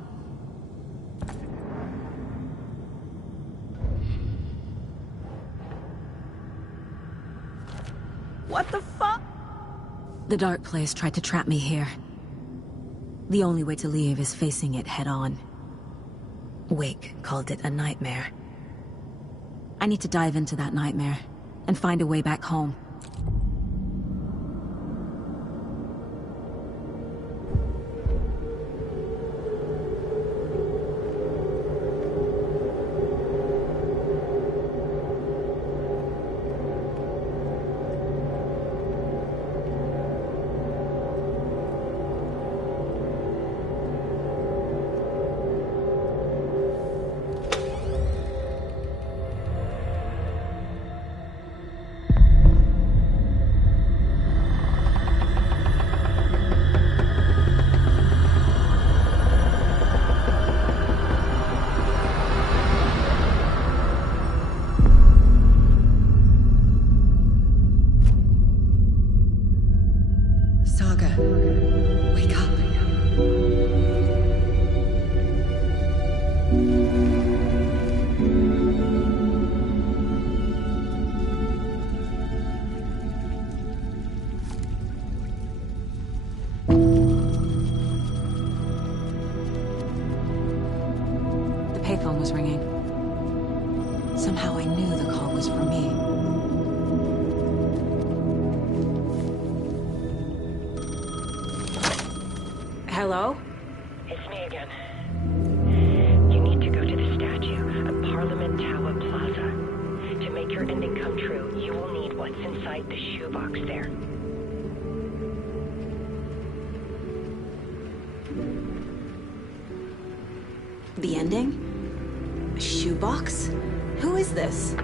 What the fuck? The Dark Place tried to trap me here. The only way to leave is facing it head-on. Wake called it a nightmare. I need to dive into that nightmare and find a way back home. Saga, wake up. The payphone was ringing. Somehow I knew the call was for me. Hello? It's me again. You need to go to the statue at Parliament Tower Plaza. To make your ending come true, you will need what's inside the shoebox there. The ending? A shoebox? Who is this?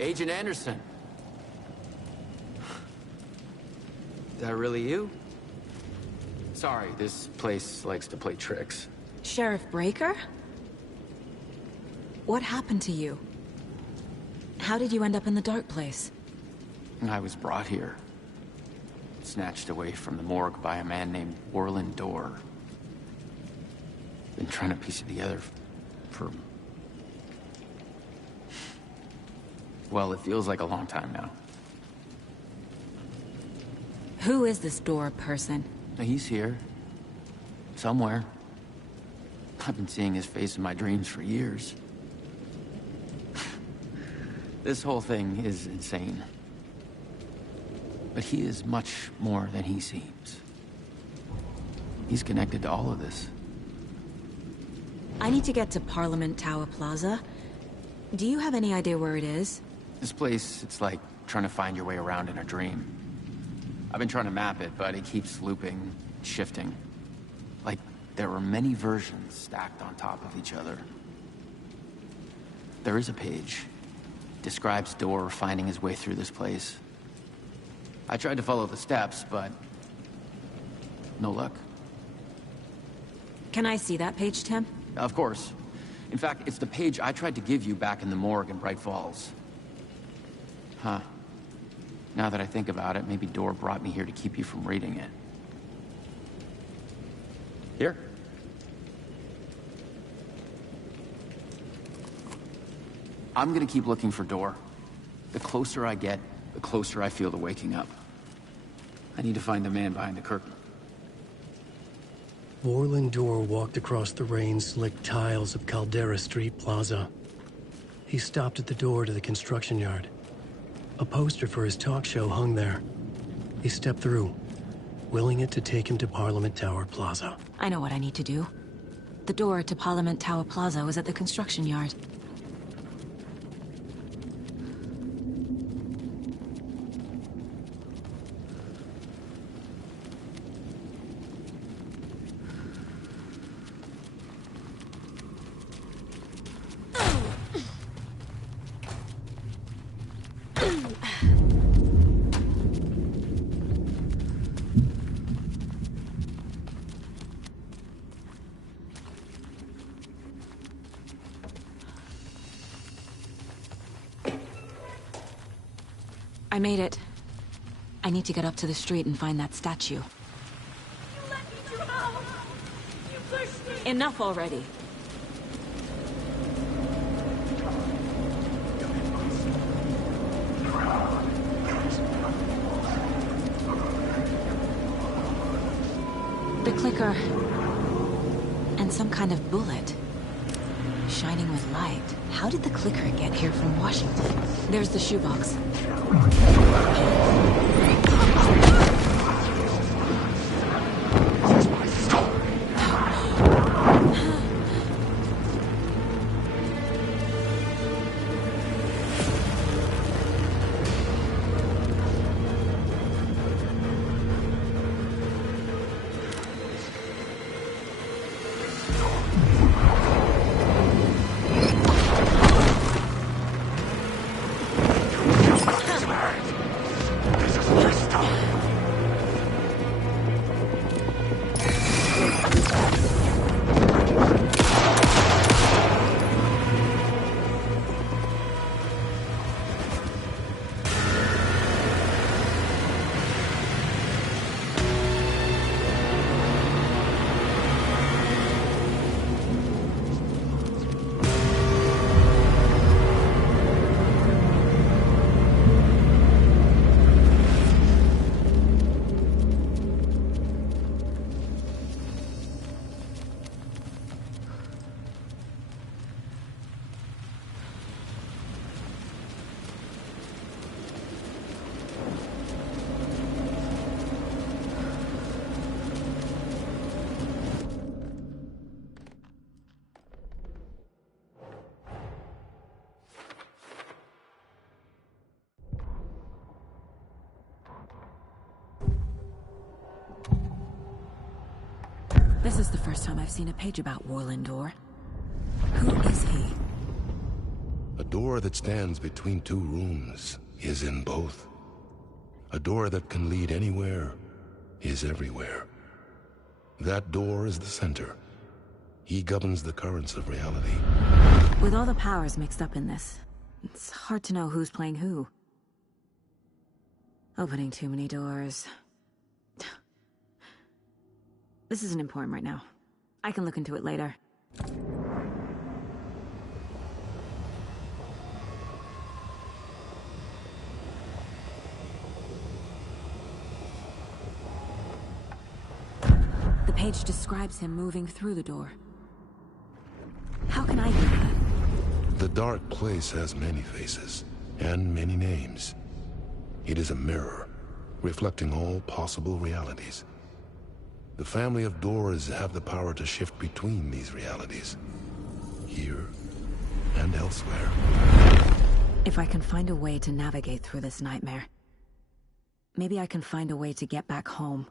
Agent Anderson. Is that really you? Sorry, this place likes to play tricks. Sheriff Breaker? What happened to you? How did you end up in the Dark Place? I was brought here. Snatched away from the morgue by a man named Orlin Dorr. Been trying to piece it together for... well, it feels like a long time now. Who is this door person? He's here. Somewhere. I've been seeing his face in my dreams for years. This whole thing is insane. But he is much more than he seems. He's connected to all of this. I need to get to Parliament Tower Plaza. Do you have any idea where it is? This place, it's like trying to find your way around in a dream. I've been trying to map it, but it keeps looping, shifting. Like there are many versions stacked on top of each other. There is a page. Describes Door finding his way through this place. I tried to follow the steps, but no luck. Can I see that page, Tim? Of course. In fact, it's the page I tried to give you back in the morgue in Bright Falls. Huh. Now that I think about it, maybe Door brought me here to keep you from reading it. Here. I'm gonna keep looking for Door. The closer I get, the closer I feel to waking up. I need to find the man behind the curtain. Warlin Door walked across the rain-slicked tiles of Caldera Street Plaza. He stopped at the door to the construction yard. A poster for his talk show hung there. He stepped through, willing it to take him to Parliament Tower Plaza. I know what I need to do. The door to Parliament Tower Plaza was at the construction yard. I made it. I need to get up to the street and find that statue. You let me drown! You pushed me! Enough already. The clicker. And some kind of bullet. Shining with light. How did the clicker get here from Washington? There's the shoebox. This is the first time I've seen a page about Warlin Door. Who is he? A door that stands between two rooms is in both. A door that can lead anywhere is everywhere. That door is the center. He governs the currents of reality. With all the powers mixed up in this, it's hard to know who's playing who. Opening too many doors. This isn't important right now. I can look into it later. The page describes him moving through the door. How can I do that? The dark place has many faces, and many names. It is a mirror, reflecting all possible realities. The family of Doors have the power to shift between these realities, here and elsewhere. If I can find a way to navigate through this nightmare, maybe I can find a way to get back home.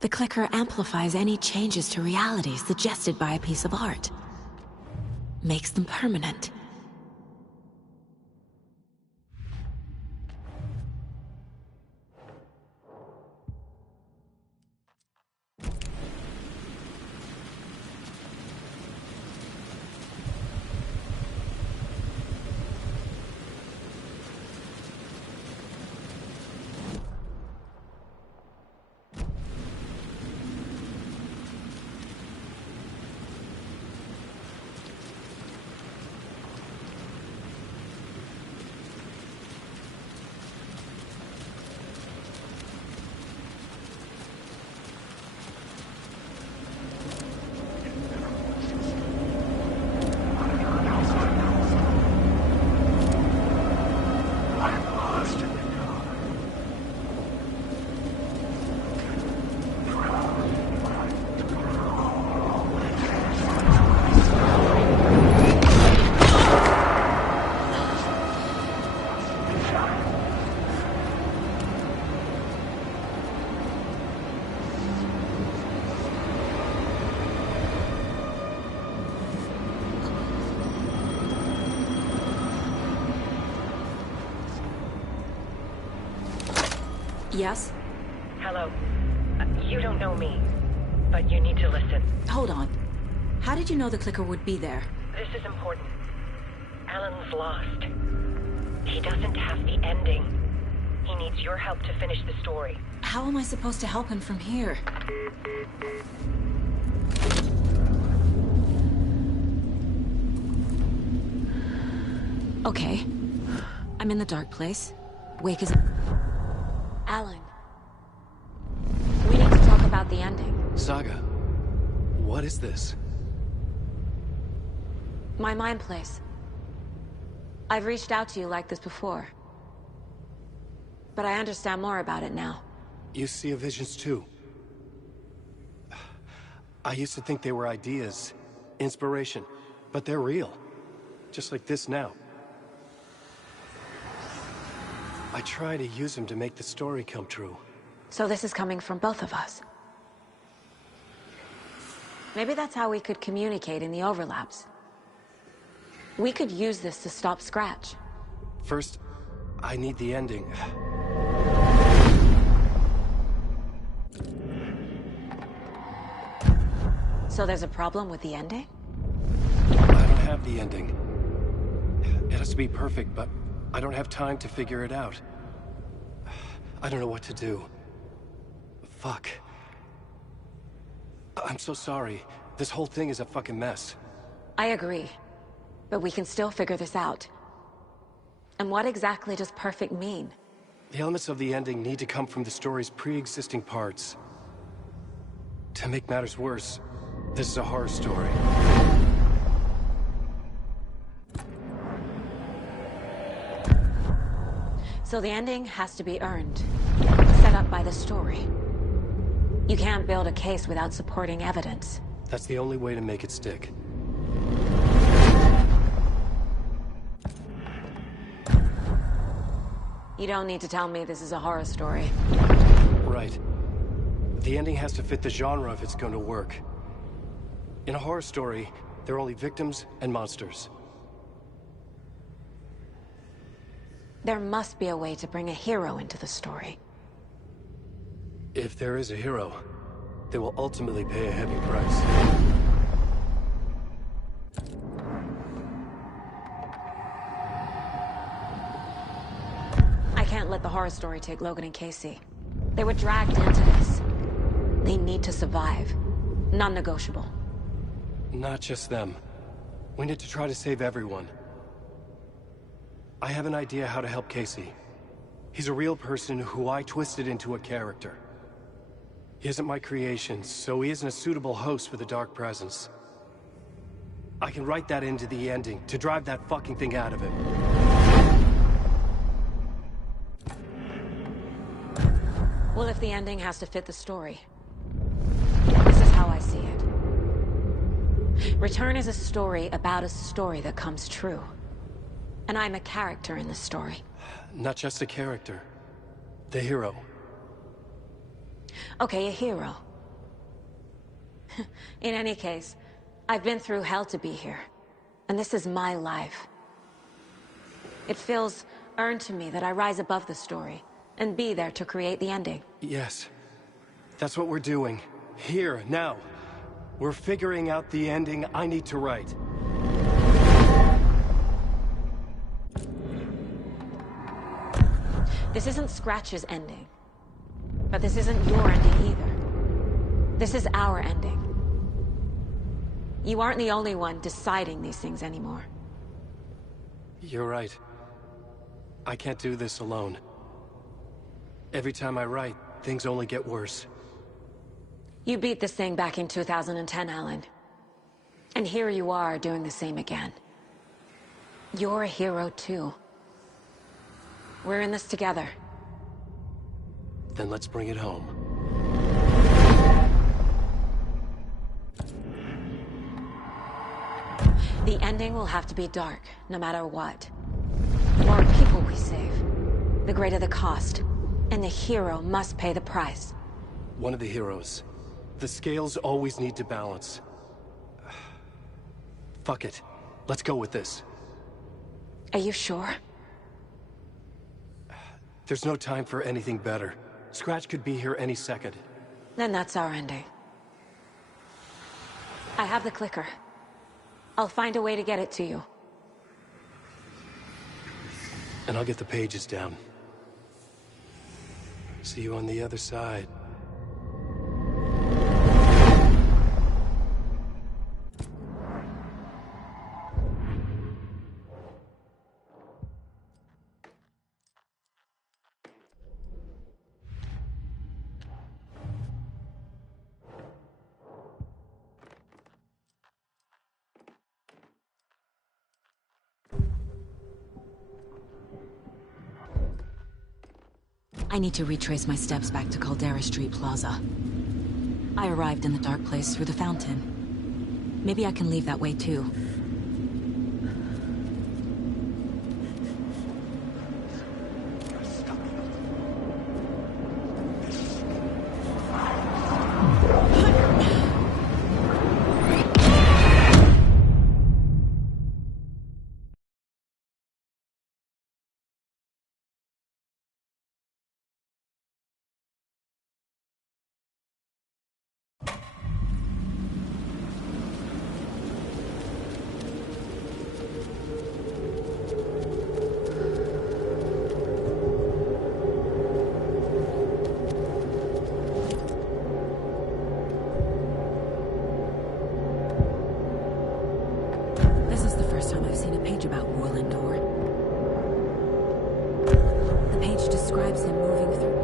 The clicker amplifies any changes to reality suggested by a piece of art. Makes them permanent. Yes? Hello. You don't know me, but you need to listen. Hold on. How did you know the clicker would be there? This is important. Alan's lost. He doesn't have the ending. He needs your help to finish the story. How am I supposed to help him from here? Okay. I'm in the dark place. Wake is... Alan. We need to talk about the ending. Saga, what is this? My mind place. I've reached out to you like this before. But I understand more about it now. You see visions too. I used to think they were ideas, inspiration, but they're real. Just like this now. I try to use them to make the story come true. So this is coming from both of us. Maybe that's how we could communicate in the overlaps. We could use this to stop Scratch. First, I need the ending. So there's a problem with the ending? I don't have the ending. It has to be perfect, but I don't have time to figure it out. I don't know what to do. Fuck. I'm so sorry. This whole thing is a fucking mess. I agree. But we can still figure this out. And what exactly does perfect mean? The elements of the ending need to come from the story's pre-existing parts. To make matters worse, this is a horror story. So the ending has to be earned, set up by the story. You can't build a case without supporting evidence. That's the only way to make it stick. You don't need to tell me this is a horror story. Right. The ending has to fit the genre if it's going to work. In a horror story, there are only victims and monsters. There must be a way to bring a hero into the story. If there is a hero, they will ultimately pay a heavy price. I can't let the horror story take Logan and Casey. They were dragged into this. They need to survive. Non-negotiable. Not just them. We need to try to save everyone. I have an idea how to help Casey. He's a real person who I twisted into a character. He isn't my creation, so he isn't a suitable host for the Dark Presence. I can write that into the ending to drive that fucking thing out of him. Well, if the ending has to fit the story, this is how I see it. Return is a story about a story that comes true. And I'm a character in the story. Not just a character. The hero. Okay, a hero. In any case, I've been through hell to be here. And this is my life. It feels earned to me that I rise above the story and be there to create the ending. Yes. That's what we're doing. Here, now. We're figuring out the ending I need to write. This isn't Scratch's ending. But this isn't your ending either. This is our ending. You aren't the only one deciding these things anymore. You're right. I can't do this alone. Every time I write, things only get worse. You beat this thing back in 2010, Alan. And here you are doing the same again. You're a hero too. We're in this together. Then let's bring it home. The ending will have to be dark, no matter what. The more people we save, the greater the cost. And the hero must pay the price. One of the heroes. The scales always need to balance. Fuck it. Let's go with this. Are you sure? There's no time for anything better. Scratch could be here any second. Then that's our ending. I have the clicker. I'll find a way to get it to you. And I'll get the pages down. See you on the other side. I need to retrace my steps back to Caldera Street Plaza. I arrived in the dark place through the fountain. Maybe I can leave that way too. This is the first time I've seen a page about Warlindor. The page describes him moving through...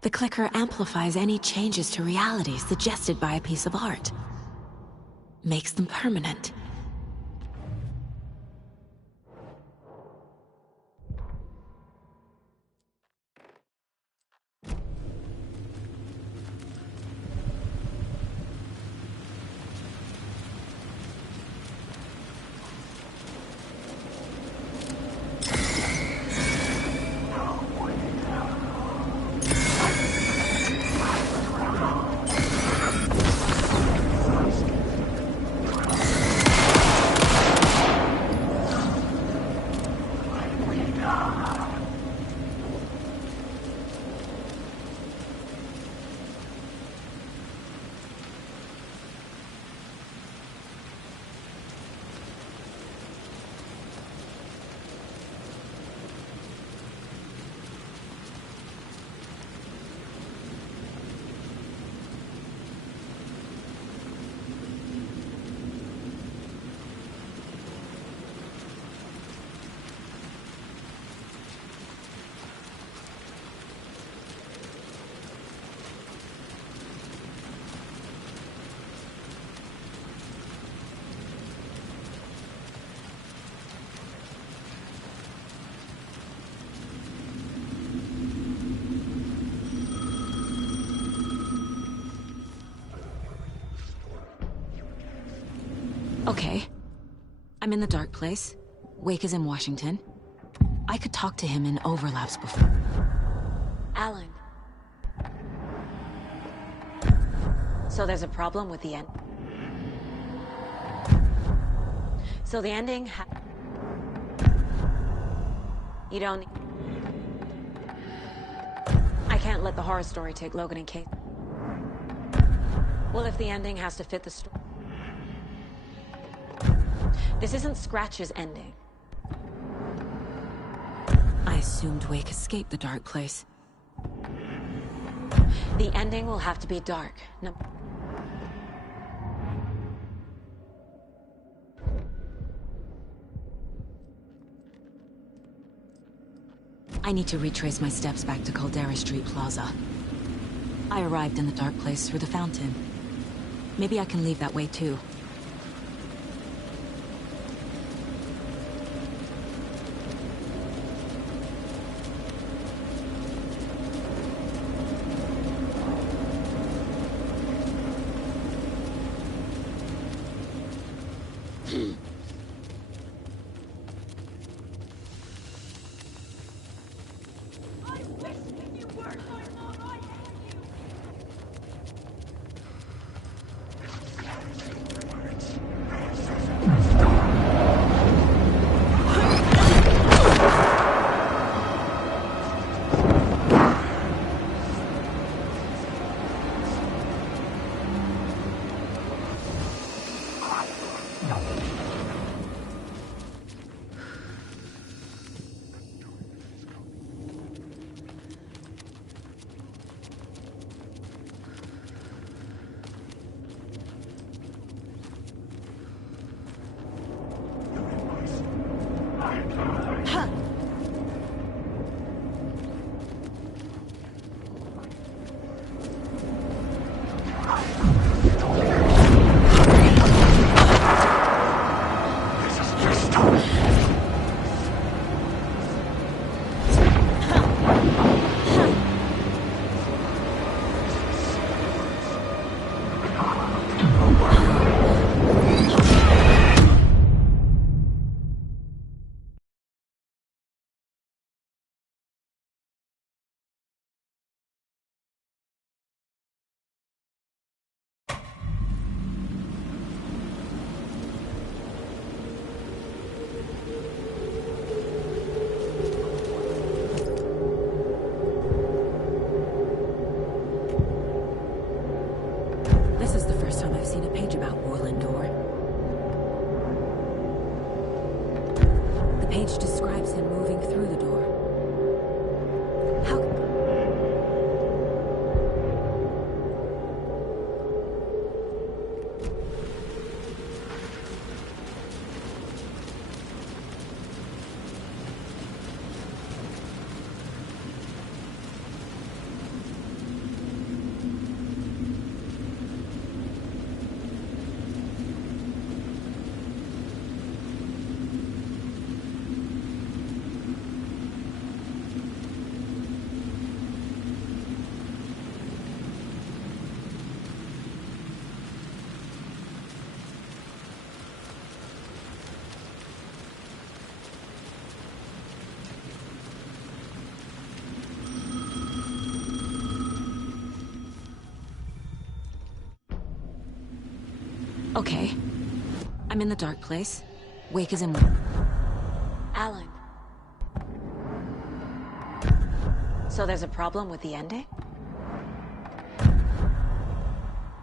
The clicker amplifies any changes to reality suggested by a piece of art. Makes them permanent. Okay. I'm in the dark place. Wake is in Washington. I could talk to him in overlaps before. Alan. So there's a problem with the end. So the ending You don't... I can't let the horror story take Logan and Kate. Well, if the ending has to fit the story... This isn't Scratch's ending. I assumed Wake escaped the dark place. The ending will have to be dark. No. I need to retrace my steps back to Caldera Street Plaza. I arrived in the dark place through the fountain. Maybe I can leave that way too. stops him moving through the door. How... Okay. I'm in the dark place. Wake is in one. Alan. So there's a problem with the ending?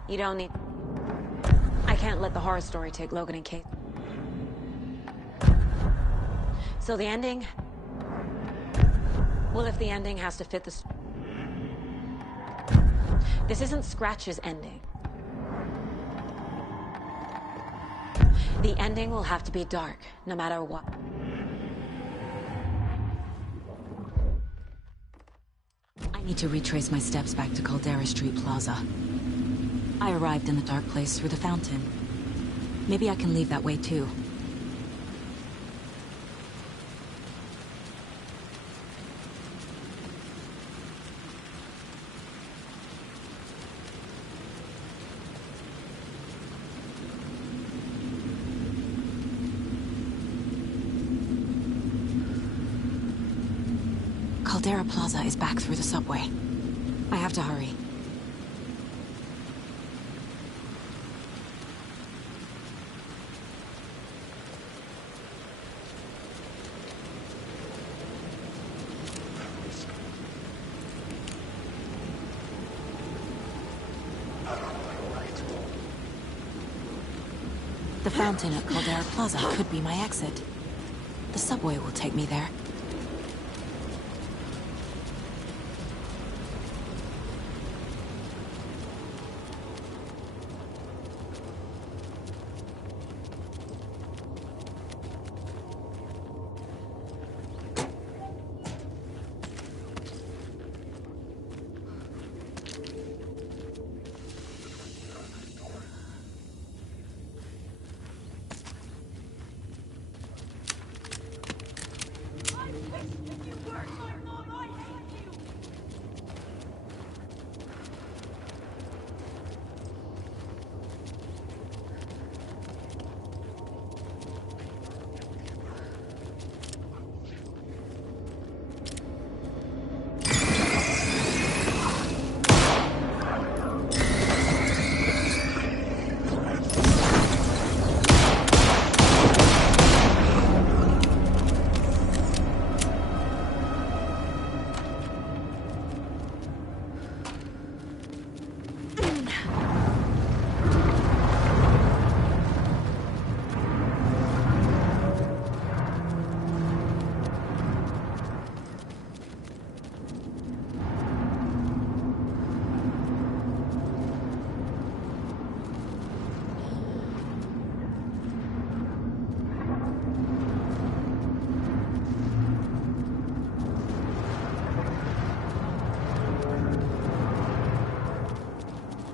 You don't need... I can't let the horror story take Logan and Kate. So the ending... Well, if the ending has to fit the... This isn't Scratch's ending. The ending will have to be dark, no matter what. I need to retrace my steps back to Caldera Street Plaza. I arrived in the dark place through the fountain. Maybe I can leave that way too. Caldera Plaza is back through the subway. I have to hurry. The fountain at Caldera Plaza could be my exit. The subway will take me there.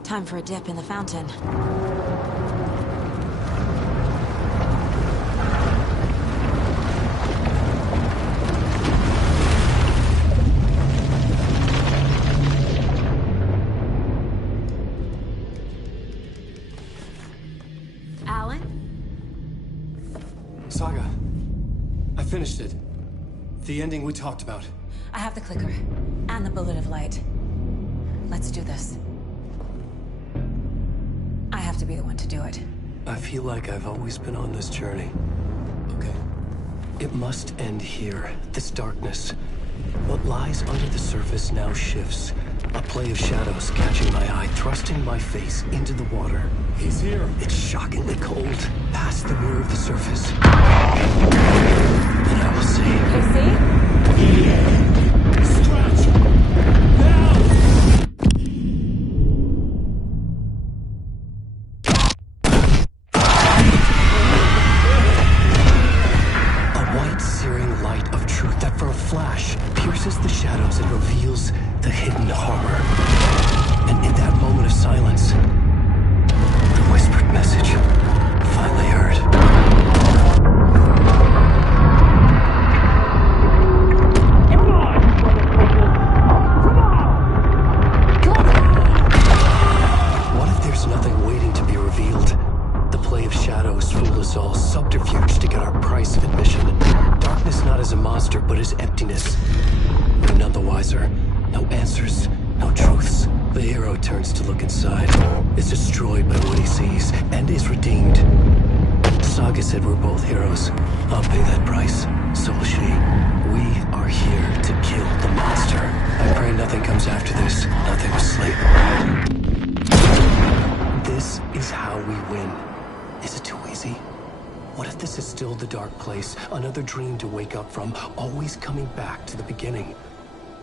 Time for a dip in the fountain. Alan? Saga, I finished it. The ending we talked about. I have the clicker and the bullet of light. Let's do this. I have to be the one to do it. I feel like I've always been on this journey. Okay. It must end here, this darkness. What lies under the surface now shifts. A play of shadows catching my eye, thrusting my face into the water. He's here. It's shockingly cold, past the mirror of the surface. And I will say... flash pierces the shadows and reveals the hidden horror. And in that moment of silence, the whispered message finally heard. What if there's nothing waiting to be revealed? The play of shadows fooled us all, subterfuge to get our price of admission. Darkness not as a monster, but as emptiness. We're none the wiser. No answers, no truths. The hero turns to look inside, is destroyed by what he sees, and is redeemed. Saga said we're both heroes. I'll pay that price. So will she. We are here to kill the monster. I pray nothing comes after this. Nothing will sleep. This is how we win. Is it too easy? What if this is still the dark place? Another dream to wake up from, always coming back to the beginning.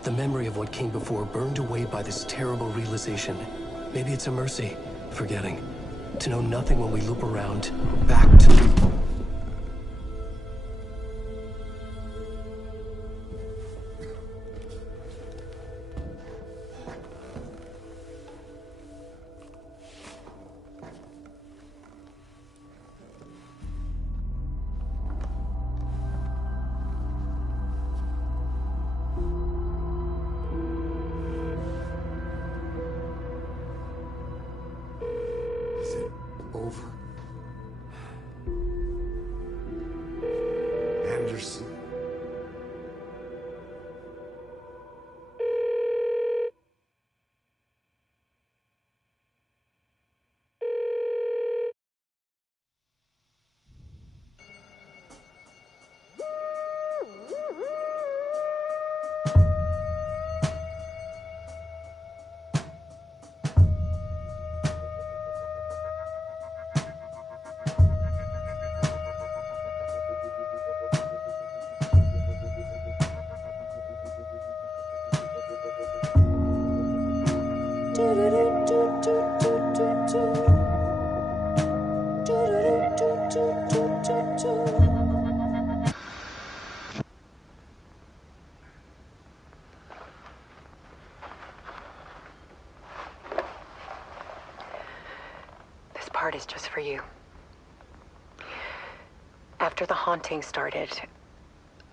The memory of what came before burned away by this terrible realization. Maybe it's a mercy, forgetting. To know nothing when we loop around, back to... Over. Anderson. This part is just for you. After the haunting started,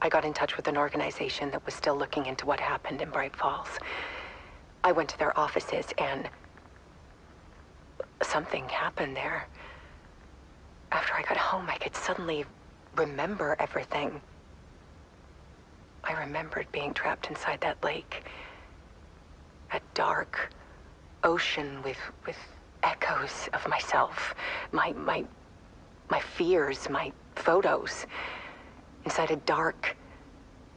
I got in touch with an organization that was still looking into what happened in Bright Falls. I went to their offices and something happened there. After I got home, I could suddenly remember everything. I remembered being trapped inside that lake. A dark ocean with echoes of myself. My fears, my photos. Inside a dark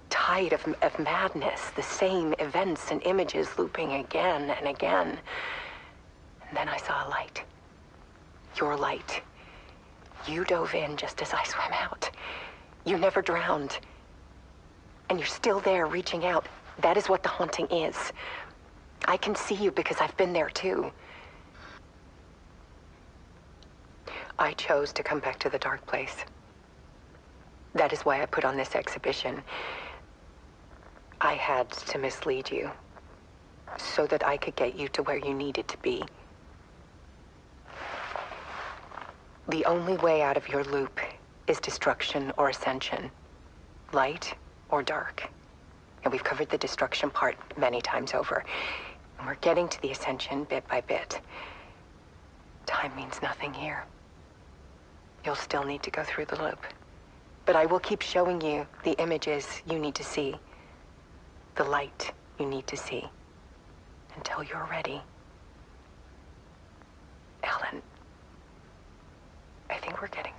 tide of madness. The same events and images looping again and again. And then I saw a light. Your light. You dove in just as I swam out. You never drowned. And you're still there reaching out. That is what the haunting is. I can see you because I've been there too. I chose to come back to the dark place. That is why I put on this exhibition. I had to mislead you so that I could get you to where you needed to be. The only way out of your loop is destruction or ascension, light or dark. And we've covered the destruction part many times over. And we're getting to the ascension bit by bit. Time means nothing here. You'll still need to go through the loop. But I will keep showing you the images you need to see, the light you need to see, until you're ready. Ellen, I think we're getting